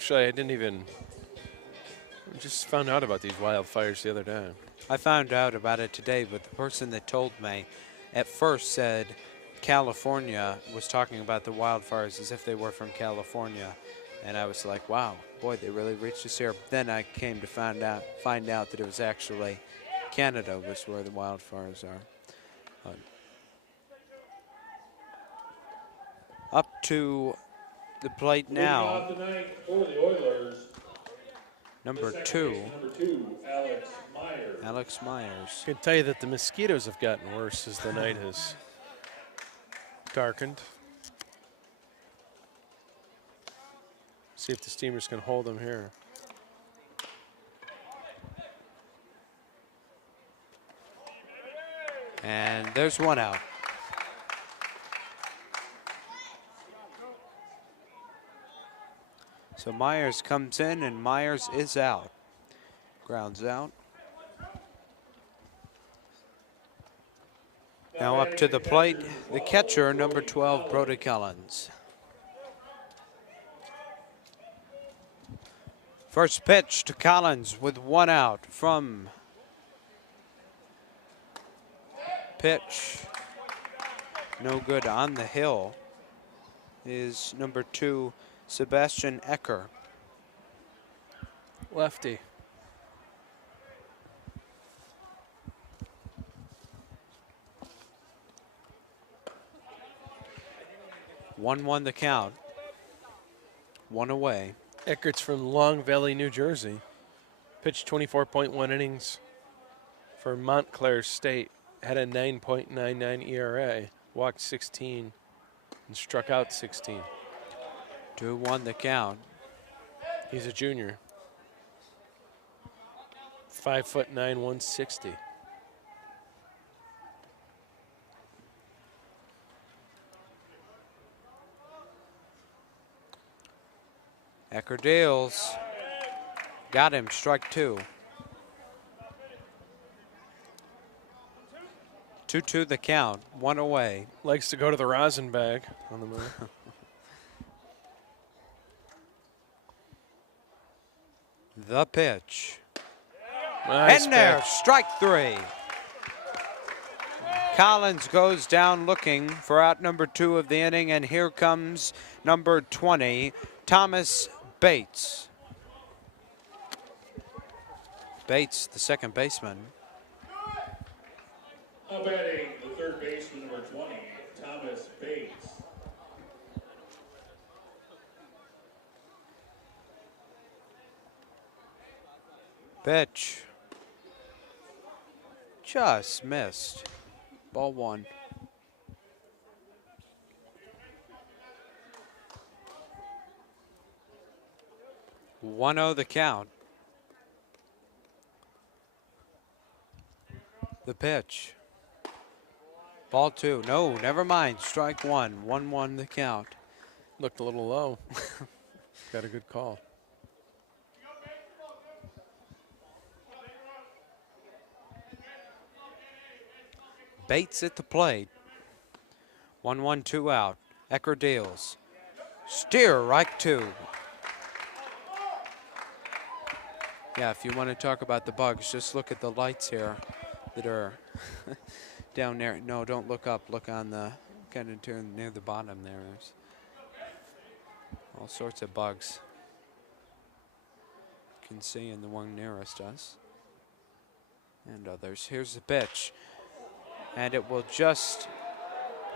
just found out about these wildfires the other day. I found out about it today, but the person that told me at first said California was talking about the wildfires as if they were from California. And I was like, wow, boy, they really reached us here. Then I came to find out that it was actually Canada was where the wildfires are. Up to the plate now. Number 2, Alex Myers. I can tell you that the mosquitoes have gotten worse as the night has darkened. See if the Steamers can hold them here. And there's one out. So Myers comes in and Myers is out. Grounds out. Now up to the plate, the catcher, number 12, Brody Collins. First pitch to Collins with one out from pitch. No good on the hill is number 2, Sebastian Ecker. Lefty. One the count. One away. Eckert's from Long Valley, New Jersey. Pitched 24.1 innings for Montclair State. Had a 9.99 ERA. walked 16 and struck out 16. 2-1 the count. He's a junior. 5'9", 160. Ecker deals. Got him, strike 2. 2-2 the count, 1 away. Likes to go to the rosin bag on the move. The pitch. Nice And there, pitch. strike 3. Collins goes down looking for out number 2 of the inning, and here comes number 20, Thomas Bates. Bates, the second baseman. Now batting the third baseman, number 20, Thomas Bates. Pitch. Just missed. Ball 1. 1-0 the count. The pitch. Ball 2. No, never mind. Strike 1. 1-1 the count. Looked a little low. Got a good call. Bates at the plate. 1-1, 2 out. Ecker deals. Steer, right 2. Yeah, if you want to talk about the bugs, just look at the lights here that are down there. No, don't look up. Look on the kind of near the bottom there. There's all sorts of bugs. You can see in the one nearest us and others. Here's the pitch. And it will just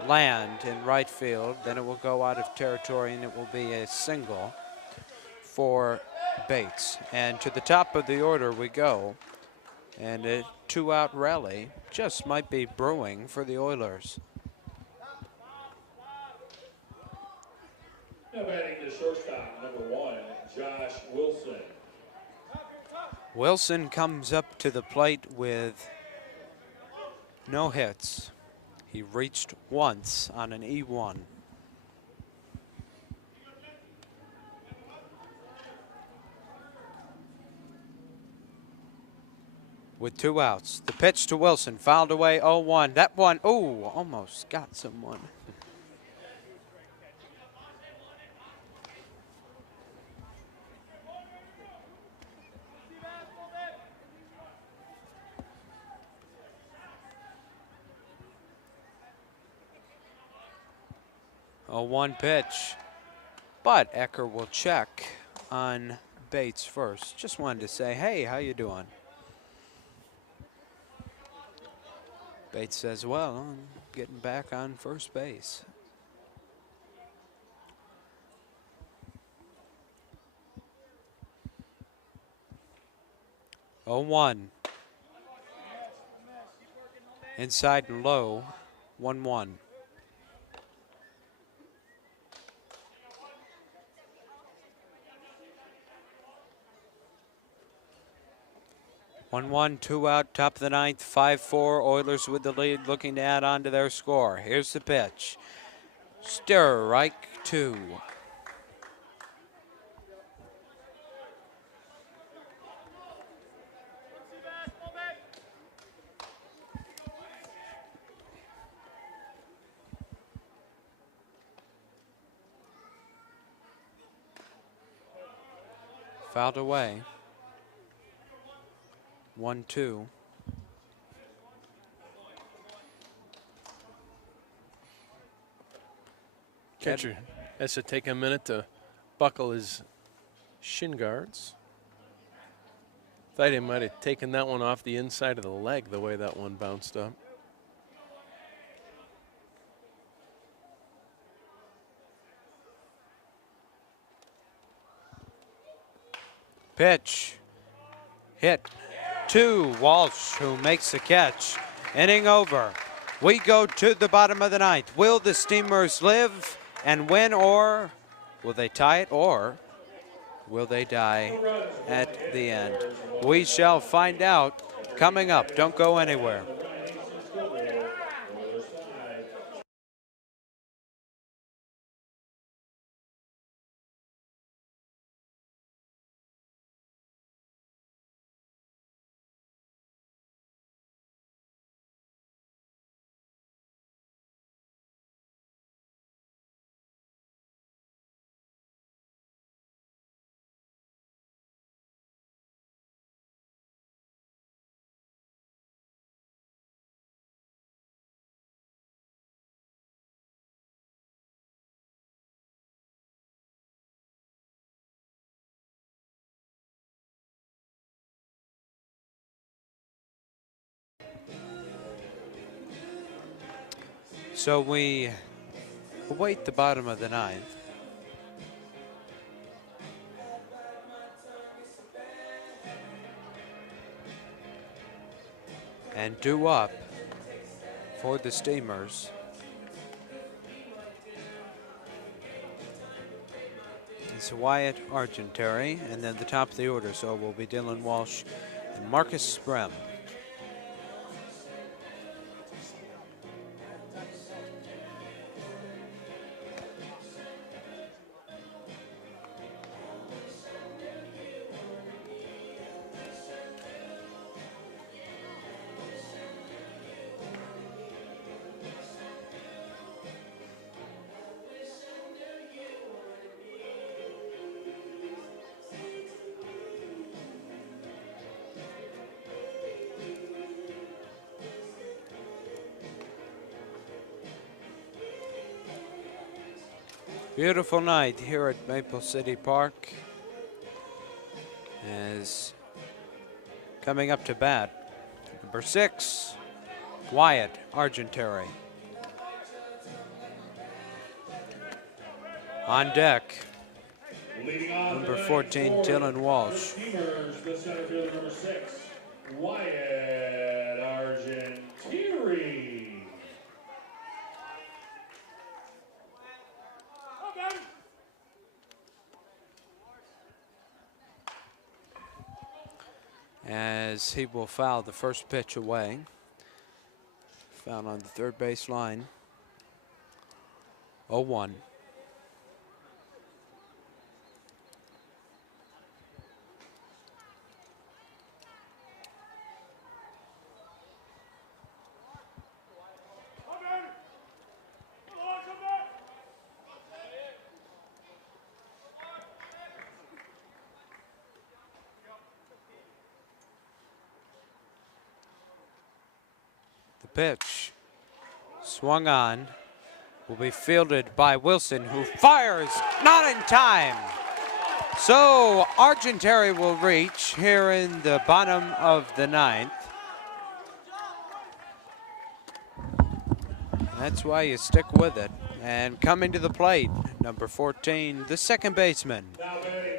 land in right field. Then it will go out of territory, and it will be a single for Bates. And to the top of the order we go. And a 2-out rally just might be brewing for the Oilers. Now batting the shortstop, number 1, Josh Wilson. Wilson comes up to the plate with no hits. He reached once on an E1. With 2 outs. The pitch to Wilson, fouled away, 0-1. That one, oh, almost got someone. A 1 pitch, but Ecker will check on Bates first. Just wanted to say, hey, how you doing? Bates says, well, I'm getting back on first base. Oh, 1. Inside and low, 1-1. One, 2 out, top of the 9th, 5-4. Oilers with the lead, looking to add on to their score. Here's the pitch. Strike 2. Fouled away. 1-2. Catcher has to take a minute to buckle his shin guards. Thought he might have taken that one off the inside of the leg the way that one bounced up. Pitch. Hit. 2. Walsh, who makes the catch. Inning over. We go to the bottom of the ninth. Will the Steamers live and win, or will they tie it, or will they die at the end? We shall find out coming up. Don't go anywhere. So we await the bottom of the ninth. And due up for the Steamers is Wyatt Argentary, and then the top of the order, so it will be Dylan Walsh and Marcus Sprem. Beautiful night here at Maple City Park. As coming up to bat, number 6, Wyatt Argentary. On deck, number 14, Dylan Walsh. The center fielder, number 6, Wyatt Argentary. As he will foul the first pitch away. Foul on the third base line. 0-1. Pitch swung on, will be fielded by Wilson, who fires not in time. So Argentary will reach here in the bottom of the ninth. That's why you stick with it. And coming to the plate, number 14, the second baseman,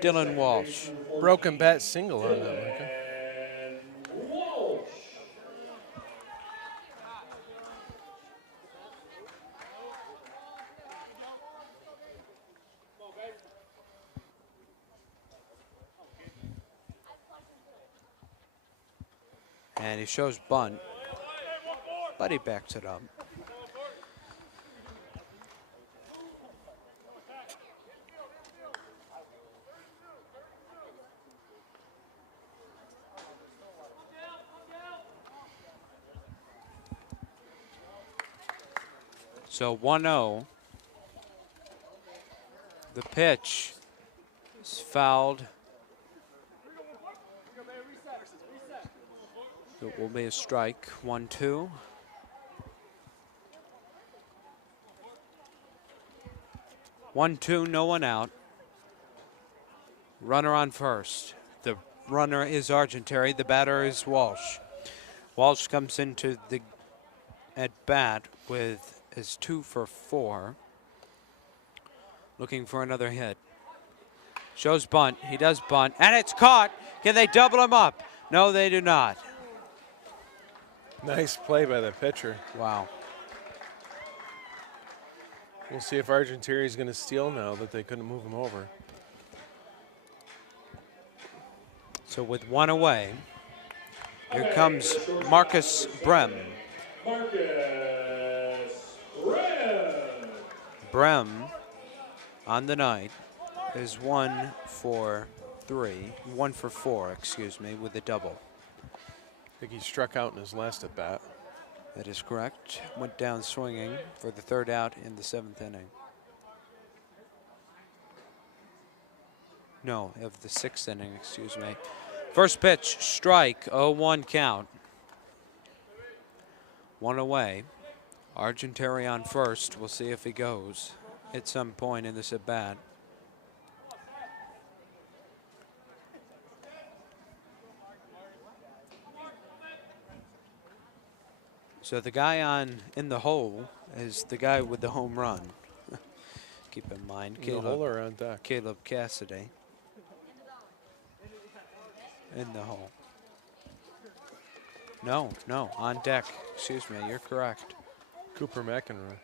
Dylan Walsh. Broken bat single on that, Micah. And he shows bunt, but he backs it up. So 1-0. The pitch is fouled. It will be a strike. 1-2. No one out. Runner on first. The runner is Argentary. The batter is Walsh. Walsh comes into the at bat with his 2 for 4. Looking for another hit. Shows bunt. He does bunt, and it's caught. Can they double him up? No, they do not. Nice play by the pitcher. Wow. We'll see if Argenteri is going to steal now that they couldn't move him over. So with one away, here comes Marcus Brem. Marcus Red. Brem on the night is 1 for 4, excuse me, with a double. I think he struck out in his last at bat. That is correct. Went down swinging for the 3rd out in the 7th inning. No, of the 6th inning, excuse me. First pitch, strike, 0-1 count. 1 away. Argenteri on first. We'll see if he goes at some point in this at bat. So the guy in the hole is the guy with the home run. Keep in mind, In the hole or on deck? Caleb Cassidy. In the hole. No, on deck. Excuse me, you're correct. Cooper McEnroe.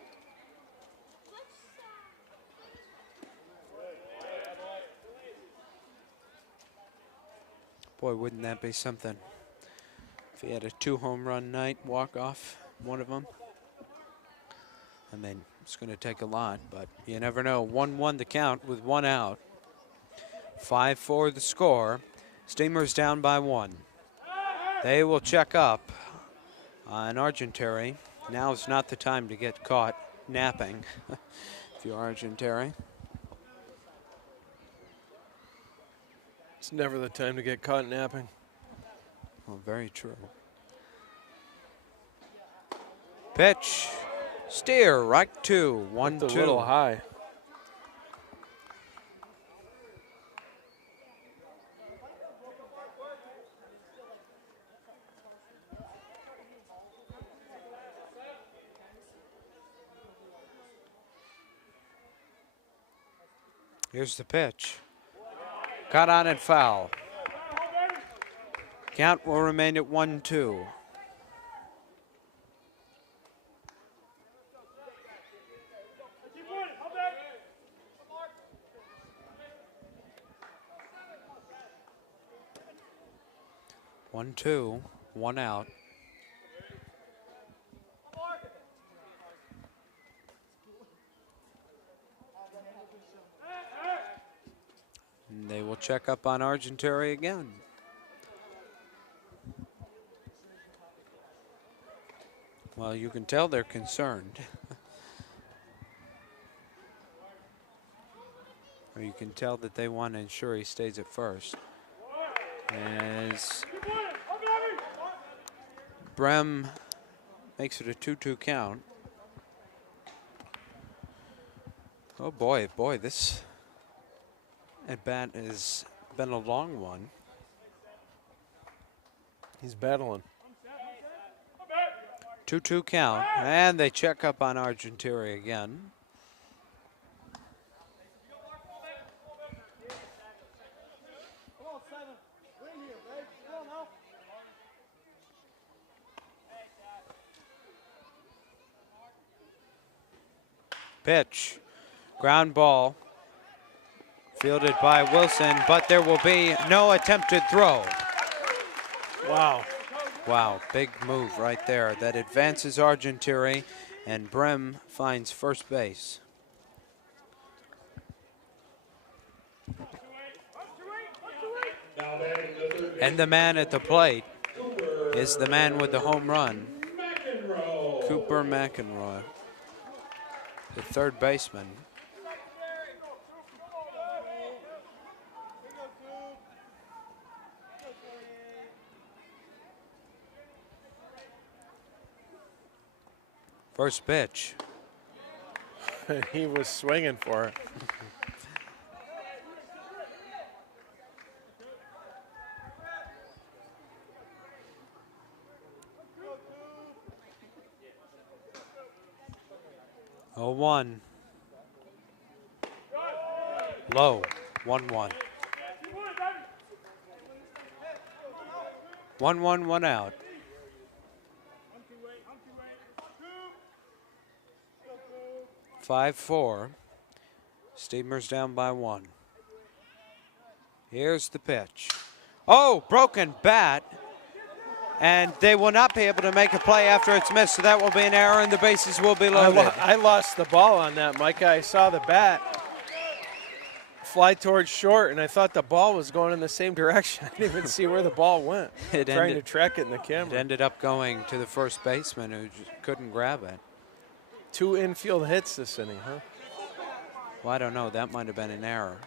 Boy, wouldn't that be something? If he had a 2-home run night, walk off one of them. I mean, it's going to take a lot, but you never know. 1-1 the count with 1 out. 5-4 the score. Steamers down by 1. They will check up on Argenteri. Now's not the time to get caught napping if you're Argenteri. It's never the time to get caught napping. Well, very true. Pitch. Steer, right 2. 1-2. A little high. Here's the pitch. Caught on and foul. Count will remain at 1-2. One, 2, 1 out. And they will check up on Argenteri again. Well, you can tell they're concerned. Or you can tell that they want to ensure he stays at first. As Brem makes it a 2-2 count. Oh boy, this at bat has been a long one. He's battling. 2-2 count, and they check up on Argenteri again. Pitch, ground ball, fielded by Wilson, but there will be no attempted throw. Wow. Wow, big move right there. That advances Argenteri, and Brem finds first base. And the man at the plate is the man with the home run, Cooper McEnroe, the third baseman. First pitch. He was swinging for it. Oh, 1. Low. 1-1. 1-1, 1 out. 5-4. Steamers down by 1. Here's the pitch. Oh, broken bat. And they will not be able to make a play after it's missed, so that will be an error and the bases will be loaded. I lost the ball on that, Micah. I saw the bat fly towards short, and I thought the ball was going in the same direction. I didn't even see where the ball went. Trying to track it in the camera. It ended up going to the first baseman who just couldn't grab it. 2 infield hits this inning, huh? Well, I don't know. That might have been an error.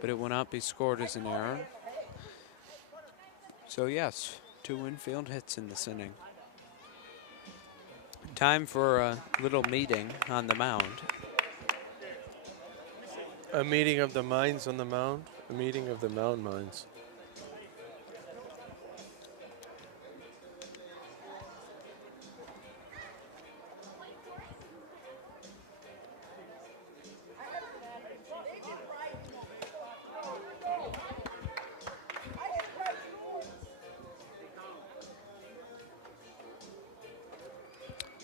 But it will not be scored as an error. So, yes, 2 infield hits in this inning. Time for a little meeting on the mound. A meeting of the minds on the mound? A meeting of the mound minds.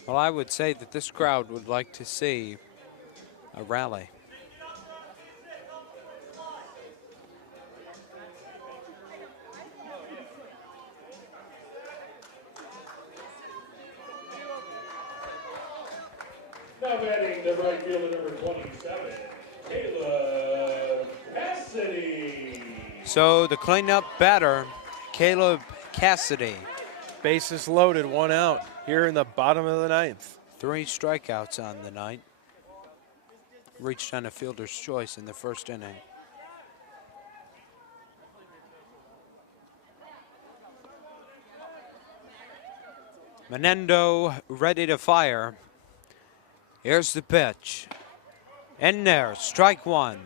Well, I would say that this crowd would like to see a rally. Now batting the right fielder, number 27, Caleb Cassidy. So the cleanup batter, Caleb Cassidy. Bases loaded, 1 out here in the bottom of the 9th. 3 strikeouts on the night. Reached on a fielder's choice in the first inning. Menendo ready to fire. Here's the pitch. In there, strike 1.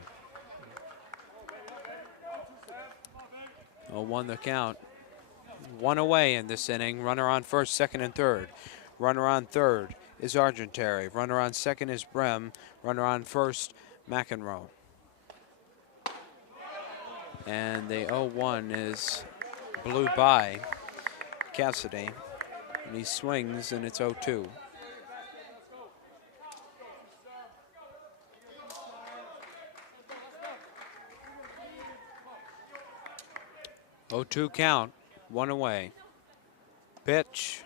0-1 the count. 1 away in this inning. Runner on first, second, and third. Runner on third is Argentary. Runner on second is Brem. Runner on first, McEnroe. And the 0-1 is blew by Cassidy. And he swings, and it's 0-2. Count, 1 away. Pitch.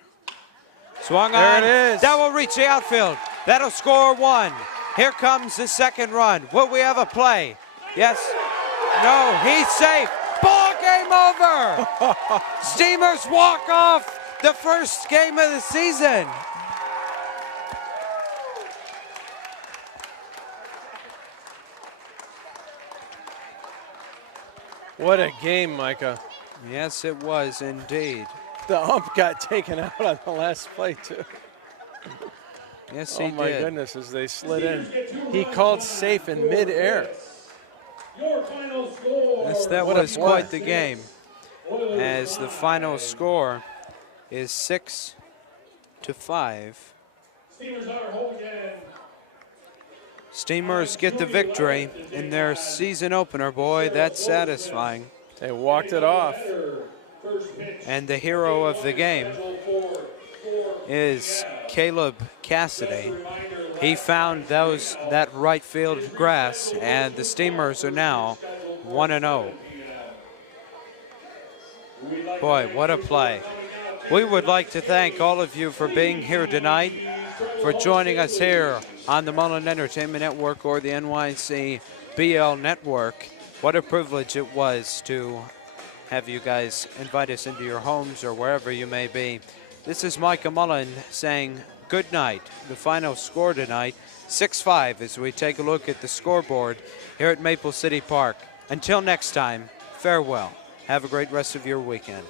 Swung on. There it is. That will reach the outfield. That'll score 1. Here comes the second run. Will we have a play? Yes. No, he's safe. Ball game over. Steamers walk off the first game of the season. What a game, Micah. Yes, it was indeed. The ump got taken out on the last play, too. Yes, he did. Oh, my goodness, as they slid in. He called safe in midair. Yes, that was quite the game. As the final score is 6-5. Steamers get the victory in their season opener. Boy, that's satisfying. They walked it off. And the hero of the game is Caleb Cassidy. He found that right field grass, and the Steamers are now 1-0. Boy, what a play. We would like to thank all of you for being here tonight, for joining us here on the Mullen Entertainment Network or the NYC BL Network. What a privilege it was to have you guys invite us into your homes or wherever you may be. This is Micah Mullen saying good night. The final score tonight, 6-5, as we take a look at the scoreboard here at Maple City Park. Until next time, farewell. Have a great rest of your weekend.